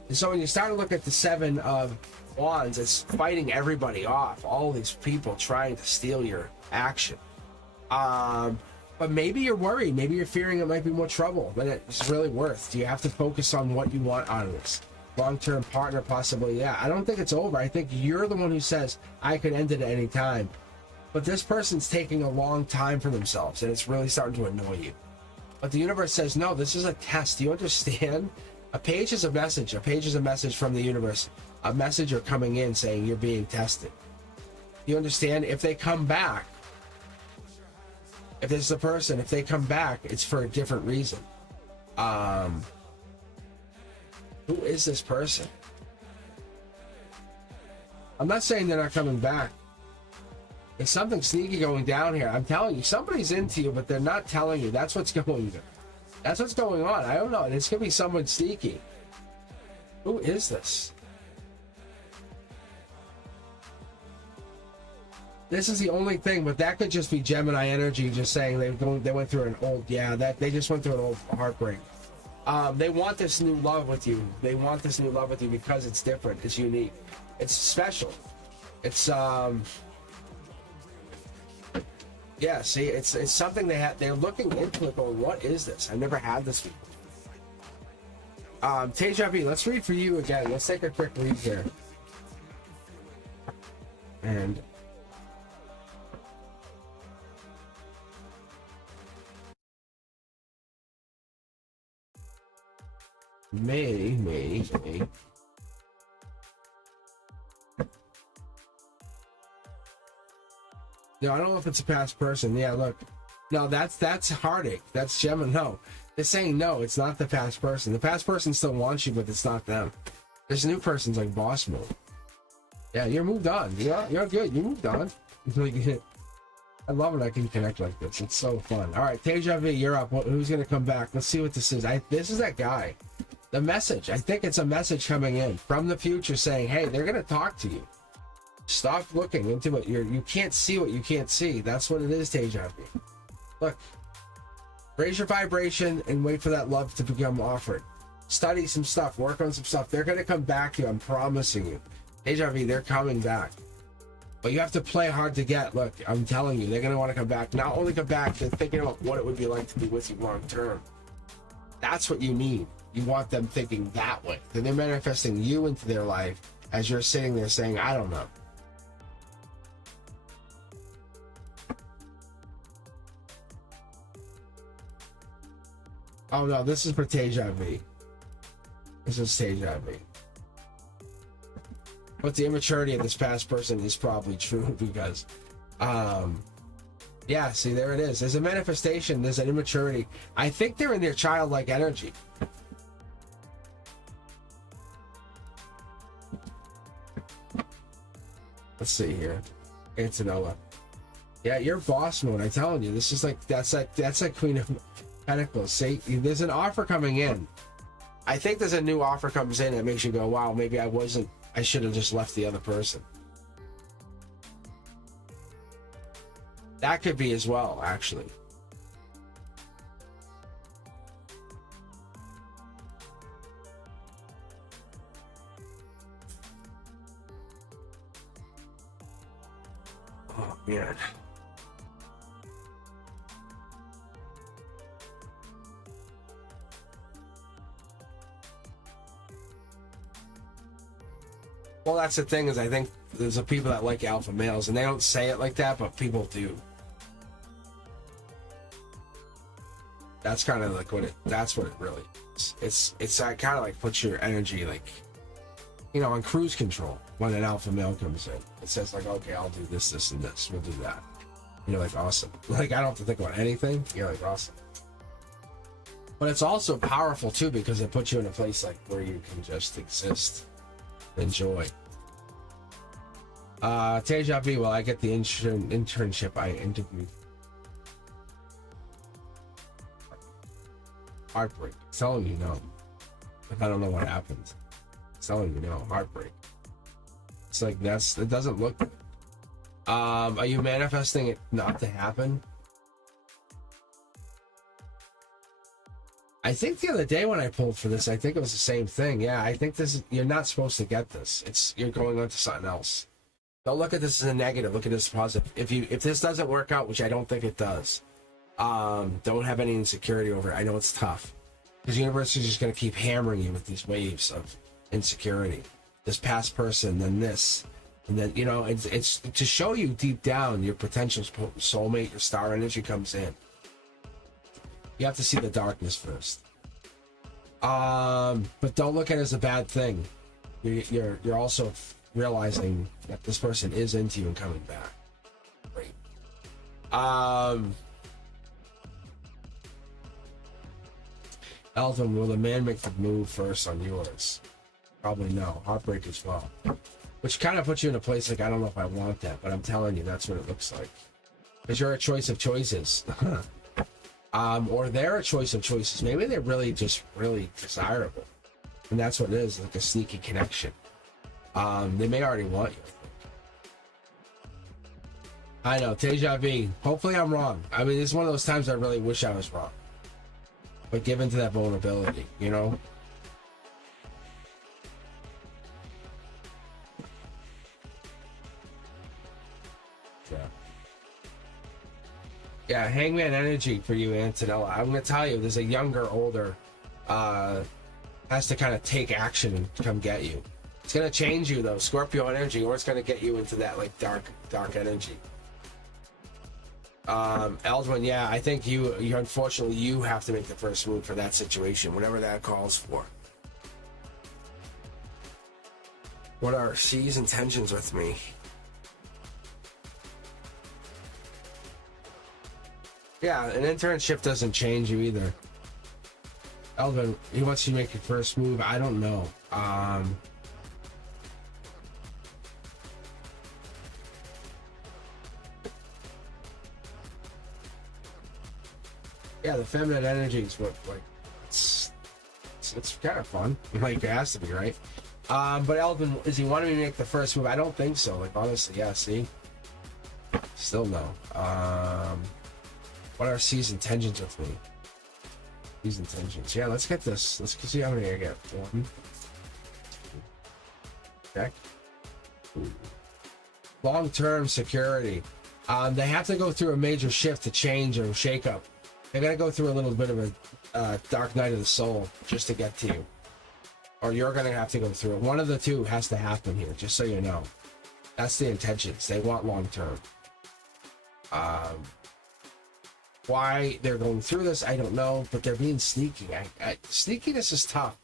And so when you start to look at the 7 of Wands, it's fighting everybody off, all these people trying to steal your action. But maybe you're worried, maybe you're fearing it might be more trouble than it's really worth. Do you have to focus on what you want out of this? Long-term partner, possibly, yeah. I don't think it's over. I think you're the one who says, I could end it at any time. But this person's taking a long time for themselves, and it's really starting to annoy you. But the universe says, no, this is a test. Do you understand? A page is a message. A page is a message from the universe. A messenger coming in saying you're being tested. You understand? If they come back, if this is a person, if they come back, it's for a different reason. Who is this person? I'm not saying they're not coming back. There's something sneaky going down here. I'm telling you, somebody's into you, but they're not telling you. That's what's going on. That's what's going on. I don't know. It's going to be someone sneaky. Who is this? This is the only thing, but that could just be Gemini energy just saying they went through an old, they just went through an old heartbreak. They want this new love with you. They want this new love with you because it's different. It's unique. It's special. It's yeah. See, it's something they're looking into it, going, what is this? I've never had this before. Teja B, let's read for you again. Let's take a quick read here. And May. No, I don't know if it's a past person. Yeah, look. No, that's heartache. That's Gemma. No. They're saying no, it's not the past person. The past person still wants you, but it's not them. This new person's like boss mode. Yeah, you're moved on. You're good. You moved on. I love when I can connect like this. It's so fun. All right, Teja V, you're up. Who's gonna come back? Let's see what this is. This is that guy. The message. I think it's a message coming in from the future saying, "Hey, they're gonna talk to you. Stop looking into it. You can't see what you can't see." That's what it is, Teja V. Look, raise your vibration and wait for that love to become offered. Study some stuff. Work on some stuff. They're gonna come back to you. I'm promising you. Teja V, they're coming back. But you have to play hard to get. Look, I'm telling you, they're going to want to come back. Not only come back, they're thinking about what it would be like to be with you long term. That's what you need. You want them thinking that way. Then they're manifesting you into their life as you're sitting there saying, I don't know. Oh no, this is for Teja V. This is Teja V. But the immaturity of this past person is probably true because, yeah, see, there it is. There's a manifestation, there's an immaturity. I think they're in their childlike energy. Let's see here. Antonella. Yeah, you're boss mode, I'm telling you. This is like, that's like Queen of Pentacles. See, there's an offer coming in. I think there's a new offer comes in that makes you go, wow, maybe I should have just left the other person. That could be as well, actually. Oh, man. Well, that's the thing is I think there's a people that like alpha males, and they don't say it like that, but people do. That's kind of like that's what it really is. It's kind of like puts your energy like, you know, on cruise control when an alpha male comes in. It says like, okay, I'll do this, this, and this. We'll do that. And you're like, awesome. Like, I don't have to think about anything. You're like, awesome. But it's also powerful too because it puts you in a place like where you can just exist. Enjoy. Teja V, well, I get the internship I interviewed. Heartbreak. It's telling you no. If I don't know what happened. It's telling you no. Heartbreak. It's like it doesn't look good. Are you manifesting it not to happen? I think the other day when I pulled for this, I think it was the same thing. Yeah, I think you're not supposed to get this. You're going on to something else. Don't look at this as a negative. Look at this as positive. If this doesn't work out, which I don't think it does, don't have any insecurity over it. I know it's tough because the universe is just going to keep hammering you with these waves of insecurity. This past person, then this, and then it's to show you deep down your potential soulmate, your star energy comes in. You have to see the darkness first. But don't look at it as a bad thing. You're also realizing that this person is into you and coming back. Great. Elvin, will the man make the move first on yours? Probably no. Heartbreak as well. Which kind of puts you in a place like, I don't know if I want that, but I'm telling you, that's what it looks like. Because you're a choice of choices. Or they're a choice of choices. Maybe they're really just really desirable. And that's what it is, like a sneaky connection. They may already want you. I know, Teja V. Hopefully I'm wrong. I mean, it's one of those times I really wish I was wrong. But given to that vulnerability, you know? Yeah, hangman energy for you, Antonella. I'm going to tell you, there's a younger, older, has to kind of take action and come get you. It's going to change you, though, Scorpio energy, or it's going to get you into that, like, dark energy. Eldwin, yeah, I think you unfortunately, you have to make the first move for that situation, whatever that calls for. What are C's intentions with me? Yeah, an internship doesn't change you either. Elvin, he wants you to make your first move. I don't know. Yeah, the feminine energy is what, like, it's kind of fun. Like, it has to be, right? But Elvin, is he wanting me to make the first move? I don't think so. Like, honestly, yeah, see? Still no. What are C's intentions with me? C's intentions. Yeah, let's get this. Let's see how many I get. One. Okay. Long-term security. They have to go through a major shift to change or shake up. They're gonna go through a little bit of a dark night of the soul just to get to you. Or you're gonna have to go through it. One of the two has to happen here, just so you know. That's the intentions. They want long-term. Why they're going through this, I don't know, but they're being sneaky. Sneakiness is tough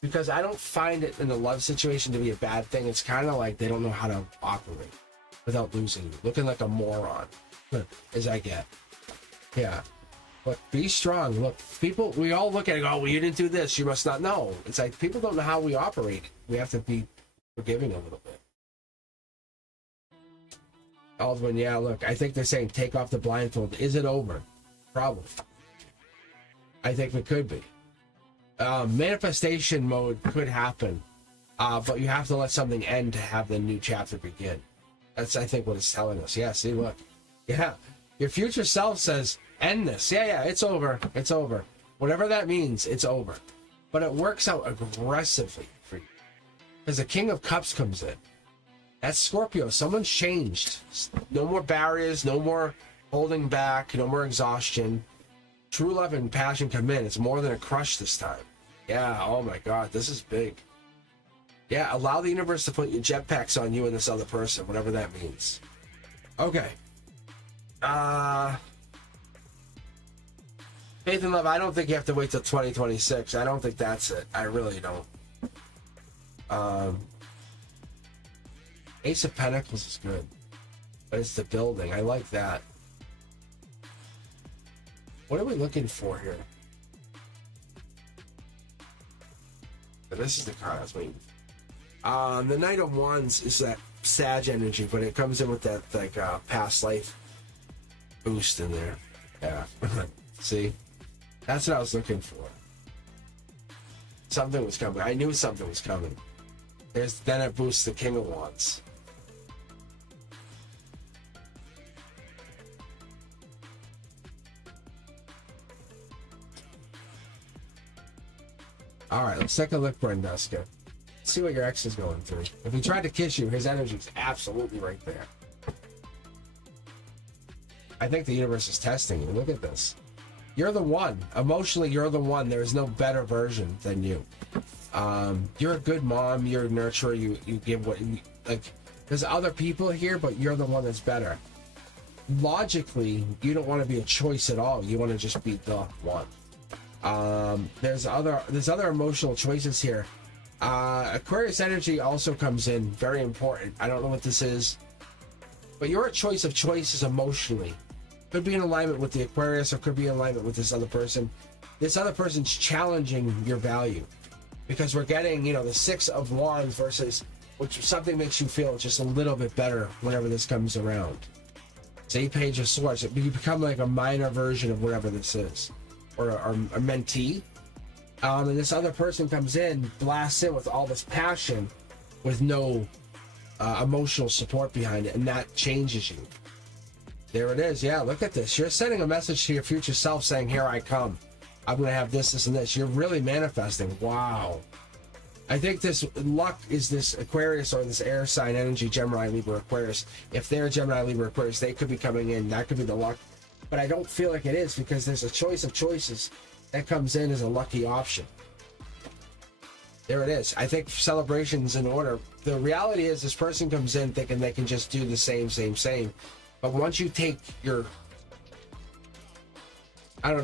because I don't find it in a love situation to be a bad thing. It's kind of like they don't know how to operate without losing you, looking like a moron, as I get. Yeah, but be strong. Look, people, we all look at it, oh, well, you didn't do this, you must not know. It's like people don't know how we operate. We have to be forgiving a little bit. Aldwin, yeah, look, I think they're saying take off the blindfold. Is it over? Probably. I think it could be. Manifestation mode could happen, but you have to let something end to have the new chapter begin. That's, I think, what it's telling us. Yeah, see, look. Yeah, your future self says, end this. Yeah, it's over. It's over. Whatever that means, it's over. But it works out aggressively for you. Because the King of Cups comes in. That's Scorpio. Someone's changed. No more barriers, no more holding back, no more exhaustion. True love and passion come in. It's more than a crush this time. Yeah, oh my God, this is big. Yeah, allow the universe to put your jetpacks on you and this other person, whatever that means. Okay. Faith and love, I don't think you have to wait till 2026. I don't think that's it. I really don't. Ace of Pentacles is good, but it's the building. I like that. What are we looking for here? This is the card I was waiting for. The Knight of Wands is that Sag energy, but it comes in with that like past life boost in there. Yeah. See? That's what I was looking for. Something was coming. I knew something was coming. Then it boosts the King of Wands. Alright, let's take a look, Brenduska. Let's see what your ex is going through. If he tried to kiss you, his energy's absolutely right there. I think the universe is testing you. Look at this. You're the one. Emotionally, you're the one. There is no better version than you. You're a good mom. You're a nurturer. You give what you, like. There's other people here, but you're the one that's better. Logically, you don't want to be a choice at all. You want to just be the one. There's other emotional choices here. Aquarius energy also comes in, very important. I don't know what this is, but you're a choice of choices emotionally. Could be in alignment with the Aquarius, or could be in alignment with this other person. This other person's challenging your value, because we're getting, the Six of Wands versus which something makes you feel just a little bit better whenever this comes around. Say Page of Swords, you become like a minor version of whatever this is, or a mentee. And this other person comes in, blasts in with all this passion with no emotional support behind it, and that changes you. There it is. Yeah, look at this. You're sending a message to your future self saying, here I come. I'm going to have this, this, and this. You're really manifesting. Wow. I think this luck is this Aquarius or this air sign energy, Gemini, Libra, Aquarius. If they're Gemini, Libra, Aquarius, they could be coming in. That could be the luck. But I don't feel like it is, because there's a choice of choices that comes in as a lucky option. There it is. I think celebration's in order. The reality is this person comes in thinking they can just do the same. But once you take your,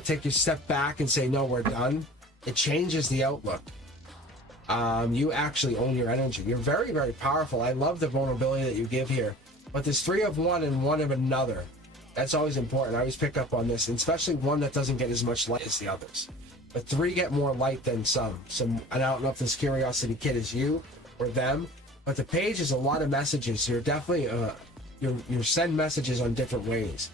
take your step back and say, no, we're done, it changes the outlook. You actually own your energy. You're very, very powerful. I love the vulnerability that you give here. But there's three of one and one of another. That's always important. I always pick up on this, and especially one that doesn't get as much light as the others. But 3 get more light than some. And I don't know if this Curiosity Kid is you or them, but the page is a lot of messages. You're definitely you send messages on different ways.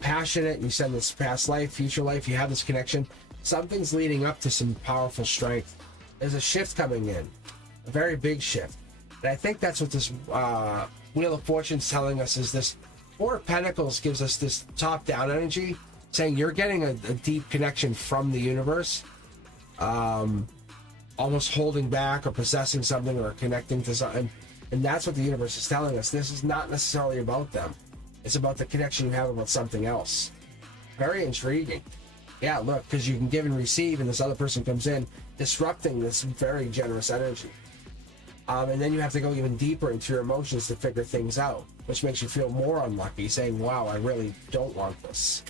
Passionate, you send this past life, future life, you have this connection. Something's leading up to some powerful strength. There's a shift coming in, a very big shift. And I think that's what this Wheel of Fortune's telling us is this 4 of Pentacles gives us this top-down energy, saying you're getting a deep connection from the universe, almost holding back or possessing something or connecting to something. And that's what the universe is telling us. This is not necessarily about them. It's about the connection you have about something else. Very intriguing. Yeah, look, because you can give and receive, and this other person comes in, disrupting this very generous energy. And then you have to go even deeper into your emotions to figure things out, which makes you feel more unlucky, saying, wow, I really don't want this.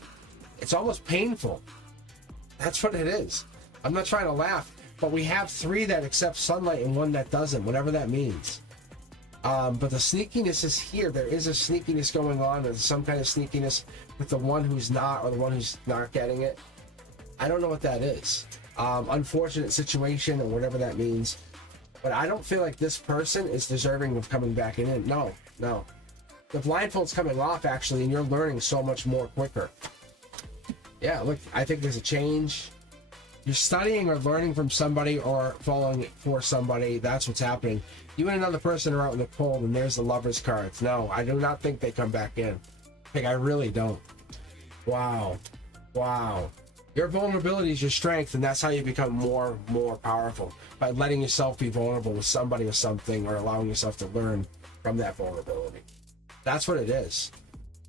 It's almost painful. That's what it is. I'm not trying to laugh, but we have 3 that accept sunlight and 1 that doesn't, whatever that means. But the sneakiness is here. There is a sneakiness going on. There's some kind of sneakiness with the one who's not, or the one who's not getting it. I don't know what that is. Unfortunate situation or whatever that means. But I don't feel like this person is deserving of coming back in. No. The blindfold's coming off, actually, and you're learning so much more quicker. Yeah, look, I think there's a change. You're studying or learning from somebody or falling for somebody. That's what's happening. You and another person are out in the cold, and there's the Lover's cards. No, I do not think they come back in. Like, I really don't. Wow. Your vulnerability is your strength, and that's how you become more powerful, by letting yourself be vulnerable with somebody or something, or allowing yourself to learn from that vulnerability. That's what it is.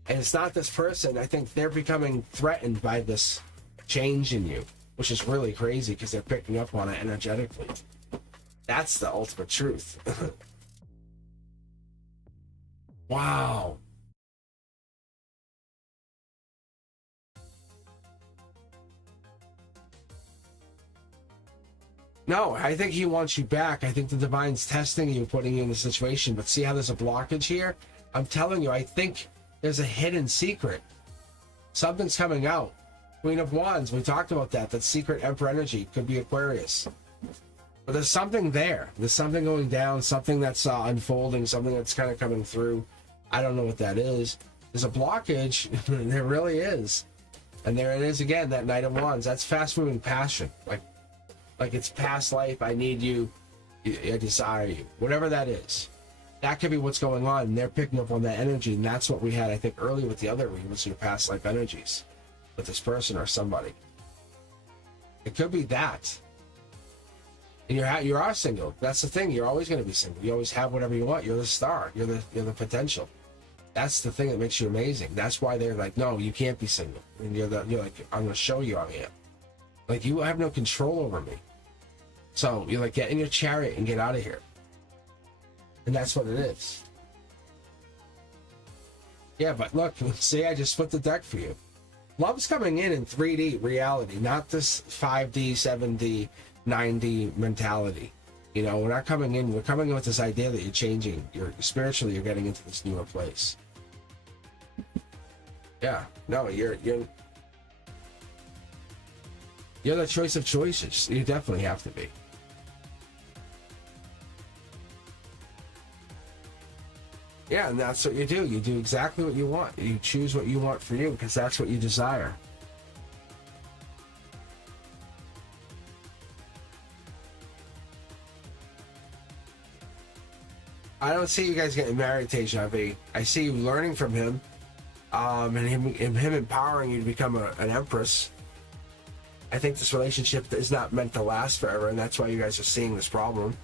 And it's not this person. I think they're becoming threatened by this change in you, which is really crazy because they're picking up on it energetically. That's the ultimate truth. Wow. No, I think he wants you back. I think the Divine's testing you, putting you in the situation. But see how there's a blockage here? I'm telling you, I think there's a hidden secret. Something's coming out. Queen of Wands, we talked about that. That secret Emperor energy could be Aquarius. But there's something there. There's something going down, something that's unfolding, something that's kind of coming through. I don't know what that is. There's a blockage. There really is. And there it is again, that Knight of Wands. That's fast-moving passion. Like it's past life, I need you, I desire you. Whatever that is. That could be what's going on. And they're picking up on that energy. And that's what we had, I think, earlier with the other reading, was your past life energies. With this person or somebody. It could be that. And you are single. That's the thing. You're always going to be single. You always have whatever you want. You're the star. You're the potential. That's the thing that makes you amazing. That's why they're like, no, you can't be single. And you're like, I'm going to show you I am. Like, you have no control over me. So you're like, get in your chariot and get out of here. And that's what it is. Yeah, but look, see, I just flipped the deck for you. Love's coming in 3D reality, not this 5D, 7D, 9D mentality. You know, we're not coming in, we're coming in with this idea that you're changing. You're spiritually, you're getting into this newer place. Yeah, no, you're the choice of choices. You definitely have to be. Yeah, and that's what you do. You do exactly what you want. You choose what you want for you because that's what you desire. I don't see you guys getting married, Teja V. I see you learning from him, and him empowering you to become an empress. I think this relationship is not meant to last forever, and that's why you guys are seeing this problem.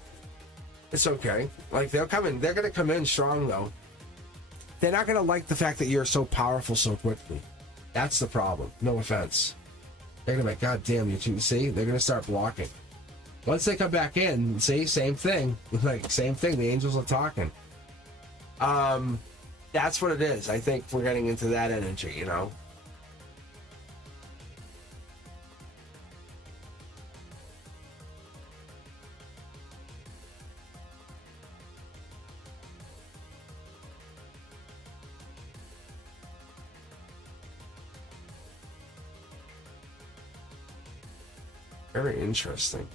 It's okay. Like, they're going to come in strong, though. They're not going to like the fact that you're so powerful so quickly. That's the problem. No offense. They're going to be like, God damn, you two. See? They're going to start blocking. Once they come back in, see, same thing. Like, same thing. The angels are talking. That's what it is. I think we're getting into that energy, you know? Very interesting.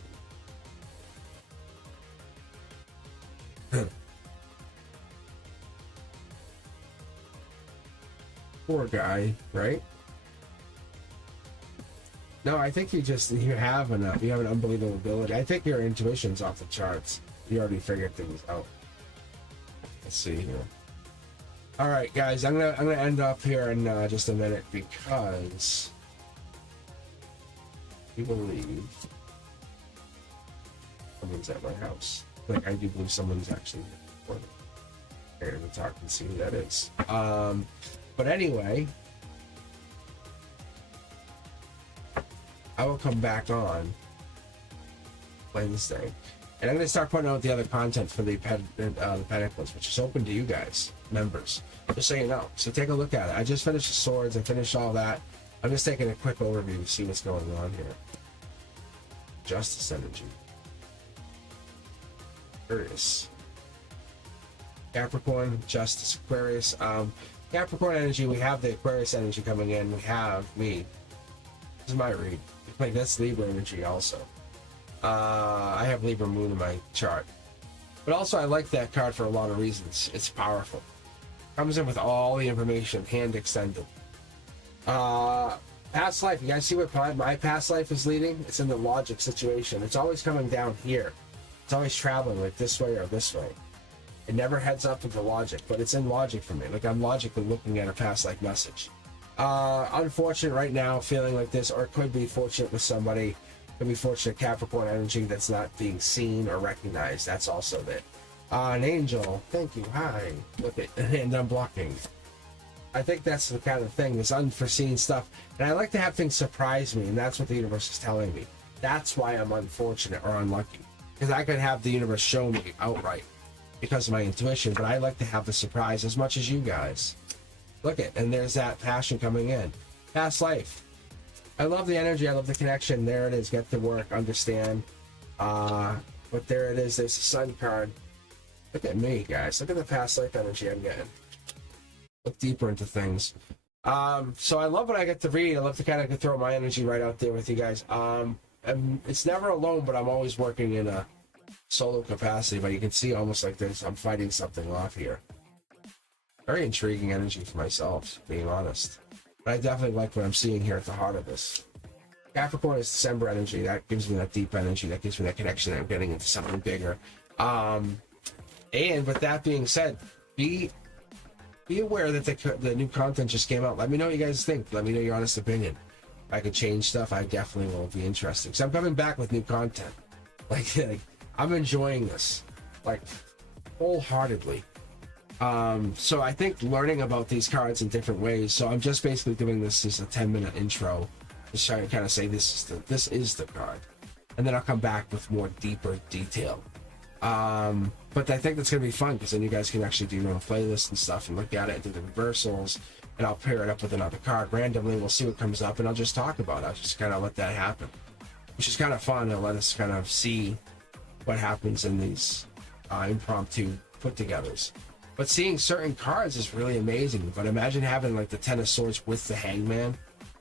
Poor guy, right? No, I think you have an unbelievable ability. I think your intuition's off the charts. You already figured things out. Let's see here. All right, guys, I'm gonna end up here in just a minute because I believe someone's at my house. Like, I do believe someone's actually here to talk and see who that is. But anyway, I will come back on Wednesday, and I'm going to start putting out the other content for the Pentacles, which is open to you guys, members, just so you know. So take a look at it. I just finished the swords. I finished all that. I'm just taking a quick overview to see what's going on here. Justice energy. Aquarius. Capricorn, Justice, Aquarius. Capricorn energy, we have the Aquarius energy coming in. We have me. This is my read. Like, that's Libra energy also. I have Libra moon in my chart. But also, I like that card for a lot of reasons. It's powerful. Comes in with all the information, hand extended. Past life, you guys see what my past life is leading? It's in the logic situation. It's always coming down here. It's always traveling like this way or this way. It never heads up into logic, but it's in logic for me. Like, I'm logically looking at a past life message. Unfortunate right now, feeling like this, or it could be fortunate with somebody. Could be fortunate Capricorn energy that's not being seen or recognized. That's also it. An angel, thank you, hi. Look at, and I'm blocking. I think that's the kind of thing, this unforeseen stuff. And I like to have things surprise me, and that's what the universe is telling me. That's why I'm unfortunate or unlucky. Because I could have the universe show me outright because of my intuition, but I like to have the surprise as much as you guys. Look at, and there's that passion coming in. Past life. I love the energy, I love the connection. There it is, get to work, understand. But there it is, there's the sun card. Look at me, guys. Look at the past life energy I'm getting. Look deeper into things. So I love what I get to read. I love to kind of throw my energy right out there with you guys. It's never alone, but I'm always working in a solo capacity. But you can see almost like this, I'm fighting something off here. Very intriguing energy for myself, being honest. But I definitely like what I'm seeing here at the heart of this. Capricorn is December energy. That gives me that deep energy. That gives me that connection that I'm getting into something bigger. And with that being said, be aware that the new content just came out. Let me know what you guys think. Let me know your honest opinion. If I could change stuff, I definitely will be interested. Because I'm coming back with new content. Like I'm enjoying this, like, wholeheartily. So I think learning about these cards in different ways. So I'm just basically doing this as a 10-minute intro, just trying to kind of say this is the card, and then I'll come back with more deeper detail. But I think that's gonna be fun because then you guys can actually do your own playlist and stuff and look at it and do the reversals, and I'll pair it up with another card randomly. We'll see what comes up, and I'll just talk about it. I'll just kind of let that happen, which is kind of fun, and let us kind of see what happens in these impromptu put-togethers. But seeing certain cards is really amazing. But imagine having like the Ten of Swords with the Hangman,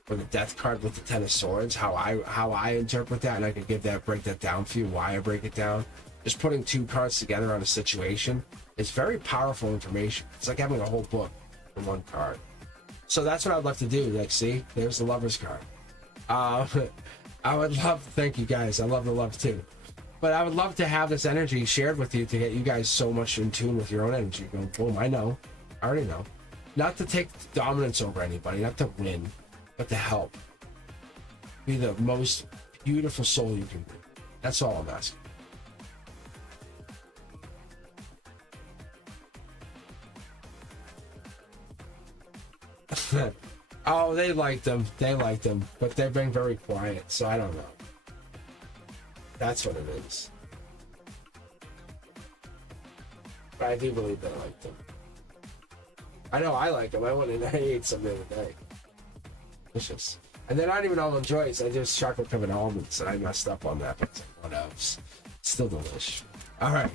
or the Death card with the Ten of Swords. How I interpret that, and I could break that down for you. Why I break it down. Just putting two cards together on a situation is very powerful information. It's like having a whole book in one card. So that's what I'd love to do. Like, see, there's the Lover's card. I would love. Thank you guys. I love the love too. But I would love to have this energy shared with you to get you guys so much in tune with your own energy. Going, boom, I know. I already know. Not to take dominance over anybody, not to win, but to help. Be the most beautiful soul you can be. That's all I'm asking. Oh, they liked them. They liked them. But they've been very quiet, so I don't know. That's what it is. But I do believe they like them. I know I like them. I went and I ate some the other day. Delicious. And they're not even almond joys. I just chocolate covered almonds, and I messed up on that. But what else? Still delish. All right,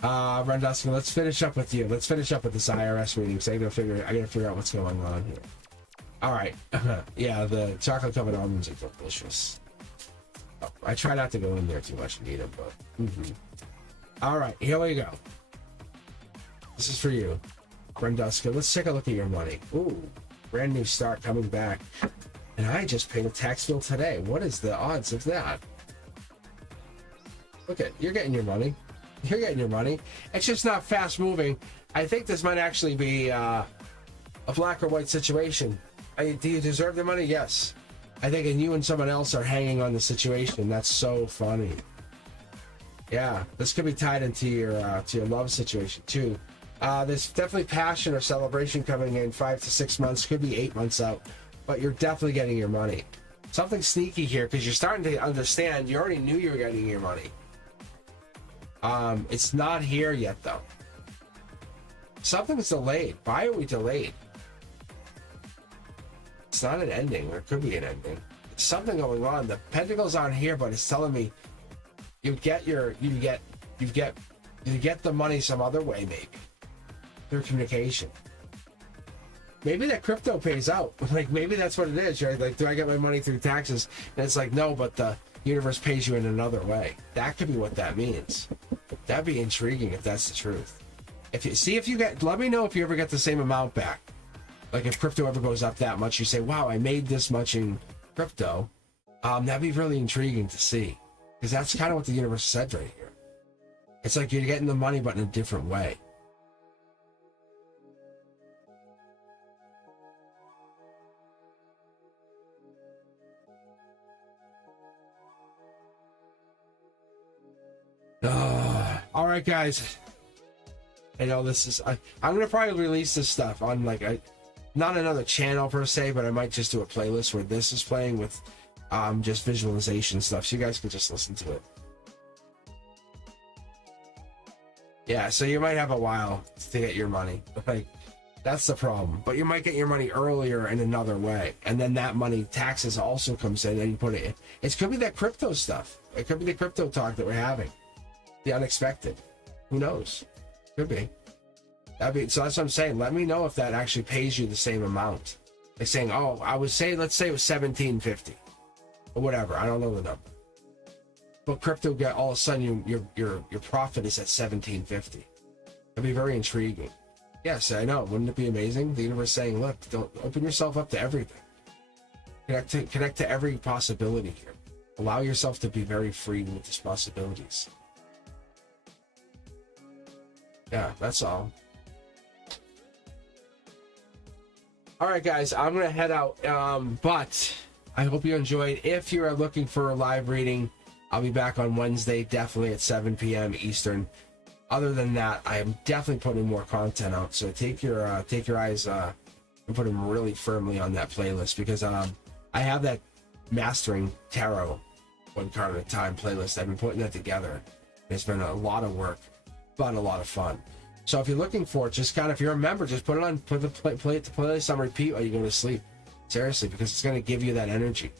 Branduskin, let's finish up with you. Let's finish up with this IRS meeting. Because I gotta figure out what's going on here. All right. Yeah, the chocolate covered almonds are delicious. I try not to go in there too much and eat them, but all right, here we go. This is for you, Brenduska. Let's take a look at your money. Ooh, brand new start coming back, and I just paid a tax bill today. What is the odds of that? Look at, you're getting your money. You're getting your money. It's just not fast moving. I think this might actually be a black or white situation. Do you deserve the money? Yes. I think and you and someone else are hanging on the situation. That's so funny. Yeah, this could be tied into your love situation too. There's definitely passion or celebration coming in 5 to 6 months, could be 8 months out, but you're definitely getting your money. Something sneaky here because you're starting to understand. You already knew you were getting your money. It's not here yet though. Something's delayed. Why are we delayed? It's not an ending, or it could be an ending. There's something going on. The pentacles aren't here, but it's telling me you get the money some other way, maybe through communication. Maybe that crypto pays out. Like maybe that's what it is, right? Like, do I get my money through taxes? And it's like, no, but the universe pays you in another way. That could be what that means. That'd be intriguing if that's the truth. If you see, if you get, let me know if you ever get the same amount back. Like if crypto ever goes up that much, you say, wow, I made this much in crypto. That'd be really intriguing to see, because that's kind of what the universe said right here. It's like you're getting the money, but in a different way. All right, guys. I know this is. I'm gonna probably release this stuff on like not another channel per se, but I might just do a playlist where this is playing with just visualization stuff, so you guys can just listen to it. Yeah, so you might have a while to get your money. Like that's the problem. But you might get your money earlier in another way, and then that money taxes also comes in, and you put it in. It could be that crypto stuff. It could be the crypto talk that we're having. The unexpected. Who knows? Could be. That'd be. So that's what I'm saying. Let me know if that actually pays you the same amount. Like saying, oh, I would say, let's say it was $17.50 or whatever. I don't know the number. But crypto get all of a sudden your profit is at $17.50. That'd be very intriguing. Yes, I know. Wouldn't it be amazing? The universe saying, look, don't open yourself up to everything. Connect to every possibility here. Allow yourself to be very free with these possibilities. Yeah, that's all. All right, guys, I'm gonna head out. But I hope you enjoyed. If you are looking for a live reading, I'll be back on Wednesday, definitely at 7 p.m. Eastern. Other than that, I am definitely putting more content out. So take your eyes and put them really firmly on that playlist, because I have that Mastering Tarot One Card at a Time playlist. I've been putting that together. It's been a lot of work, but a lot of fun. So if you're looking for it, just kind of, if you're a member, just put it on, play it to playlist on repeat while you go to sleep. Seriously, because it's going to give you that energy.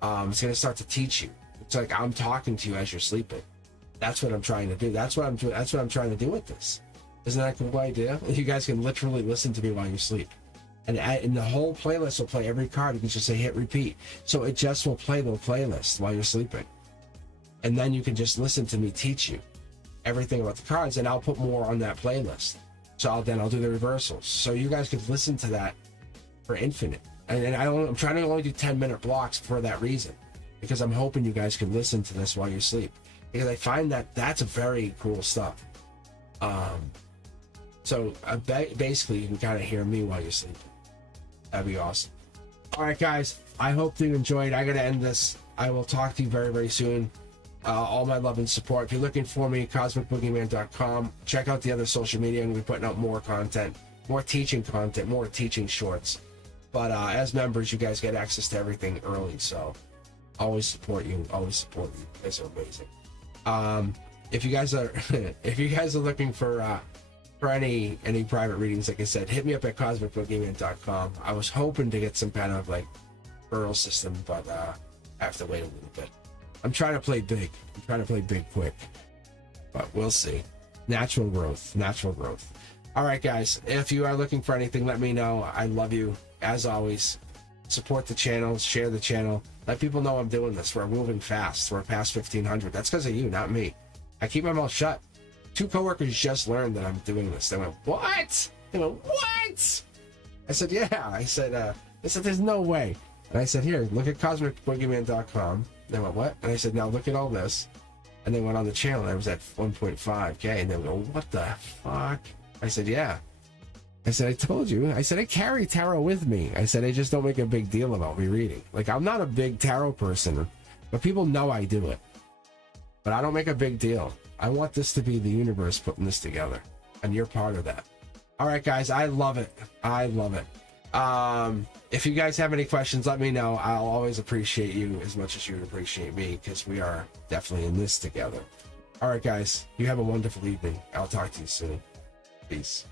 It's going to start to teach you. It's like I'm talking to you as you're sleeping. That's what I'm trying to do. That's what I'm trying to do with this. Isn't that a cool idea? You guys can literally listen to me while you sleep. And the whole playlist will play every card. You can just say hit repeat. So it just will play the playlist while you're sleeping. And then you can just listen to me teach you everything about the cards, and I'll put more on that playlist. So I'll do the reversals. So you guys could listen to that for infinite. And I'm trying to only do 10-minute blocks for that reason, because I'm hoping you guys can listen to this while you sleep, because I find that that's very cool stuff. So basically you can kind of hear me while you're sleeping. That'd be awesome. All right, guys, I hope you enjoyed. I gotta end this. I will talk to you very, very soon. All my love and support. If you're looking for me, cosmicboogeyman.com. Check out the other social media. I'm going to be putting out more content, more teaching shorts. But as members, you guys get access to everything early. So always support you. You guys are amazing. If you guys are looking for any private readings, like I said, hit me up at cosmicboogeyman.com. I was hoping to get some kind of like referral system, but I have to wait a little bit. I'm trying to play big. I'm trying to play big quick, but we'll see. Natural growth. All right, guys, if you are looking for anything, let me know. I love you as always. support the channel, share the channel, let people know I'm doing this. We're moving fast. We're past 1,500. That's because of you, not me. I keep my mouth shut. 2 coworkers just learned that I'm doing this. They went, what? They went, what? I said, yeah. I said, there's no way. And I said, here, look at cosmicboogeyman.com. They went, what? And I said, now look at all this. And they went on the channel. And I was at 1.5K. And they went, oh, what the fuck? I said, yeah. I said, I told you. I said, I carry tarot with me. I said, I just don't make a big deal about me reading. Like, I'm not a big tarot person, but people know I do it. But I don't make a big deal. I want this to be the universe putting this together. And you're part of that. All right, guys. I love it. I love it. If you guys have any questions, let me know. I'll always appreciate you as much as you would appreciate me, because we are definitely in this together. All right, guys. You have a wonderful evening. I'll talk to you soon. Peace.